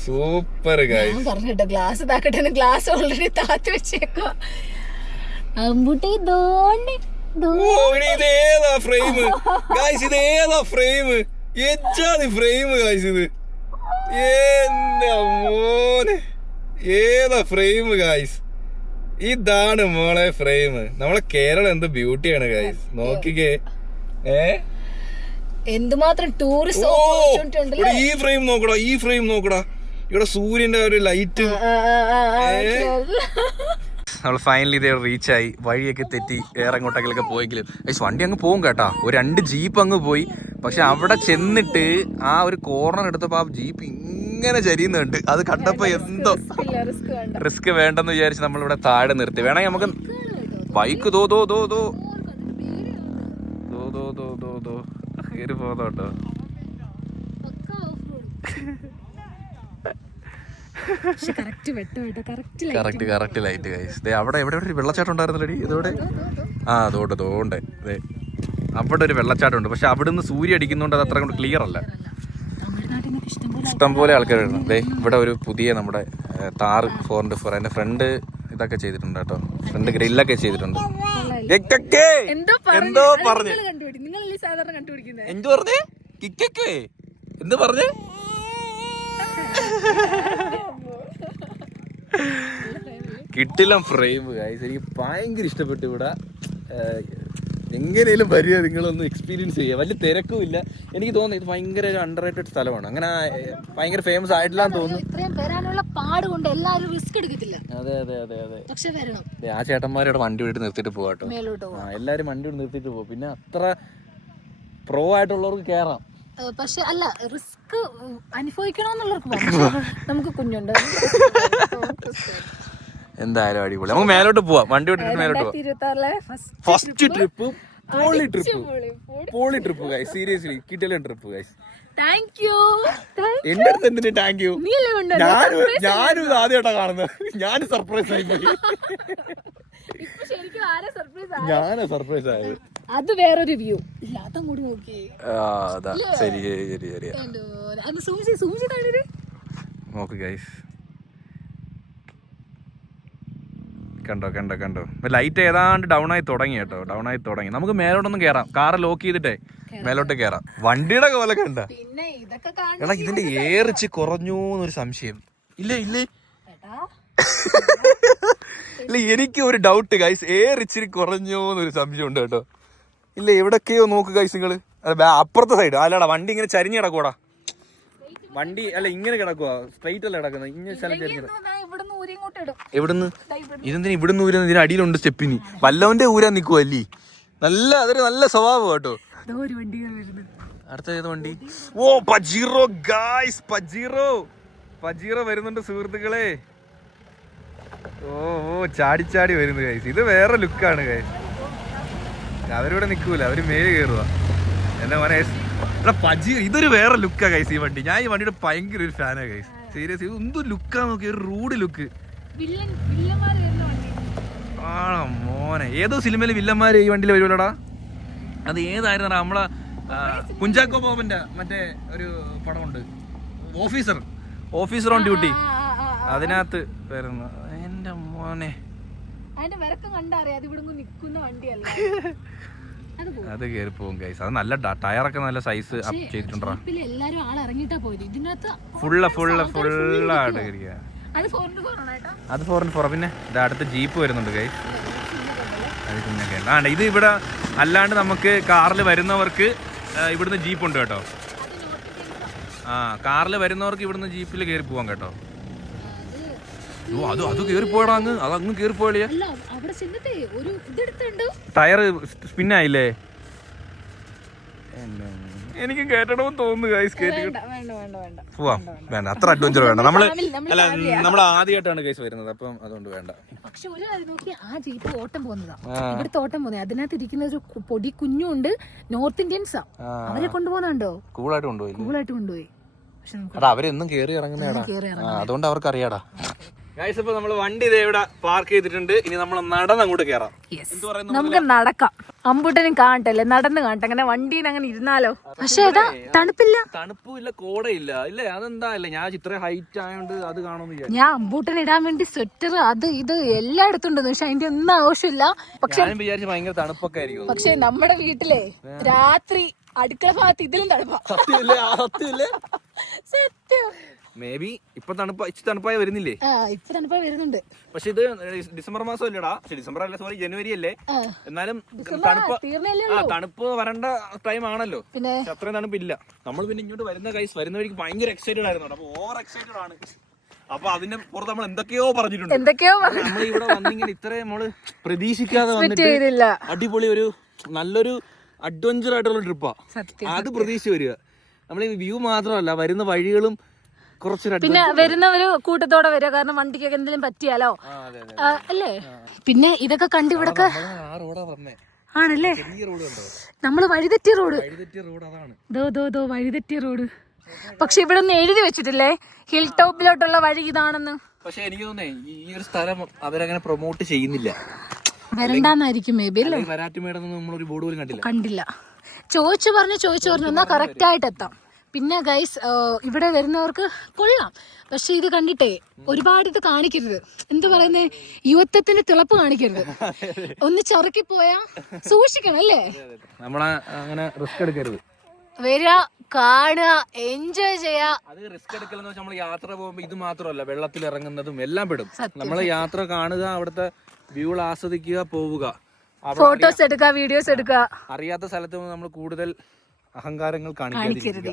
Super guys. പറഞ്ഞിട്ടോ ഗ്ലാസ് താക്കട്ടെ, ഗ്ലാസ് ഓൾറെഡി താത്തി വെച്ചേക്കോ. ഇതേതാ ഫ്രെയിം ഗൈസ്, ഇതേതാ ഫ്രെയിം? എച്ചാതി ഫ്രെയിം ഗൈസ് ഇത്. എന്റെ മോനെ, ഏതാ ഫ്രെയിം ഗൈസ്? ഇതാണ് മോളെ ഫ്രെയിം. നമ്മളെ കേരളം എന്ത് ബ്യൂട്ടിയാണ് ഗൈസ്, നോക്കിക്കേ. എന്തുമാത്രം ടൂറിസ്റ്റ്. ഈ ഫ്രെയിം നോക്കടാ, ഈ ഫ്രെയിം നോക്കടാ, ഇവിടെ സൂര്യന്റെ ഒരു ലൈറ്റ്. നമ്മൾ ഫൈനലി ഇതേ റീച്ചായി. വഴിയൊക്കെ തെറ്റി വേറെ എങ്ങോട്ടെങ്കിലൊക്കെ പോയെങ്കിലും വണ്ടി അങ്ങ് പോകും കേട്ടാ. ഒരു 2 ജീപ്പ് അങ്ങ് പോയി. പക്ഷെ അവിടെ ചെന്നിട്ട് ആ ഒരു കോർണർ എടുത്തപ്പോ ആ ജീപ്പ് ഇങ്ങനെ ചരിയുന്നുണ്ട്. അത് കണ്ടപ്പോ എന്തോ റിസ്ക് വേണ്ടെന്ന് വിചാരിച്ച് നമ്മളിവിടെ താഴെ നിർത്തി. വേണമെങ്കിൽ നമുക്ക് ബൈക്ക് കയറി പോന്നോട്ടോ. Correct light guys. അവിടെ എവിടെ ഒരു വെള്ളച്ചാട്ടം ഉണ്ടായിരുന്നല്ലോടി ഇതോടെ. അതോണ്ട് അവിടെ ഒരു വെള്ളച്ചാട്ടം ഉണ്ട്. പക്ഷെ അവിടുന്ന് സൂര്യ അടിക്കുന്നോണ്ട് അത് അത്ര കൊണ്ട് ക്ലിയർ അല്ല. ഇഷ്ടംപോലെ ആൾക്കാരുണ്ട്. ഇവിടെ ഒരു പുതിയ നമ്മുടെ താർ 4x4 എന്റെ ഫ്രണ്ട് ഇതൊക്കെ ചെയ്തിട്ടുണ്ട് കേട്ടോ. ഫ്രണ്ട് ഗ്രില്ലൊക്കെ ചെയ്തിട്ടുണ്ട്. എന്തോ പറഞ്ഞു എന്ത് പറഞ്ഞേ? കിട്ടില്ല ഫ്രെയിം ഗൈസ്. എനിക്ക് ഭയങ്കര ഇഷ്ടപ്പെട്ടു. ഇവിടെ എങ്ങനെയും വരിക, നിങ്ങളൊന്ന് എക്സ്പീരിയൻസ് ചെയ്യുക. വലിയ തിരക്കും ഇല്ല. എനിക്ക് തോന്നുന്നു ഇത് ഭയങ്കര ഒരു അണ്ടർ റേറ്റഡ് സ്ഥലമാണ്. അങ്ങനെ ഭയങ്കര ഫേമസ് ആയിട്ടില്ലാന്ന് തോന്നുന്നു. അതെ. ആ ചേട്ടന്മാരുടെ വണ്ടി വിട്ട് നിർത്തിയിട്ട് പോവാട്ടോ. എല്ലാരും വണ്ടി വിട്ട് നിർത്തിയിട്ട് പോകും. പിന്നെ അത്ര പ്രോ ആയിട്ടുള്ളവർക്ക് കയറാം. പക്ഷെ അല്ല, റിസ്ക് അനുഭവിക്കണമെന്നുള്ളവർക്ക് നമുക്ക് കുഞ്ഞുണ്ട്. എന്തായാലും അടിപൊളി. നമുക്ക് മേലോട്ട് പോവാം, വണ്ടി വിട്ടിട്ട് മേലോട്ട് പോവാം. ഫസ്റ്റ് ട്രിപ്പ് പോളി ട്രിപ്പ് ഗൈസ്. സീരിയസ്ലി കിട്ടില്ല ട്രിപ്പ് ഗൈസ്. എന്റെ അടുത്ത് എന്തിനാ താങ്ക് യു? ഞാനും ഇത് ആദ്യമായിട്ടാ കാണുന്നത്. ഞാൻ സർപ്രൈസ് ആയി പോയി. ഞാനാ സർപ്രൈസ് ആയത്. അത് വേറൊരു വ്യൂ. അതങ്ങോട്ട് നോക്കി. ശരി നോക്ക് ഗൈസ്. കണ്ടോ കണ്ടോ കണ്ടോ ലൈറ്റ് ഏതാണ്ട് ഡൗൺ ആയി തുടങ്ങി കേട്ടോ, ഡൗൺ ആയി തുടങ്ങി. നമുക്ക് മേലോട്ടൊന്നും കയറാം, കാറ് ലോക്ക് ചെയ്തിട്ടേ മേലോട്ട് കയറാം. വണ്ടിയുടെ കോല കണ്ട. പിന്നെ ഇതൊക്കെ കാണും. എടാ ഇതിന്റെ ഏറിച്ച് കുറഞ്ഞു എന്നൊരു സംശയം. ഇല്ലേ ഇല്ലേ ഇല്ല, എനിക്ക് ഒരു ഡൗട്ട് ഗൈസ്, ഏറിച്ചിരി കുറഞ്ഞോ എന്നൊരു സംശയം ഉണ്ട് കേട്ടോ. ഇല്ല എവിടൊക്കെയോ നോക്ക് ഗൈസ് നിങ്ങള്. അപ്പുറത്തെ സൈഡ് അല്ലടാ, വണ്ടി ഇങ്ങനെ ചരിഞ്ഞ് കിടക്കൂടാ. വണ്ടി അല്ല ഇങ്ങനെ കിടക്കുവാ, സ്ട്രൈറ്റ് അല്ല കിടക്കുന്നത്, ഇങ്ങനെ സ്ഥലം ചരിഞ്ഞ. എവിടുന്ന് ഇതെന്തിനാ ഇവിടുന്ന് ഊരുന്നത്? ഇതിന് അടിയിലുണ്ട് സ്റ്റെപ്പിന്. വല്ലവന്റെ ഊരാൻ നിക്കുവല്ലേ. നല്ല അതൊരു നല്ല സ്വഭാവം കേട്ടോ. അടുത്ത ഏത് വണ്ടി? ഓ പജീറോ ഗായ്സ്, പജീറോ വരുന്നുണ്ട് സുഹൃത്തുക്കളെ. ഓ ചാടി ചാടി വരുന്നു ഗൈസ്. ഇത് വേറെ ലുക്കാണ് ഗൈസ്. അവരിവിടെ നിൽക്കൂല, അവര് മേല് കയറുക. എന്നാ മോനെ പജീറോ, ഇതൊരു വേറെ ലുക്കാ ഗൈസ് ഈ വണ്ടി. ഞാൻ ഈ വണ്ടിയുടെ ഭയങ്കര ഒരു ഫാനാ ഗൈസ്. സീരിയസ്, ഇത് എന്ത് ലുക്കാ നോക്കി, ഒരു റൂഡ് ലുക്ക്. ആണോ മോനെ, ഏതോ സിനിമയില് വില്ലന്മാര് ഈ വണ്ടിയിൽ വരുമല്ലോടാ. അത് ഏതായിരുന്നു നമ്മളെ കുഞ്ചാക്കോ ബോബന്റെ മറ്റേ ഒരു പടമുണ്ട്, ഓഫീസർ ഓൺ ഡ്യൂട്ടി. അതിനകത്ത് വരുന്നു. എന്റെ മോനെ അത് കയറി പോകും ഗൈസ്. അത് നല്ല ടയറൊക്കെ നല്ല സൈസ് അപ്പ് ചെയ്തിട്ടുണ്ടോ. ഫുള്ളായിട്ട് കയറിയ അത് 4x4. പിന്നെ ഇത് അടുത്ത് ജീപ്പ് വരുന്നുണ്ട് ഗൈസ്. അത് കുഞ്ഞൊക്കെ ഉണ്ട്. ഇത് ഇവിടെ അല്ലാണ്ട് നമുക്ക് കാറിൽ വരുന്നവർക്ക് ഇവിടുന്ന് ജീപ്പ് ഉണ്ട് കേട്ടോ. കാറിൽ വരുന്നവർക്ക് ഇവിടുന്ന് ജീപ്പിൽ കയറി പോവാം കേട്ടോ. അത് കയറി പോയടാ, അതങ്ങ് കയറി പോയല്ലേ. ടയർ സ്പിന്നായില്ലേ. എനിക്കും കേട്ടണമെന്ന് തോന്നുന്നു ഗൈസ്. പോവാം, വേണ്ട അത്ര അഡ്വഞ്ചർ വേണ്ട. നമ്മള് ആദ്യമായിട്ടാണ് ഗൈസ് വരുന്നത്, അപ്പം അതുകൊണ്ട് വേണ്ട. പക്ഷെ ഒരു കാര്യം നോക്കി, ആ ജീപ്പ് ഓട്ടം പോകുന്നതാ, ഇവിടുത്തെ ഓട്ടം പോകുന്നത്. അതിനകത്ത് ഇരിക്കുന്ന ഒരു പൊടി കുഞ്ഞുണ്ട്, നോർത്ത് ഇന്ത്യൻസാ. അവരെ കൊണ്ടുപോകുന്നുണ്ടോ? കൂളായിട്ട് കൊണ്ടുപോയി. പക്ഷെ അവരെന്നും കേറി ഇറങ്ങുന്നേടാ, അതുകൊണ്ട് അവർക്ക് അറിയാടാ. ഗൈസ് ഇപ്പൊ നമ്മള് വണ്ടി ഇതേ ഇവിടെ പാർക്ക് ചെയ്തിട്ടുണ്ട്. ഇനി നമ്മൾ നടന്നങ്ങോട്ട് കയറാം. നമുക്ക് നടക്കാം. അമ്പൂട്ടനും കാണട്ടല്ലേ, നടന്ന് കാണട്ടെ. അങ്ങനെ വണ്ടിയിൽ അങ്ങനെ ഇരുന്നാലോ. പക്ഷെ ഏതാ തണുപ്പില്ല, കോടയില്ല. ഇല്ലേ അതെന്താ ഇല്ല, ഞാൻ ഇത്ര ഹൈറ്റ് ആയതുകൊണ്ട് അത് കാണുമെന്ന്. ഞാൻ അമ്പൂട്ടൻ ഇടാൻ വേണ്ടി സ്വെറ്റർ അത് ഇത് എല്ലായിടത്തും ഉണ്ട്, പക്ഷെ അതിന്റെ ഒന്നും ആവശ്യമില്ല. പക്ഷെ വിചാരിച്ചു ഭയങ്കര തണുപ്പൊക്കെ ആയിരിക്കും. പക്ഷെ നമ്മുടെ വീട്ടിലെ രാത്രി അടുക്കള ഭാഗത്ത് ഇതിലും തണുപ്പാ. സത്യം. മേ ബി ഇപ്പൊ തണുപ്പായി വരുന്നില്ലേ? ഇപ്പൊ തണുപ്പായി വരുന്നുണ്ട്. പക്ഷെ ഇത് ഡിസംബർ മാസം അല്ലടാ, ഡിസംബർ അല്ല, സോറി ജനുവരി അല്ലേ. എന്നാലും തണുപ്പ് വരേണ്ട ടൈം ആണല്ലോ. പിന്നെ അത്രയും തണുപ്പില്ല. നമ്മൾ പിന്നെ ഇങ്ങോട്ട് വരുന്ന ഗൈസ് വരുന്ന വഴിക്ക് ഭയങ്കര എക്സൈറ്റഡ് ആയിരുന്നു. അപ്പൊ ഓവർ എക്സൈറ്റഡ് ആണ്. അപ്പൊ അതിന്റെ പുറത്ത് നമ്മൾ എന്തൊക്കെയോ പറഞ്ഞിട്ടുണ്ട്. നമ്മൾ ഇവിടെ വന്നിങ്ങനെ ഇത്രയും നമ്മള് പ്രതീക്ഷിക്കാതെ വന്നിട്ട് അടിപൊളി ഒരു നല്ലൊരു അഡ്വഞ്ചർ ആയിട്ടുള്ള ട്രിപ്പാ. അത് പ്രതീക്ഷിച്ച് വരിക. നമ്മൾ ഈ വ്യൂ മാത്രമല്ല, വരുന്ന വഴികളും പിന്നെ വരുന്നവര് കൂട്ടത്തോടെ വരിക, കാരണം വണ്ടിക്കൊക്കെ എന്തെങ്കിലും പറ്റിയാലോ അല്ലേ. പിന്നെ ഇതൊക്കെ കണ്ട് ഇവിടൊക്കെ ആണല്ലേ. നമ്മള് വഴിതെറ്റിയ റോഡ്, വഴിതെറ്റിയ റോഡ്. പക്ഷെ ഇവിടെ ഒന്ന് എഴുതി വെച്ചിട്ടില്ലേ, ഹിൽ ടോപ്പിലോട്ടുള്ള വഴി ഇതാണെന്ന്. പക്ഷെ എനിക്ക് തോന്നേ ഈ ഒരു സ്ഥലം അവരങ്ങനെ പ്രൊമോട്ട് ചെയ്യുന്നില്ല. വരണ്ടാന്നായിരിക്കും മേ ബി അല്ലേ. നമ്മളൊരു ബോർഡ് പോലും കണ്ടില്ല. ചോദിച്ചു പറഞ്ഞു എന്നാ കറക്റ്റ് ആയിട്ട് എത്താം. പിന്നെ ഗൈസ് ഇവിടെ വരുന്നവർക്ക് കൊള്ളാം, പക്ഷെ ഇത് കണ്ടിട്ടേ ഒരുപാട് ഇത് കാണിക്കരുത്. എന്താ പറയുന്നേ, യുവത്വത്തിന്റെ തിളപ്പ് കാണിക്കരുത്. ഒന്ന് ചൊറക്കി പോയാ സൂക്ഷിക്കണം അല്ലേ. അങ്ങനെ റിസ്ക് എടുക്കരുത്. വരിക, കാണുക, എൻജോയ് ചെയ്യാ. അത് റിസ്ക് എടുക്കലെന്ന് വെച്ചാൽ നമ്മൾ യാത്ര പോകുമ്പോ ഇത് മാത്രമല്ല, വെള്ളത്തിൽ ഇറങ്ങുന്നതും എല്ലാം പെടും. നമ്മള് യാത്ര കാണുക, അവിടുത്തെ വ്യൂ ആസ്വദിക്കുക, പോവുക, ഫോട്ടോസ് എടുക്കുക, വീഡിയോസ് എടുക്കുക. അറിയാത്ത സ്ഥലത്ത് നമ്മൾ കൂടുതൽ അഹങ്കാരങ്ങൾ കാണിക്കരുത്.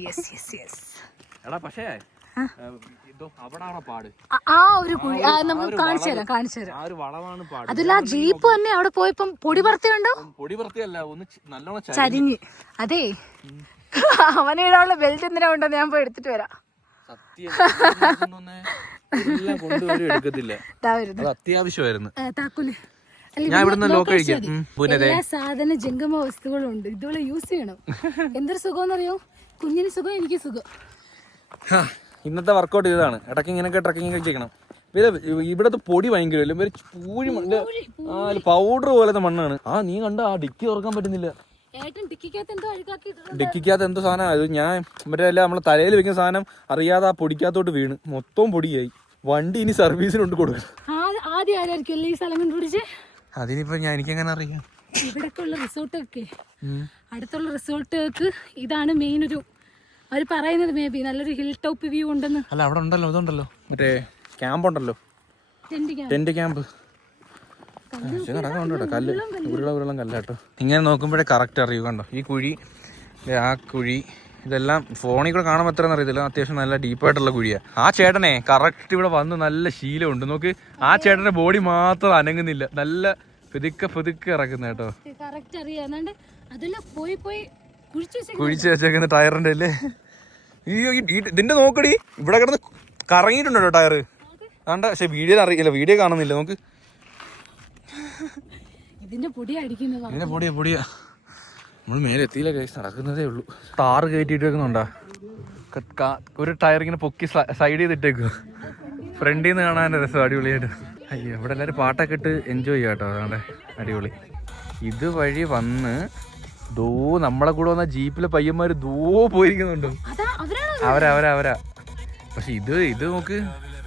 എടാ പക്ഷേ അവിടാണോ പാട്? ആ ഒരു കുഴി നമുക്ക് കാണിച്ചു തരാം. അതല്ല, ജീപ്പ് തന്നെ അവിടെ പോയപ്പം പൊടി പറത്തി കണ്ടോ? പൊടി പറത്തിയല്ല, ഒന്ന് നല്ലോണം ചരിഞ്ഞ്. അതെ, അവനിടാനുള്ള ബെൽറ്റ് എന്തിനാ ഉണ്ടോ, ഞാൻ പോയി എടുത്തിട്ട് വരാം. അത്യാവശ്യമായിരുന്നു. താക്കൂല് ഞാൻ ഇവിടുന്ന് ലോക്ക് കഴിക്കാം. എല്ലാ സാധന ജംഗമ വസ്തുക്കളും ഉണ്ട്, ഇതുപോലെ യൂസ് ചെയ്യണം. എന്തൊരു സുഖം അറിയോ, കുഞ്ഞിന് സുഖം, എനിക്ക് സുഖം. ഇന്നത്തെ വർക്കൗട്ട് ഇതാണ്. ഇടയ്ക്ക് ഇങ്ങനെയൊക്കെ ട്രക്കിംഗ് ചെയ്യണം. ഇവിടത്തെ പൊടി ഭയങ്കര പൂഴി പൗഡർ പോലത്തെ മണ്ണാണ്. നീ കണ്ട ആ ഡിക്കി തുറക്കാൻ പറ്റുന്നില്ല. ഡിക്കിക്കകത്ത് എന്തോ സാധനം, അത് ഞാൻ മറ്റേ നമ്മളെ തലയിൽ വെക്കുന്ന സാധനം അറിയാതെ ആ പൊടിക്കകത്തോട്ട് വീണ് മൊത്തം പൊടിയായി. വണ്ടി ഇനി സർവീസിനുണ്ട് കൊടുക്കണം. ആ ആദ്യം ആരായിരിക്കും ഈ സ്ഥലം കണ്ടുപിടിച്ച്? അതിനിപ്പോ എനിക്കെങ്ങനെ അറിയാം? ഇവിടൊക്കെ ഉള്ള റിസോർട്ടൊക്കെ അടുത്തുള്ള റിസോർട്ടുകൾക്ക് ഇതാണ് മെയിൻ ഒരു അവർ പറയുന്നത്. മേ ബി നല്ലൊരു ഹിൽ ടോപ്പ് വ്യൂ ഉണ്ടെന്ന്. അല്ല അവിടെ ഉണ്ടല്ലോ, ഇതുണ്ടല്ലോ, മറ്റേ ക്യാമ്പ് ഉണ്ടല്ലോ, ടെന്റ് ക്യാമ്പ്. നടക്കുന്നുണ്ടോ കല്ല്, ഉരുളം കല്ലാട്ടോ. ഇങ്ങനെ നോക്കുമ്പോഴേ കറക്റ്റ് അറിയൂ. കണ്ടോ ഈ കുഴി, ആ കുഴി, ഇതെല്ലാം ഫോണിൽ കൂടെ കാണാൻ എത്രയെന്ന് അറിയത്തില്ല. അത്യാവശ്യം നല്ല ഡീപ്പായിട്ടുള്ള കുഴിയാണ്. ആ ചേട്ടനെ കറക്റ്റ് ഇവിടെ വന്ന് നല്ല ശീലമുണ്ട്. നോക്ക്, ആ ചേട്ടന്റെ ബോഡി മാത്രം അനങ്ങുന്നില്ല, നല്ല പുതുക്കെ ഇറക്കുന്ന കേട്ടോ. കുഴിച്ച് വെച്ചേക്കുന്ന ടയറിന്റെ അല്ലേ. അയ്യോ ഇതിന്റെ നോക്കടി, ഇവിടെ കിടന്ന് കറങ്ങിയിട്ടുണ്ട് കേട്ടോ ടയറ്. ആണ്ട, പക്ഷെ വീഡിയോയിൽ അറിയില്ല, വീഡിയോ കാണുന്നില്ല. നോക്ക്, ഇതിന്റെ പൊടിയാ. നമ്മൾ മേലെ എത്തിയില്ല കേസ്, നടക്കുന്നതേ ഉള്ളൂ. താറ് കയറ്റിയിട്ട് വെക്കുന്നുണ്ടാ, ഒരു ടയർ ഇങ്ങനെ പൊക്കി സൈഡ് ചെയ്തിട്ടേക്കുക. ഫ്രണ്ടിൽ നിന്ന് കാണാൻ രസം, അടിപൊളിയായിട്ട്. അയ്യോ, ഇവിടെ എല്ലാവരും പാട്ടൊക്കെ ഇട്ട് എൻജോയ് ചെയ്യാം കേട്ടോ. അതാണ്ട് അടിപൊളി. ഇതുവഴി വന്ന് നമ്മളെ കൂടെ വന്ന ജീപ്പിലെ പയ്യന്മാര് പോയിരിക്കുന്നുണ്ടോ. അവരാ. പക്ഷെ ഇത് നോക്ക്,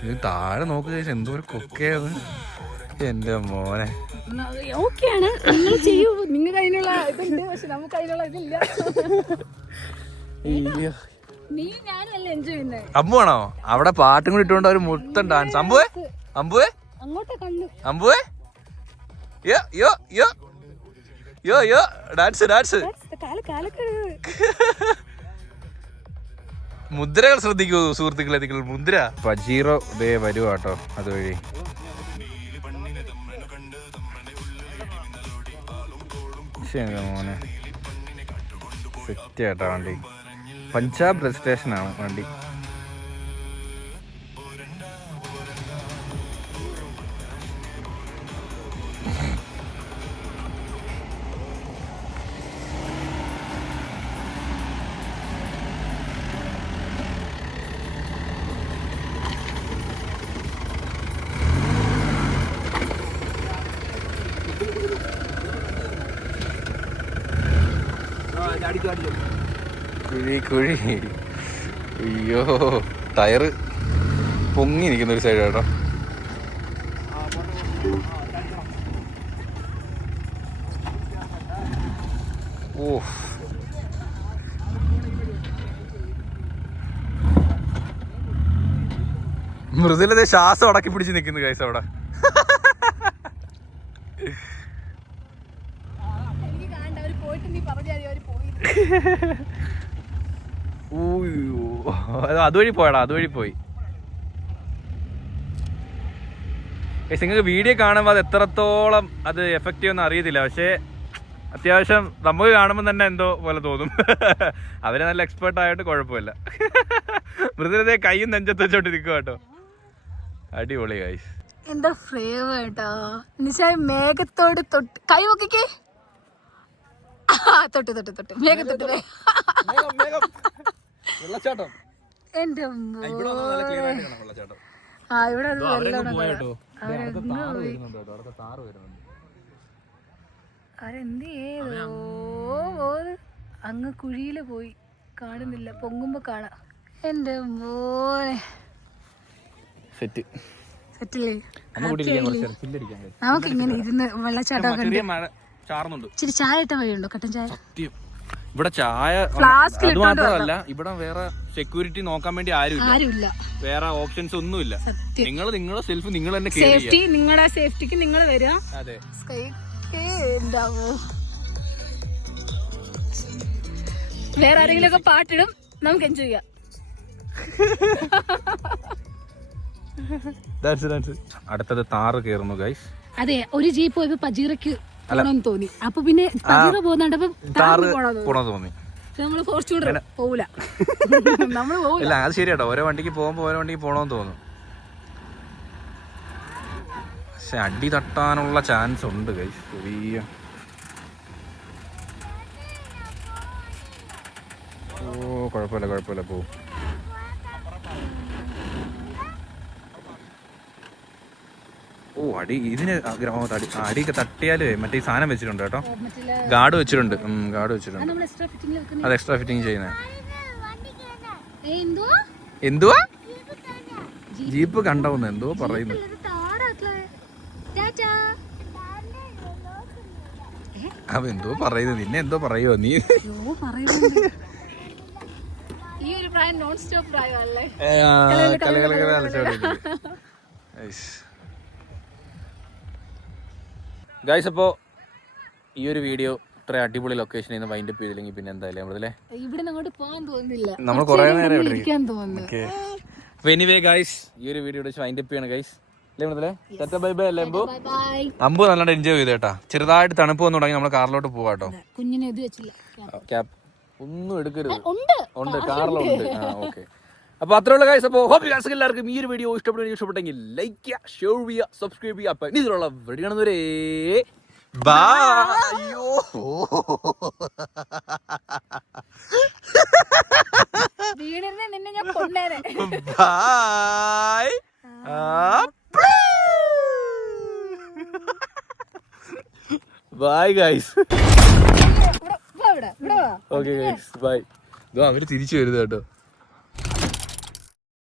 ഇത് താഴെ നോക്ക് കഴിച്ചാൽ എന്തോ ഒരു കൊക്കയാണ്. എന്റെ മോനെ, അമ്പുവാണോ അവിടെ പാട്ടും കൂടി ഇട്ടുകൊണ്ട് അവര് മൊത്തം ഡാൻസ്. അമ്പുവേ യോ ഡാൻസ്. മുദ്രകൾ ശ്രദ്ധിക്കൂ സുഹൃത്തുക്കളെ, മുദ്ര. പജീറോ ദേ വരുവാട്ടോ അതുവഴി. മോനെ സെറ്റ് ആയിട്ടാ വണ്ടി. പഞ്ചാബ് രജിസ്ട്രേഷനാണ് വണ്ടി. കുഴി അയ്യോ, ടയറ് പൊങ്ങി നിൽക്കുന്ന ഒരു സൈഡ് കേട്ടോ. ഓ, മൃദുലതേ ശ്വാസം അടക്കി പിടിച്ച് നിൽക്കുന്നു ഗൈസ് അവിടെ. അതുവഴി പോയി. നിങ്ങൾക്ക് വീഡിയോ കാണുമ്പോൾ അത് എത്രത്തോളം അത് എഫക്റ്റീവ് എന്ന് അറിയത്തില്ല. പക്ഷേ അത്യാവശ്യം നമുക്ക് കാണുമ്പോൾ തന്നെ എന്തോ പോലെ തോന്നും. അവര് നല്ല എക്സ്പേർട്ട് ആയിട്ട് കുഴപ്പമില്ല. മൃദുലതയെ കൈയും നെഞ്ചത്ത് വെച്ചോട്ട് നിൽക്കുക കേട്ടോ. അടിപൊളി ഗൈസ്. എന്താ ഫ്ലേവർ കേട്ടോ. മേഘത്തോട് തൊട്ട് കൈ നോക്കിക്കേ. തൊട്ട് മേഘത്തൊട്ട് വെള്ളച്ചാട്ടം. എന്റെ അവരെന്ത് ചെയ്തോ അങ്ങ് കുഴിയില് പോയി, കാണുന്നില്ല, പൊങ്ങുമ്പോ കാണാം. എന്റെ മോനെ സെറ്റല്ലേ. നമുക്ക് ഇങ്ങനെ ഇരുന്ന് വെള്ളച്ചാട്ടം ഇച്ചിരി ചായ ഇട്ട വഴിയുണ്ടോ? കട്ടൻ ചായ. ഇവിടെ ചായ അത് മാത്രമല്ല, ഇവിടെ വേറെ സെക്യൂരിറ്റി നോക്കാൻ വേണ്ടി ആരുമില്ല. വേറെ ഓപ്ഷൻസ് ഒന്നുമില്ല. നിങ്ങളുടെ സെൽഫ് നിങ്ങൾ തന്നെ സേഫ്റ്റി, നിങ്ങളുടെ സേഫ്റ്റിക്ക് നിങ്ങൾ വരിക. അതെ, വേറെ ആരെങ്കിലും ഒക്കെ പാട്ടിടും, നമുക്ക് എൻജോയ് ചെയ്യാം. അടുത്തത് താറ് കയറുന്നു ഗൈസ്. അതെ, ഒരു ജീപ്പ് പോയപ്പോ പജീറയ്ക്ക് തോന്നി. അപ്പൊ പിന്നെ പജീറ പോകുന്നുണ്ടപ്പോ തോന്നി. നമ്മള് ഫോർച്യൂണർ പോവൂല. നമ്മള് പോവില്ല. അത് ശരിയാട്ടോ, ഓരോ വണ്ടിക്ക് പോകുമ്പോ ഓരോ വണ്ടിക്ക് പോണോന്ന് തോന്നും. പക്ഷെ അടി തട്ടാനുള്ള ചാൻസ് ഉണ്ട് ഗൈസ്. ഓ കുഴപ്പമില്ല പോവും. ഓ അടി, ഇതിന് അടിയൊക്കെ തട്ടിയാലേ മറ്റേ ഈ സാധനം വെച്ചിട്ടുണ്ട് കേട്ടോ. ഗാർഡ് വെച്ചിട്ടുണ്ട്. അത് എക്സ്ട്രാ ഫിറ്റിംഗ് ചെയ്യുന്നത്. എന്തുവാ ജീപ്പ് കണ്ടോന്ന് എന്തോ പറയുന്നു. ടാറ്റാ. അവ എന്തോ പറയുന്നത്, നിന്നെ എന്തോ പറയുമോ നീ? അയ്യോ, പറയുന്നുണ്ട്. ഈ ഒരു പ്രായം നോൺ സ്റ്റോപ്പ് പ്രായമല്ലേ? ഗൈസ്, അപ്പോൾ ഈ ഒരു വീഡിയോ ഇത്ര അടിപൊളി ലൊക്കേഷനിൽ നിന്ന് വൈൻഡ് അപ്പ് ചെയ്തില്ലെങ്കിൽ പിന്നെ എന്തായാലും നമ്മളല്ലേ ഇവിടെ അങ്ങോട്ട് പോകാൻ തോന്നുന്നില്ല, നമ്മൾ കുറേ നേരം ഇവിടെ ഇരിക്കാൻ തോന്നുന്നു. അപ്പോൾ എനിവേ ഗൈസ്, ഈ ഒരു വീഡിയോ വൈൻഡ് അപ്പ് ചെയ്യണം ഗൈസ്. അല്ലേ മുതലേ ബൈ ബൈ അല്ലേ അമ്പു? ബൈ. അമ്പു നല്ലോണം എൻജോയ് ചെയ്തു കേട്ടാ. ചെറുതായിട്ട് തണുപ്പ് വന്നു തുടങ്ങി, നമ്മൾ കാറിലോട്ട് പോവാട്ടോ. കുഞ്ഞിനെ ഇത് വെച്ചില്ല. ക്യാപ് ഒന്നും എടുക്കരുത്. ഉണ്ട് ഉണ്ട്, കാറിലുണ്ട്. ഓക്കെ, അപ്പോൾ അത്രേ ഉള്ള ഗൈസ്. അപ്പോൾ ഹോപ്പ് ഗൈസ് എല്ലാവർക്കും ഈ ഒരു വീഡിയോ ഇഷ്ടപ്പെട്ടെങ്കിൽ ലൈക്ക് ചെയ്യുക, ഷെയർ ചെയ്യുക, സബ്സ്ക്രൈബ് ചെയ്യുക. അപ്പോൾ ഇതിലുള്ള വീഡിയോ കാണുന്നവരേ അയ്യോ വീടിനെ നിന്നെ ഞാൻ കൊണ്ടേരെ. By guys. ഇവിടെ വാ. Okay guys, bye. അങ്ങോട്ട് തിരിച്ചു വരുന്നത് കേട്ടോ.